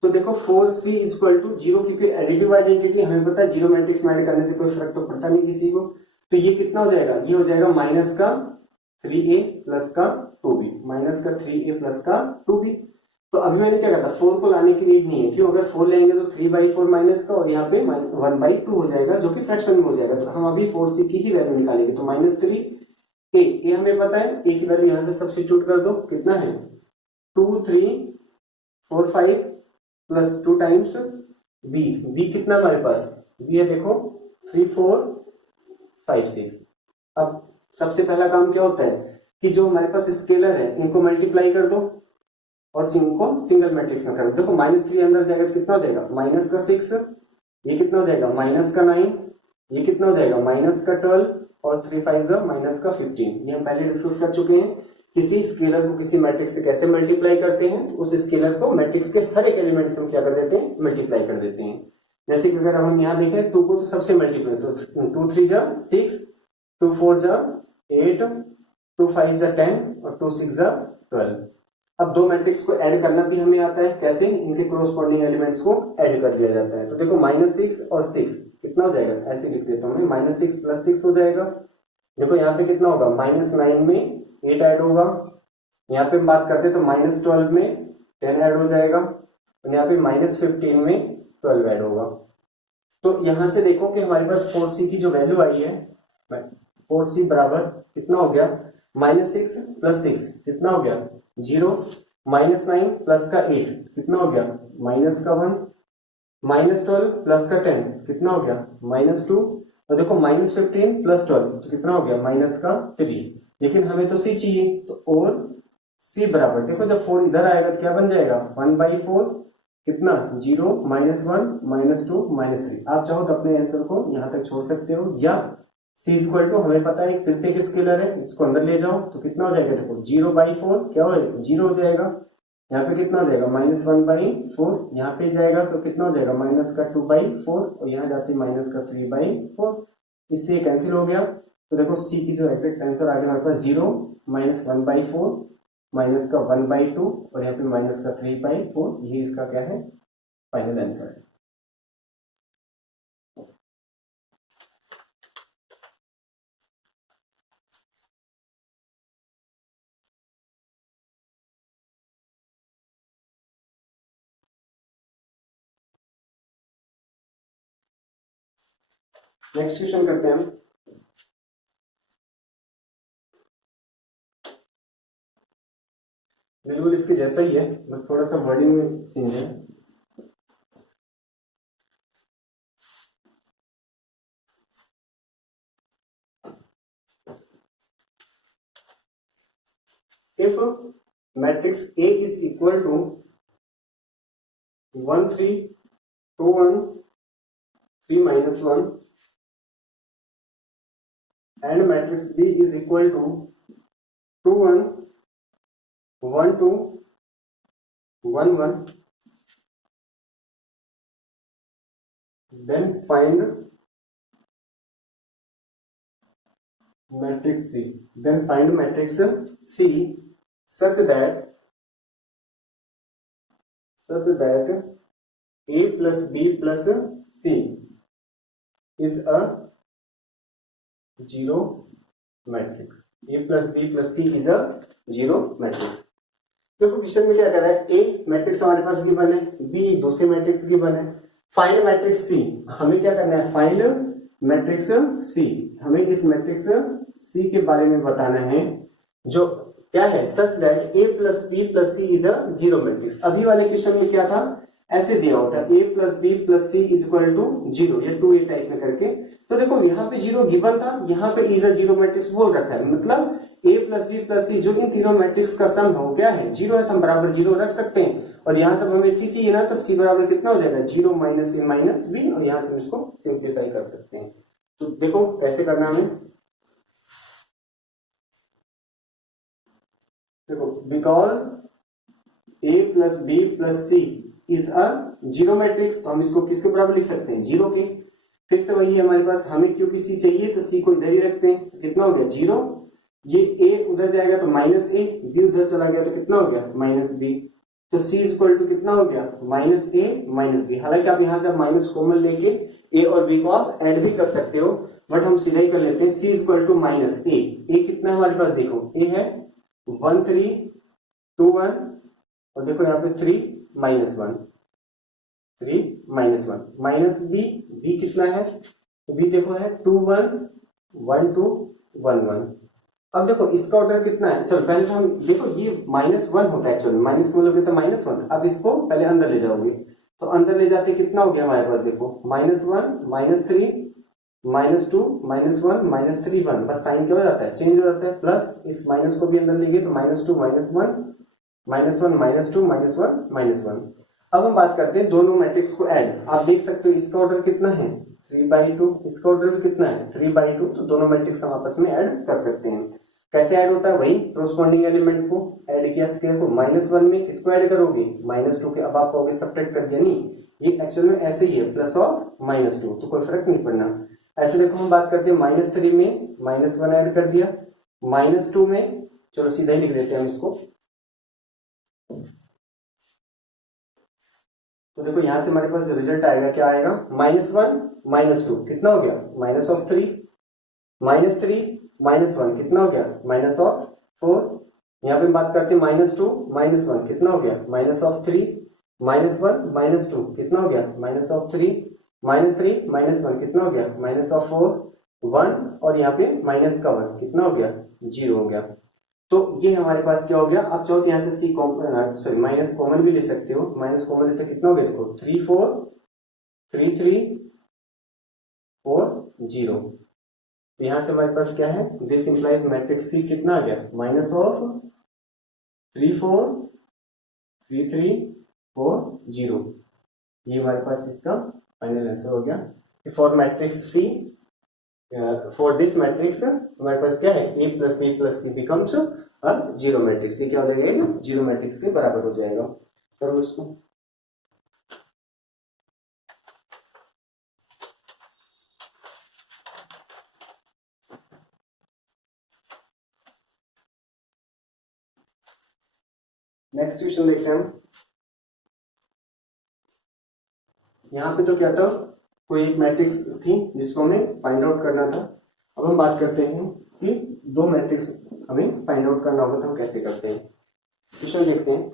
तो देखो 4c इक्वल टू 0, क्योंकि एडिटिव आइडेंटिटी हमें पता है, 0 मैट्रिक्स में ऐड करने से कोई फर्क तो पड़ता नहीं किसी को। तो ये कितना हो जाएगा, ये हो जाएगा माइनस का 3a प्लस का 2b, माइनस का 3a प्लस का 2b। तो अभी मैंने क्या कहा था, 4 को लाने की नीड नहीं है, क्यों, अगर 4 लेंगे तो 3/4 माइनस का, और यहाँ पे 1/2 हो जाएगा, जो कि फ्रैक्शन में हो जाएगा। तो हम अभी 4c की ही वैल्यू निकालेंगे, तो -3a, ये हमें पता है, a की वैल्यू यहाँ से सब्स्टिट्यूट कर दो, कितना है 2 3 4 5 प्लस 2 टाइम्स b कितना हमारे पास, b है देखो 3 4 5 6। अब सबसे पहला काम क्या होता है कि जो हमारे पास स्केलर है इनको मल्टीप्लाई कर दो और को सिंगल मैट्रिक्स में करो। देखो -3 अंदर जाएगा तो कितना हो जाएगा, माइनस का 6, ये कितना हो जाएगा, माइनस का 9, ये कितना हो जाएगा, माइनस का 12, और 3 5 माइनस का 15। ये हम पहले डिस्कस कर चुके हैं, किसी स्केलर को किसी मैट्रिक्स से कैसे मल्टीप्लाई करते हैं, उस स्केलर को मैट्रिक्स के हर एक एलिमेंट से हम क्या कर देते हैं, मल्टीप्लाई कर देते हैं। जैसे कि अगर हम यहाँ देखें 2 को तो सबसे मल्टीप्लाई, तो 2 3 जा 6, 2 4 जा 8, 2 5 जा 10, और 2 6 जा 12। अब दो मैट्रिक्स को ऐड करना भी हमें आता है, कैसे, इनके कोरोस्पोंडिंग एलिमेंट्स को ऐड कर दिया जाता है। तो देखो -6 और 6 कितना हो जाएगा, ऐसे लिख देता हूं मैं, -6 + 6 हो जाएगा। देखो यहाँ पे कितना होगा, -9 में 8 ऐड होगा, यहाँ पे बात करते तो -12 में 10 ऐड हो जाएगा, और यहाँ पे -15 में 12 ऐड होगा। तो यहाँ से देखो कि हमारे पास 4c की जो वैल्यू आई है, 4c बराबर कितना हो गया, -6 + 6 कितना हो गया 0, -9 प्लस का 8 कितना हो गया -1, -12 प्लस का 10 कितना हो गया -2, और देखो -15 + 12 तो कितना हो गया -3। लेकिन हमें तो c चाहिए, तो और c बराबर, देखो जब 4 इधर आएगा तो क्या बन जाएगा 1/4 कितना 0, -1, -2, -3। आप चाहो तो अपने आंसर को यहां तक छोड़ सकते हो, या c इक्वल टू हमें पता है फिर से एक स्केलर है, इसको अंदर ले जाओ तो कितना हो जाएगा, देखो 0/4 क्या हो जाएगा 0 हो जाएगा, यहाँ पे कितना हो जाएगा -1/4, यहाँ पे जाएगा तो कितना हो जाएगा -2/4, और यहाँ जाते -3/4, इससे ये कैंसिल हो गया। तो देखो c की जो एग्जैक्ट आंसर आ गया हमारे पास 0, -1/4, -1/2, और यहाँ पे -3/4, ये इसका क्या है फाइनल आंसर है। नेक्स्ट क्वेश्चन करते हैं हम। बिल्कुल इसके जैसा ही है, बस थोड़ा सा वर्डिंग में चेंज है। If matrix A is equal to 1 3 2 1 3 -1 and matrix B is equal to 2 1 1 2 1 1, then find matrix C. Then find matrix C such that A plus B plus C is a zero matrix. A plus B plus C is a zero matrix. देखो question में क्या कर रहा है, ए matrix हमारे पास given है, B दूसरे matrix given है, फाइंड मैट्रिक्स सी। हमें क्या करना है, फाइंड मैट्रिक्स सी। हमें इस मैट्रिक्स सी के बारे में बताना है जो क्या है, such that A plus B plus C is a zero matrix. अभी वाले क्वेश्चन में क्या था, ऐसे दिया होता है A plus B plus C is equal to 0 या 2a टाइप में करके। तो देखो यहाँ पे 0 गिवन था, यहाँ पे इज अ जीरो मैट्रिक्स बोल रखा है, मतलब a प्लस बी प्लस सी जो इन तीनों मैट्रिक्स का सम हो क्या है 0 है, तो हम बराबर 0 रख सकते हैं। और यहाँ से हमें c चाहिए ना, तो c बराबर कितना हो जाएगा 0 माइनस a माइनस b, और यहाँ से हम इसको सिंप्लीफाई कर सकते हैं। तो देखो कैसे करना हमें, देखो because a plus B plus C is a zero matrix, तो हम इसको किसके बराबर लिख सकते हैं 0 के। फिर से वही है हमारे पास, हमें क्योंकि c चाहिए तो c को इधर ही रखते हैं, तो कितना हो गया 0, ये a उधर जाएगा तो माइनस a, b उधर चला गया तो कितना हो गया माइनस b, तो c इक्वल टू कितना हो गया माइनस a माइनस b। हालांकि आप यहाँ से माइनस कॉमन लेके a और b को आप ऐड भी कर सकते हो, बट हम सीधा ही कर लेते हैं। c equal to minus a, कितना है हमारे पास, देखो a है 1 3 2 1, और देखो यहाँ पे 3 -1 3 -1 माइनस b कितना है, तो b देखो है 2 1 1 2 1 1। अब देखो इसका ऑर्डर कितना है, चलो पहले हम देखो ये -1 होता है, चलो माइनस का मतलब -1। अब इसको पहले अंदर ले जाओगे, तो अंदर ले जाते कितना हो गया हमारे पास, देखो -1 -3 -2 -1 -3 1, बस साइन क्या हो जाता है चेंज हो जाता है, प्लस इस माइनस को भी अंदर लेंगे तो -2 -1 -2 -1 -1। अब हम बात करते हैं दोनों मैट्रिक्स को ऐड। आप देख सकते हो इसका ऑर्डर कितना है 3/2, इसका ऑर्डर भी कितना है 3/2, तो दोनों मैट्रिक्स हम आपस में ऐड कर सकते हैं। कैसे ऐड होता है, वही कोरस्पॉन्डिंग एलिमेंट को ऐड किया, तो देखो -1 में किसको ऐड करोगे -2 के। अब आप कहोगे सब्ट्रैक्ट कर दिया, नहीं, ये एक्चुअल में ऐसे ही है, प्लस और -2, तो कोई फर्क नहीं पड़ना। ऐसे देखो हम बात करते हैं -3 में -1 ऐड कर दिया, -2 में चलो सीधा ही लिख देते हैं हम इसको, तो देखो यहां से हमारे पास रिजल्ट आएगा, क्या आएगा -1 -2 कितना हो गया -3 -3 -1 कितना हो गया -4। यहाँ पे बात करते हैं -2 -1 कितना हो गया -3 -1 -2 कितना हो गया -3 -3 -1 कितना हो गया -4 1, और यहाँ पे माइनस का 1 कितना हो गया 0 हो गया। तो ये हमारे पास क्या हो गया। आप चाहो तो यहाँ से सी सॉरी माइनस कॉमन भी ले सकते हो। माइनस कॉमन लेते कितना हो गया देखो 3 4 3 3 4 0। यहां से हमारे पास क्या है, दिस इंप्लाइज मैट्रिक्स सी कितना आ गया माइनस ऑफ 3 4 3 3 4 0। ये हमारे पास इसका फाइनल आंसर हो गया। For matrix C, for this matrix हमारे पास क्या है a plus B plus C becomes a zero matrix. ये क्या हो जाएगा जीरो मैट्रिक्स के बराबर हो जाएगा। करो इसको। नेक्स्ट क्वेश्चन देखते हैं हम। यहाँ पे तो क्या था, कोई एक मैट्रिक्स थी जिसको हमें फाइंड आउट करना था। अब हम बात करते हैं कि दो मैट्रिक्स हमें फाइंड आउट करना होगा तो हम कैसे करते हैं। क्वेश्चन देखते हैं।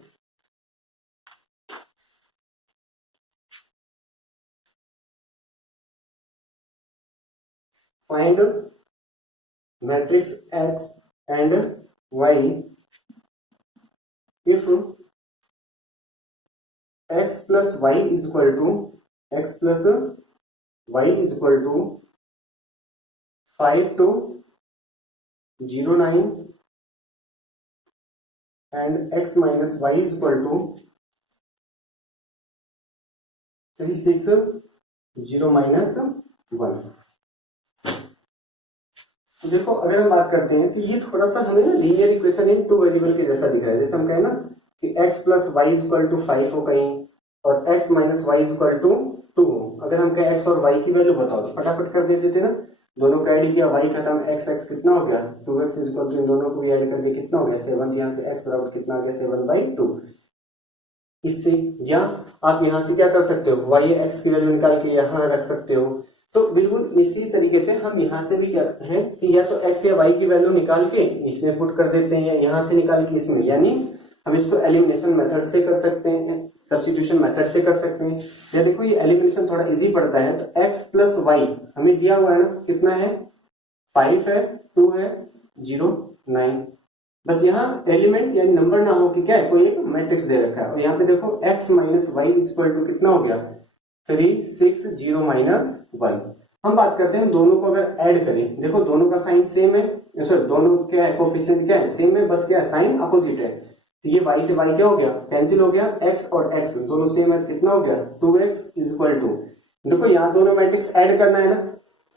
Find matrix x and y if x plus y is equal to x plus y is equal to 5 to 0 9 and x minus y is equal to 3 6 0 minus 1। देखो अगर हम बात करते हैं तो ये थोड़ा सा हमें ना linear equation in two variable के जैसा दिख रहा है। जैसे हम कहें ना कि x plus y is equal to 5 हो कहीं और x minus y is equal to 2 हो। अगर हम कहें x और y की वैल्यू बताओ तो फटाफट कर देते थे ना, दोनों का ऐड किया y खत्म, x कितना हो गया 2x इज इक्वल टू, इन दोनों को भी ऐड कर दिया कितना हो गया 7। यहाँ से x बराबर कितना आ गया 7/2। इससे या आप यहाँ से क्या कर सकते हो y x की वैल्यू निकाल के यहाँ रख सकते हो। तो बिल्कुल इसी तरीके से हम यहाँ से भी क्या है कि या तो x या y की वैल्यू निकाल के इसमें पुट कर देते हैं या यहाँ से निकाल के इसमें, यानी हम इसको एलिमिनेशन मेथड से कर सकते हैं, सब्स्टिट्यूशन मेथड से कर सकते हैं। या देखो ये एलिमिनेशन थोड़ा इजी पड़ता है। तो x प्लस वाई हमें दिया हुआ है ना, कितना है 5 है 2 है 0 9। बस यहाँ एलिमेंट यानी नंबर ना हो कि क्या है कोई एक मैट्रिक्स दे रखा है। और यहाँ पे देखो x minus y equal to कितना हो गया 3 6 0 माइनस 1। हम बात करते हैं दोनों को अगर ऐड करें, देखो दोनों का साइन सेम है, सॉरी दोनों क्या है कोफिशिएंट क्या है सेम है, बस क्या है साइन अपोजिट है। तो ये y से y क्या हो गया कैंसिल हो गया, x और x दोनों सेम है तो कितना हो गया 2x इज इक्वल टू। देखो यहाँ दोनों मैट्रिक्स ऐड करना है ना,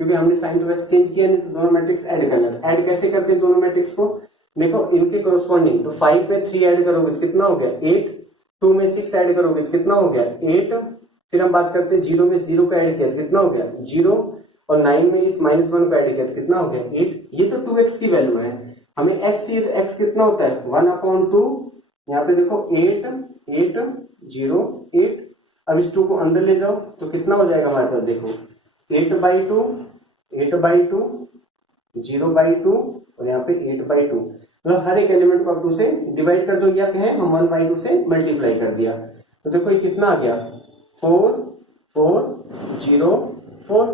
क्योंकि हमने साइन तो वैसे चेंज किया नहीं, तो दोनों मैट्रिक्स ऐड करना है। ऐड कैसे करते हैं दोनों मैट्रिक्स को, देखो इनके कोरोस्पॉन्डिंग, तो 5 में 3 ऐड करोगे तो कितना हो गया 8, 2 में 6 ऐड करोगे तो कितना हो गया 8। फिर हम बात करते हैं 0 में 0 का ऐड किया तो कितना हो गया 0, और 9 में इस -1 का ऐड किया तो कितना हो गया 8। ये तो 2x की वैल्यू है, हमें x चाहिए तो x कितना होता है 1/2। यहाँ पे देखो 8 8 0 8। अब इस 2 को अंदर ले जाओ तो कितना हो जाएगा हमारे पास, देखो 8/2 8/2 0/2 और यहाँ पे 8/2। मतलब हर एक एलिमेंट को आप 2 से डिवाइड कर दो, या कहें हम 1/2 से मल्टीप्लाई कर दिया। तो देखो ये कितना आ गया 4 4 0 4।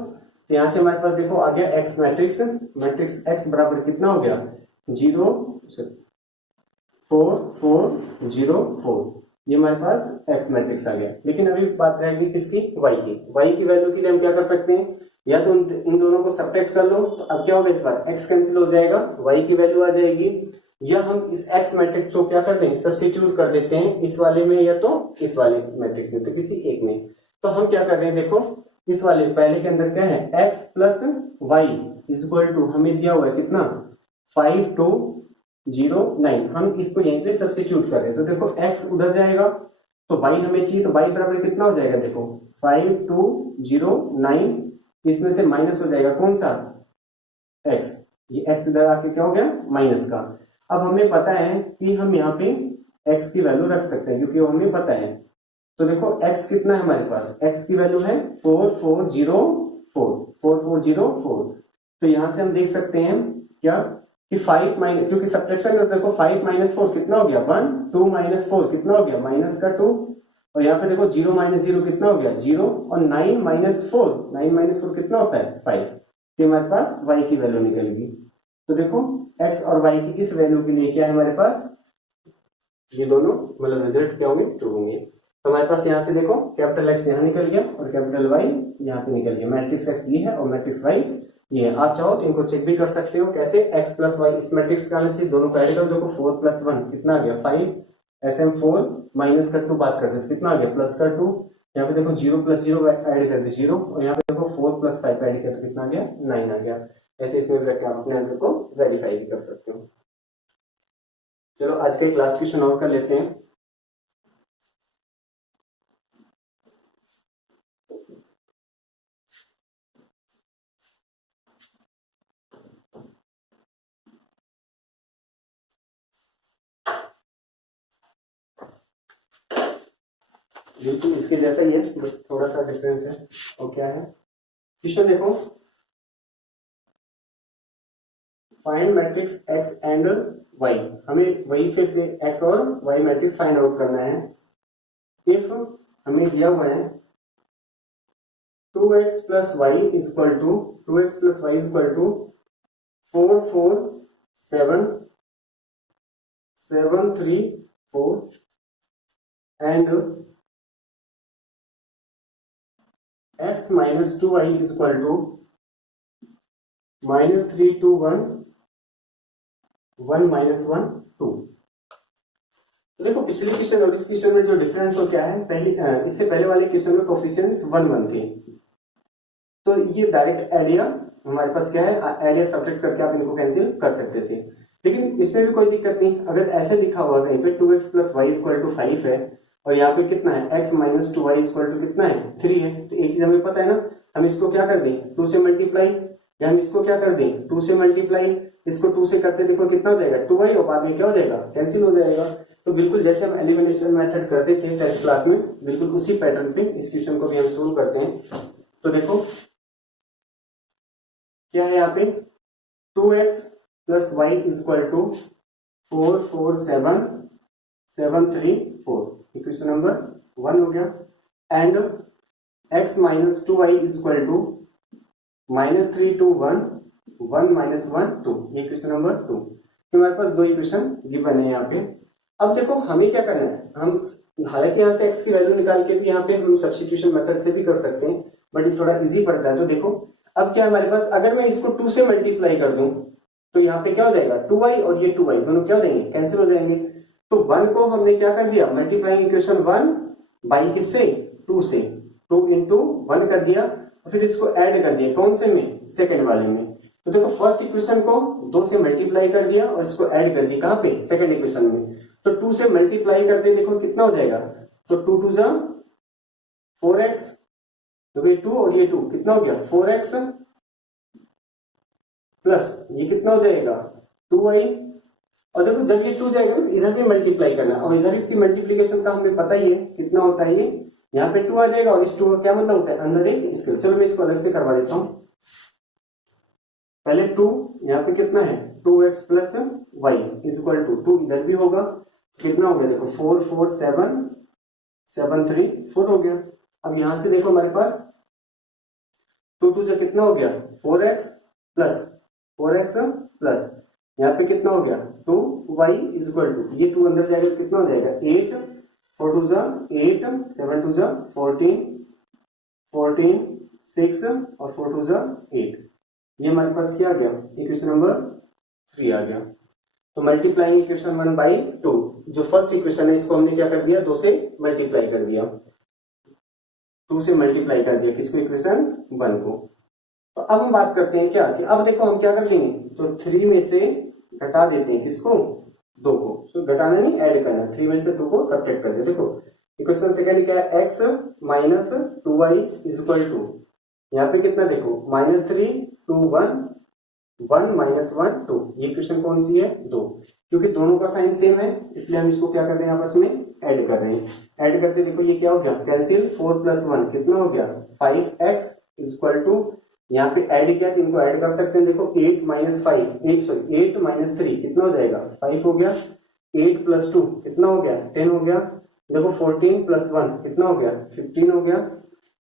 तो यहाँ से हमारे पास देखो आ गया x मैट्रिक्स, मैट्रिक्स x बराबर कितना हो गया 0 4 4 0 4। ये हमारे पास x मैट्रिक्स आ गया। लेकिन अभी बात रहेगी किसकी y की। y की वैल्यू के लिए हम क्या कर सकते हैं, या तो इन दोनों को सब्ट्रैक्ट कर लो, तो अब क्या होगा इस बार x कैंसिल हो जाएगा y की वैल्यू आ जाएगी, या हम इस x मैट्रिक्स को क्या कर देंगे सब्स्टिट्यूट कर देते हैं इस वाले में या तो इस वाले मैट्रिक्स में, तो किसी एक में। तो हम क्या कर रहे हैं देखो इस वाले पहले के अंदर क्या है x plus y is equal to हमें दिया हुआ है कितना 5 2 0 9। हम इसको यहीं पे सब्स्टिट्यूट कर रहे हैं, तो देखो x उधर जाएगा तो y हमें चाहिए, तो y बराबर कितना हो जाएगा देखो 5 2 0 9। इसमें से माइनस हो जाएगा कौन सा x, ये x इधर आके क्या हो गया माइनस का। अब हमें पता है कि हम यहाँ पे x की वैल्यू रख सकते हैं क्योंकि वो हमें पता है। तो देखो x कितना है हमारे पास, x की वैल्यू है 4404 4404। तो यहां से हम देख सकते हैं क्या कि 5 माइनस, क्योंकि सब्ट्रैक्शन में देखो 5 - 4 कितना हो गया 1, 2 - 4 कितना हो गया -2, और यहाँ पे देखो 0 - 0 कितना हो गया 0, और 9 - 4 9 - 4 कितना होता है 5। तो हमारे पास y की वैल्यू निकल गई। तो देखो x और y की किस वैल्यू के लिए क्या है हमारे पास, ये दोनों मतलब रिजल्ट क्या होंगे, ट्रू होंगे। तो हमारे पास यहाँ से देखो कैपिटल X यहाँ निकल गया और कैपिटल Y यहाँ पे निकल गया, मैट्रिक्स X ये है और मैट्रिक्स Y ये है। आप चाहो तो इनको चेक भी कर सकते हो, कैसे, x प्लस वाई इस मैट्रिक्स का आना चाहिए, दोनों को ऐड करो, देखो 4 प्लस 1 कितना आ गया 5, ऐसे हम 4 माइनस का 2 बात करते हैं कितना आ गया प्लस का 2, यहाँ पे देखो 0 प्लस 0 ऐड कर दे 0 और यहाँ पे देखो 4 प्लस 5 ऐड किया तो कितना आ गया 9 आ गया। ऐसे इसमें भी रख के आप अपने आंसर को वेरीफाई भी कर सकते हो। चलो आज के क्लास क्वेश्चन और कर लेते हैं। बिल्कुल इसके जैसा ही है, बस थोड़ा सा डिफरेंस है। और क्या है क्वेश्चन देखो, find matrix x and y, हमें वही फिर से x और y मैट्रिक्स फाइंड आउट करना है। इफ हमें दिया हुआ है 2x plus y is equal to 2x plus y is equal to 4 4 7 7 3 4 and x minus 2y is equal to minus 3 2 1 1 minus 1 2। देखो पिछले क्वेश्चन और इस क्वेश्चन में जो डिफरेंस हो क्या है, इससे पहले वाले क्वेश्चन में कोफिशिएंट्स 1 1 थे, तो ये डायरेक्ट एडिया हमारे पास क्या है, एडिया सब्ट्रैक्ट करके आप इनको कैंसिल कर सकते थे। लेकिन इसमें भी कोई दिक्कत नहीं, अगर ऐसे लिखा हुआ कहीं पे 2x plus Y equal to 5 है और यहाँ पे कितना है x minus 2y equal to कितना है 3 है, तो एक चीज हमें पता है ना, हम इसको क्या कर दें 2 से मल्टीप्लाई, या हम इसको क्या कर दें 2 से मल्टीप्लाई, इसको 2 से करते देखो कितना हो जाएगा 2y और बाद में क्या हो जाएगा कैंसिल हो जाएगा। तो बिल्कुल जैसे हम एलिमिनेशन मेथड करते थे 10th क्लास में, बिल्कुल उसी पैटर्न पे इस क्वेश्चन को भी हम सोल्व करते हैं। तो देखो क्या है यहाँ पे 2x plus y is equal to 4 4 7 7 3 4, equation number 1 हो गया, and x minus 2y is equal to minus 3 2 1 1 minus 1 2, ये इक्वेशन नंबर 2। तो हमारे पास दो इक्वेशन गिवन है यहाँ पे। अब देखो हमें क्या करना है, हम हालांकि यहाँ से x की वैल्यू निकाल के भी यहाँ पे हम सब्स्टिट्यूशन मेथड से भी कर सकते हैं, बट ये थोड़ा इजी पड़ता है। तो देखो अब क्या हमारे पास, अगर मैं इसको 2 से मल्टीप्लाई कर दूं तो यहाँ पे क्या हो जाएगा 2y और ये 2y दोनों क्या हो जाएंगे कैंसिल हो जाएंगे। तो 1 को हमने क्या कर दिया मल्टीप्लाइंग इक्वेशन 1 बाई किससे 2 से, 2 इंटू 1 कर दिया और फिर इसको ऐड कर दिया कौन से में सेकंड वाले में। तो देखो फर्स्ट इक्वेशन को 2 से मल्टीप्लाई कर दिया और इसको ऐड कर दिया कहां पे सेकंड इक्वेशन में। तो 2 से मल्टीप्लाई कर दे देखो कितना हो जाएगा, तो 2 2 जा 4x, तो ये 2 और ये 2 कितना हो गया 4x प्लस ये कितना हो जाएगा 2y। और देखो जब ये 2 जाएगा तो इधर भी मल्टीप्लाई करना, और इधर की मल्टीप्लीकेशन का हमें पता ही है कितना होता है, ये यहाँ पे 2 आ जाएगा और इस 2 का क्या मतलब होता है अंदर एक स्केल। चलो मैं इसको अलग से करवा देता हूं, पहले 2 यहाँ पे कितना है 2x plus y is equal to 2 इधर भी होगा कितना हो गया देखो 4 4 7 7 3 4 हो गया। अब यहां से देखो हमारे पास 2 2 जो कितना हो गया 4x प्लस यहाँ पे कितना हो गया 2y इज इक्वल टू ये 2 अंदर जाएगा तो कितना हो जाएगा 8 4 2 जा 8 7 2 जा 14 14 6 और 4 2 जा 8, ये हमारे पास क्या आ गया इक्वेशन नंबर 3 आ गया। तो मल्टीप्लाइंग इक्वेशन 1 बाई 2, जो फर्स्ट इक्वेशन है इसको हमने क्या कर दिया 2 से मल्टीप्लाई कर दिया, 2 से मल्टीप्लाई कर दिया किसको इक्वेशन 1 को। तो अब हम बात करते हैं क्या कि अब देखो हम क्या कर देंगे, तो 3 में से घटा देते हैं किसको 2 को, तो घटाना नहीं ऐड करना, 3 में से 2 को सब्ट्रैक्ट कर दे। देखो इक्वेशन सेकंड क्या है x minus 2y is equal to यहाँ पे कितना देखो माइनस 3 2 1 1 माइनस 1 2, ये इक्वेशन कौन सी है 2, क्योंकि दोनों का साइन सेम है इसलिए हम इसको क्या कर रहे हैं आपस में ऐड कर रहे हैं। ऐड करते देखो ये क्या हो गया कैंसिल 4 प्लस 1 कितना हो गया 5x इज इक्वल टू यहाँ पे ऐड किया तो इनको ऐड कर सकते हैं, देखो 8 माइनस 8 माइनस 3 कितना हो जाएगा 5 हो गया, 8 प्लस 2 कितना हो गया 10 हो गया, देखो 14 प्लस 1 कितना हो गया 15 हो गया।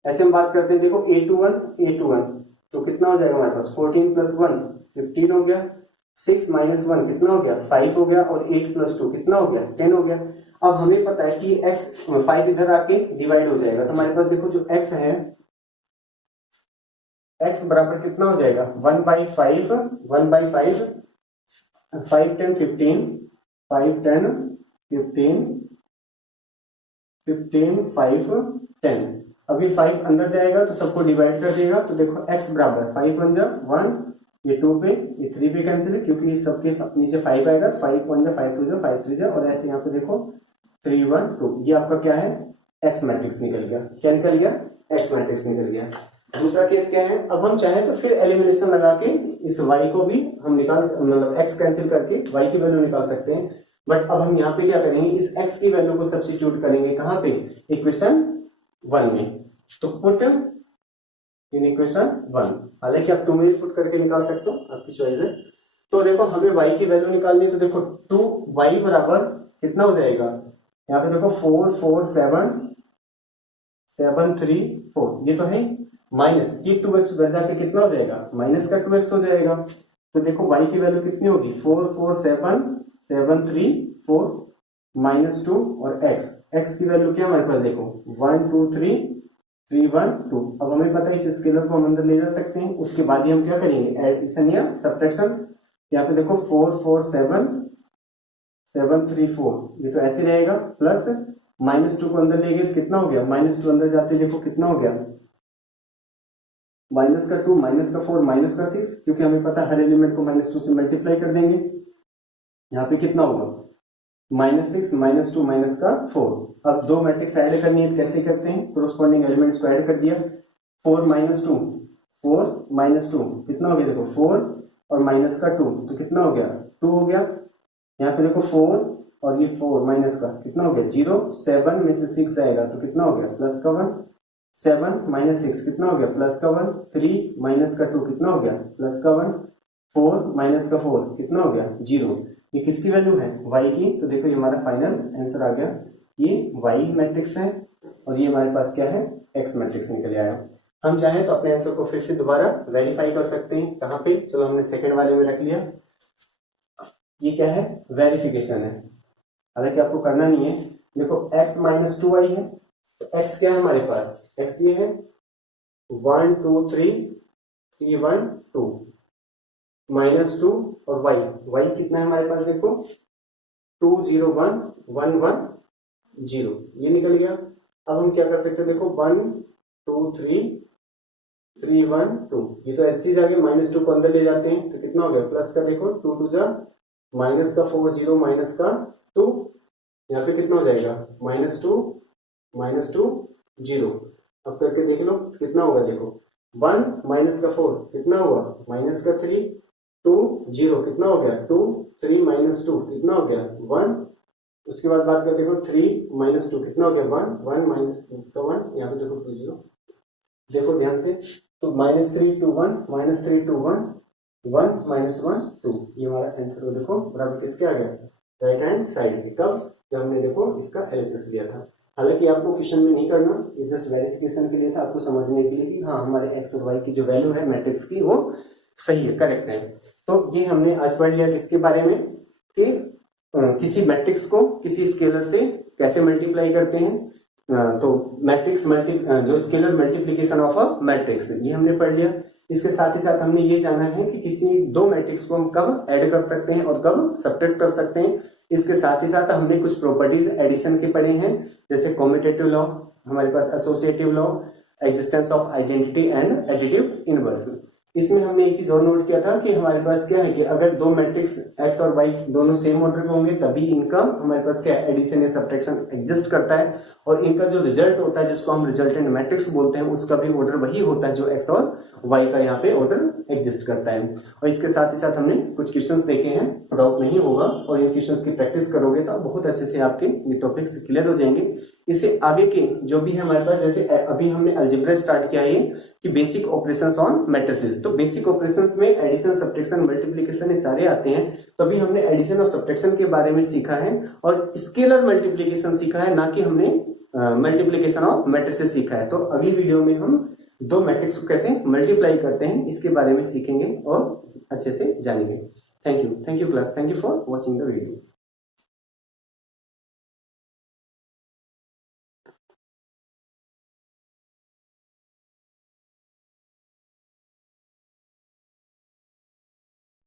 ऐसे हम बात करते हैं देखो a to 1 तो कितना हो जाएगा हमारे पास 14 प्लस 1 15 हो गया, 6 माइनस 1 कितना हो गया 5 हो गया, और 8 प्लस 2 कितना हो गया 10 हो गया। अब हमें पता है कि x 5 इधर आके डिवाइड हो जाएगा, तो हमारे पास देखो जो x है, x बराबर कितना हो जाएगा 1/5, 1/5, 5 10 15, 5 10 15, 15 5 10। अभी 5 अंदर जाएगा तो सबको डिवाइड कर देगा, तो देखो x बराबर 5 1 जा 1, ये 2 पे, ये 3 पे कैंसिल है क्योंकि ये सबके नीचे 5 आएगा, 5 1 जा 5 2 जा 5 3 जा, और ऐसे यहाँ पे देखो 3 1 2, ये आपका क्या है x मैट्रिक्स निकल गया। क्या निकल गया x मैट्रिक्स निकल गया। दूसरा केस क्या है, अब हम चाहे तो फिर एलिमिनेशन लगा के इस y को भी हम निकाल, मतलब x कैंसिल करके y की वैल्यू निकाल सकते हैं, बट अब हम यहाँ पे क्या करेंगे, इस x की वैल्यू को सब्स्टिट्यूट करेंगे कहाँ पे, इक्वेशन 1 में। तो पुट इन इक्वेशन 1, हालांकि आप 2 में पुट करके निकाल सकते हो, आपकी चॉइस है। तो देखो हमें y की वैल्यू निकालनी है, तो देखो 2y बराबर कितना हो जाएगा, यहाँ पे देखो 4 4 7 7 3 4, ये तो है माइनस, ये 2x उधर जाके कितना हो जाएगा माइनस का 2x हो जाएगा। तो देखो y की वैल्यू कितनी होगी 4 4 7 7 3 4 माइनस 2, और x की वैल्यू क्या हमारे पास देखो 1 2 3 3 1 2। अब हमें पता है इस स्केलर को हम अंदर ले जा सकते हैं, उसके बाद ही हम क्या करेंगे एडिशन या सब्ट्रैक्शन। यहाँ पे देखो 4 4 7 7 3 4, ये तो ऐसे रहेगा, प्लस माइनस 2 को अंदर ले गए तो कितना हो गया, माइनस 2 अंदर जाते देखो कितना हो गया, माइनस का 2 माइनस का 4 माइनस का 6, क्योंकि हमें पता है हर एलिमेंट को माइनस 2 से मल्टीप्लाई कर देंगे। यहाँ पे कितना होगा माइनस 6 माइनस 2 माइनस का 4। अब दो मैट्रिक्स ऐड करनी है तो कैसे करते हैं, कोरोस्पोंडिंग एलिमेंट्स को ऐड कर दिया, 4 माइनस 2 4 माइनस 2 कितना हो गया देखो 4, और माइनस का 2 तो कितना हो गया 2 हो गया। यहाँ पे देखो 4 और ये 4 माइनस का कितना हो गया 0, 7 में से 6 आएगा तो कितना हो गया प्लस का 1, 7 माइनस 6 कितना हो गया प्लस का 1, 3 माइनस का 2 कितना हो गया प्लस का 1, 4 माइनस का 4 कितना हो गया 0। ये किसकी वैल्यू है y की, तो देखो ये हमारा फाइनल आंसर आ गया, ये y मैट्रिक्स है और ये हमारे पास क्या है x मैट्रिक्स निकल आया। हम चाहें तो अपने आंसर को फिर से दोबारा वेरीफाई कर सकते हैं, कहाँ पे, चलो हमने सेकंड वाले में रख लिया, ये क्या है वेरिफिकेशन है, हालांकि आपको करना नहीं है। देखो x माइनस 2y है, तो x क्या है हमारे पास, x ये है 1 2 3 3 1 2 माइनस 2, और y कितना है हमारे पास देखो 2 0 1 1 1 0, ये निकल गया। अब हम क्या कर सकते हैं देखो 1 2 3 3 1 2, ये तो ऐसी चीज आ गई, माइनस 2 को अंदर ले जाते हैं तो कितना हो गया प्लस का देखो 2 2 जा माइनस का 4 0 माइनस का 2, यहाँ पे कितना हो जाएगा माइनस 2 0। अब करके देख लो कितना होगा देखो 1 माइनस का 4 कितना हुआ माइनस का 3, 2 0 कितना हो गया 2 3 माइनस 2 कितना हो गया 1, उसके बाद बात करते देखो 3 माइनस 2 कितना हो गया 1 1 माइनस का 1, यहाँ पे देखो 2 0, देखो ध्यान से, तो माइनस 3 2 1 माइनस 3 2 1 1 माइनस 1 2, ये हमारा आंसर हो देखो बराबर किसके आ गया राइट हैंड साइड के। कब, जब हमने देखो इसका एनालिसिस लिया था। हालांकि आपको क्वेश्चन में नहीं करना, ये जस्ट वेरिफिकेशन के लिए था, आपको समझने के लिए कि हाँ हमारे एक्स और वाई की जो वैल्यू है मैट्रिक्स की वो सही है, करेक्ट है। तो ये हमने आज पढ़ लिया इसके बारे में कि किसी मैट्रिक्स को किसी स्केलर से कैसे मल्टीप्लाई करते हैं। तो मैट्रिक्स जो scalar multiplication of a matrix, ये हमने पढ़ लिया। इसके साथ ही साथ हमने ये जाना है कि किसी दो मैट्रिक्स को हम कब ऐड कर सकते हैं और कब सब्ट्रैक्ट कर सकते हैं। इसके साथ ही साथ हमने कुछ प्रॉपर्टीज एडिशन के पढ़े हैं, जैसे कॉम्यूटेटिव लॉ, हमारे पास associative law, existence of identity and additive inverse. इसमें हमने एक चीज और नोट किया था कि हमारे पास क्या है कि अगर दो मैट्रिक्स एक्स और वाई दोनों सेम ऑर्डर के होंगे तभी इनका हमारे पास क्या एडिशन या सब्ट्रैक्शन एग्जिस्ट करता है, और इनका जो रिजल्ट होता है जिसको हम रिजल्टेंट मैट्रिक्स बोलते हैं उसका भी ऑर्डर वही होता है जो एक्स और वाई का यहाँ पे ऑर्डर एग्जिस्ट करता है। और इसके साथ ही साथ हमने कुछ क्वेश्चंस देखे हैं, डाउट नहीं होगा, और इन क्वेश्चंस की प्रैक्टिस करोगे तो बहुत अच्छे से आपके ये टॉपिक्स क्लियर हो जाएंगे। इससे आगे के जो भी है हमारे पास, जैसे अभी हमने अलजेब्रा स्टार्ट किया है कि बेसिक ऑपरेशंस ऑन मैट्रिसेस, तो बेसिक ऑपरेशंस में एडिशन सब्ट्रैक्शन मल्टीप्लिकेशन ये सारे आते हैं। तो अभी हमने एडिशन और सब्ट्रैक्शन के बारे में सीखा है और स्केलर मल्टीप्लिकेशन सीखा है, ना कि हमने मल्टीप्लिकेशन ऑफ मैट्रिसेस सीखा है। तो अगली वीडियो में हम दो मैट्रिक्स को कैसे मल्टीप्लाई करते हैं इसके बारे में सीखेंगे और अच्छे से जानेंगे। Thank you class, thank you for watching the video.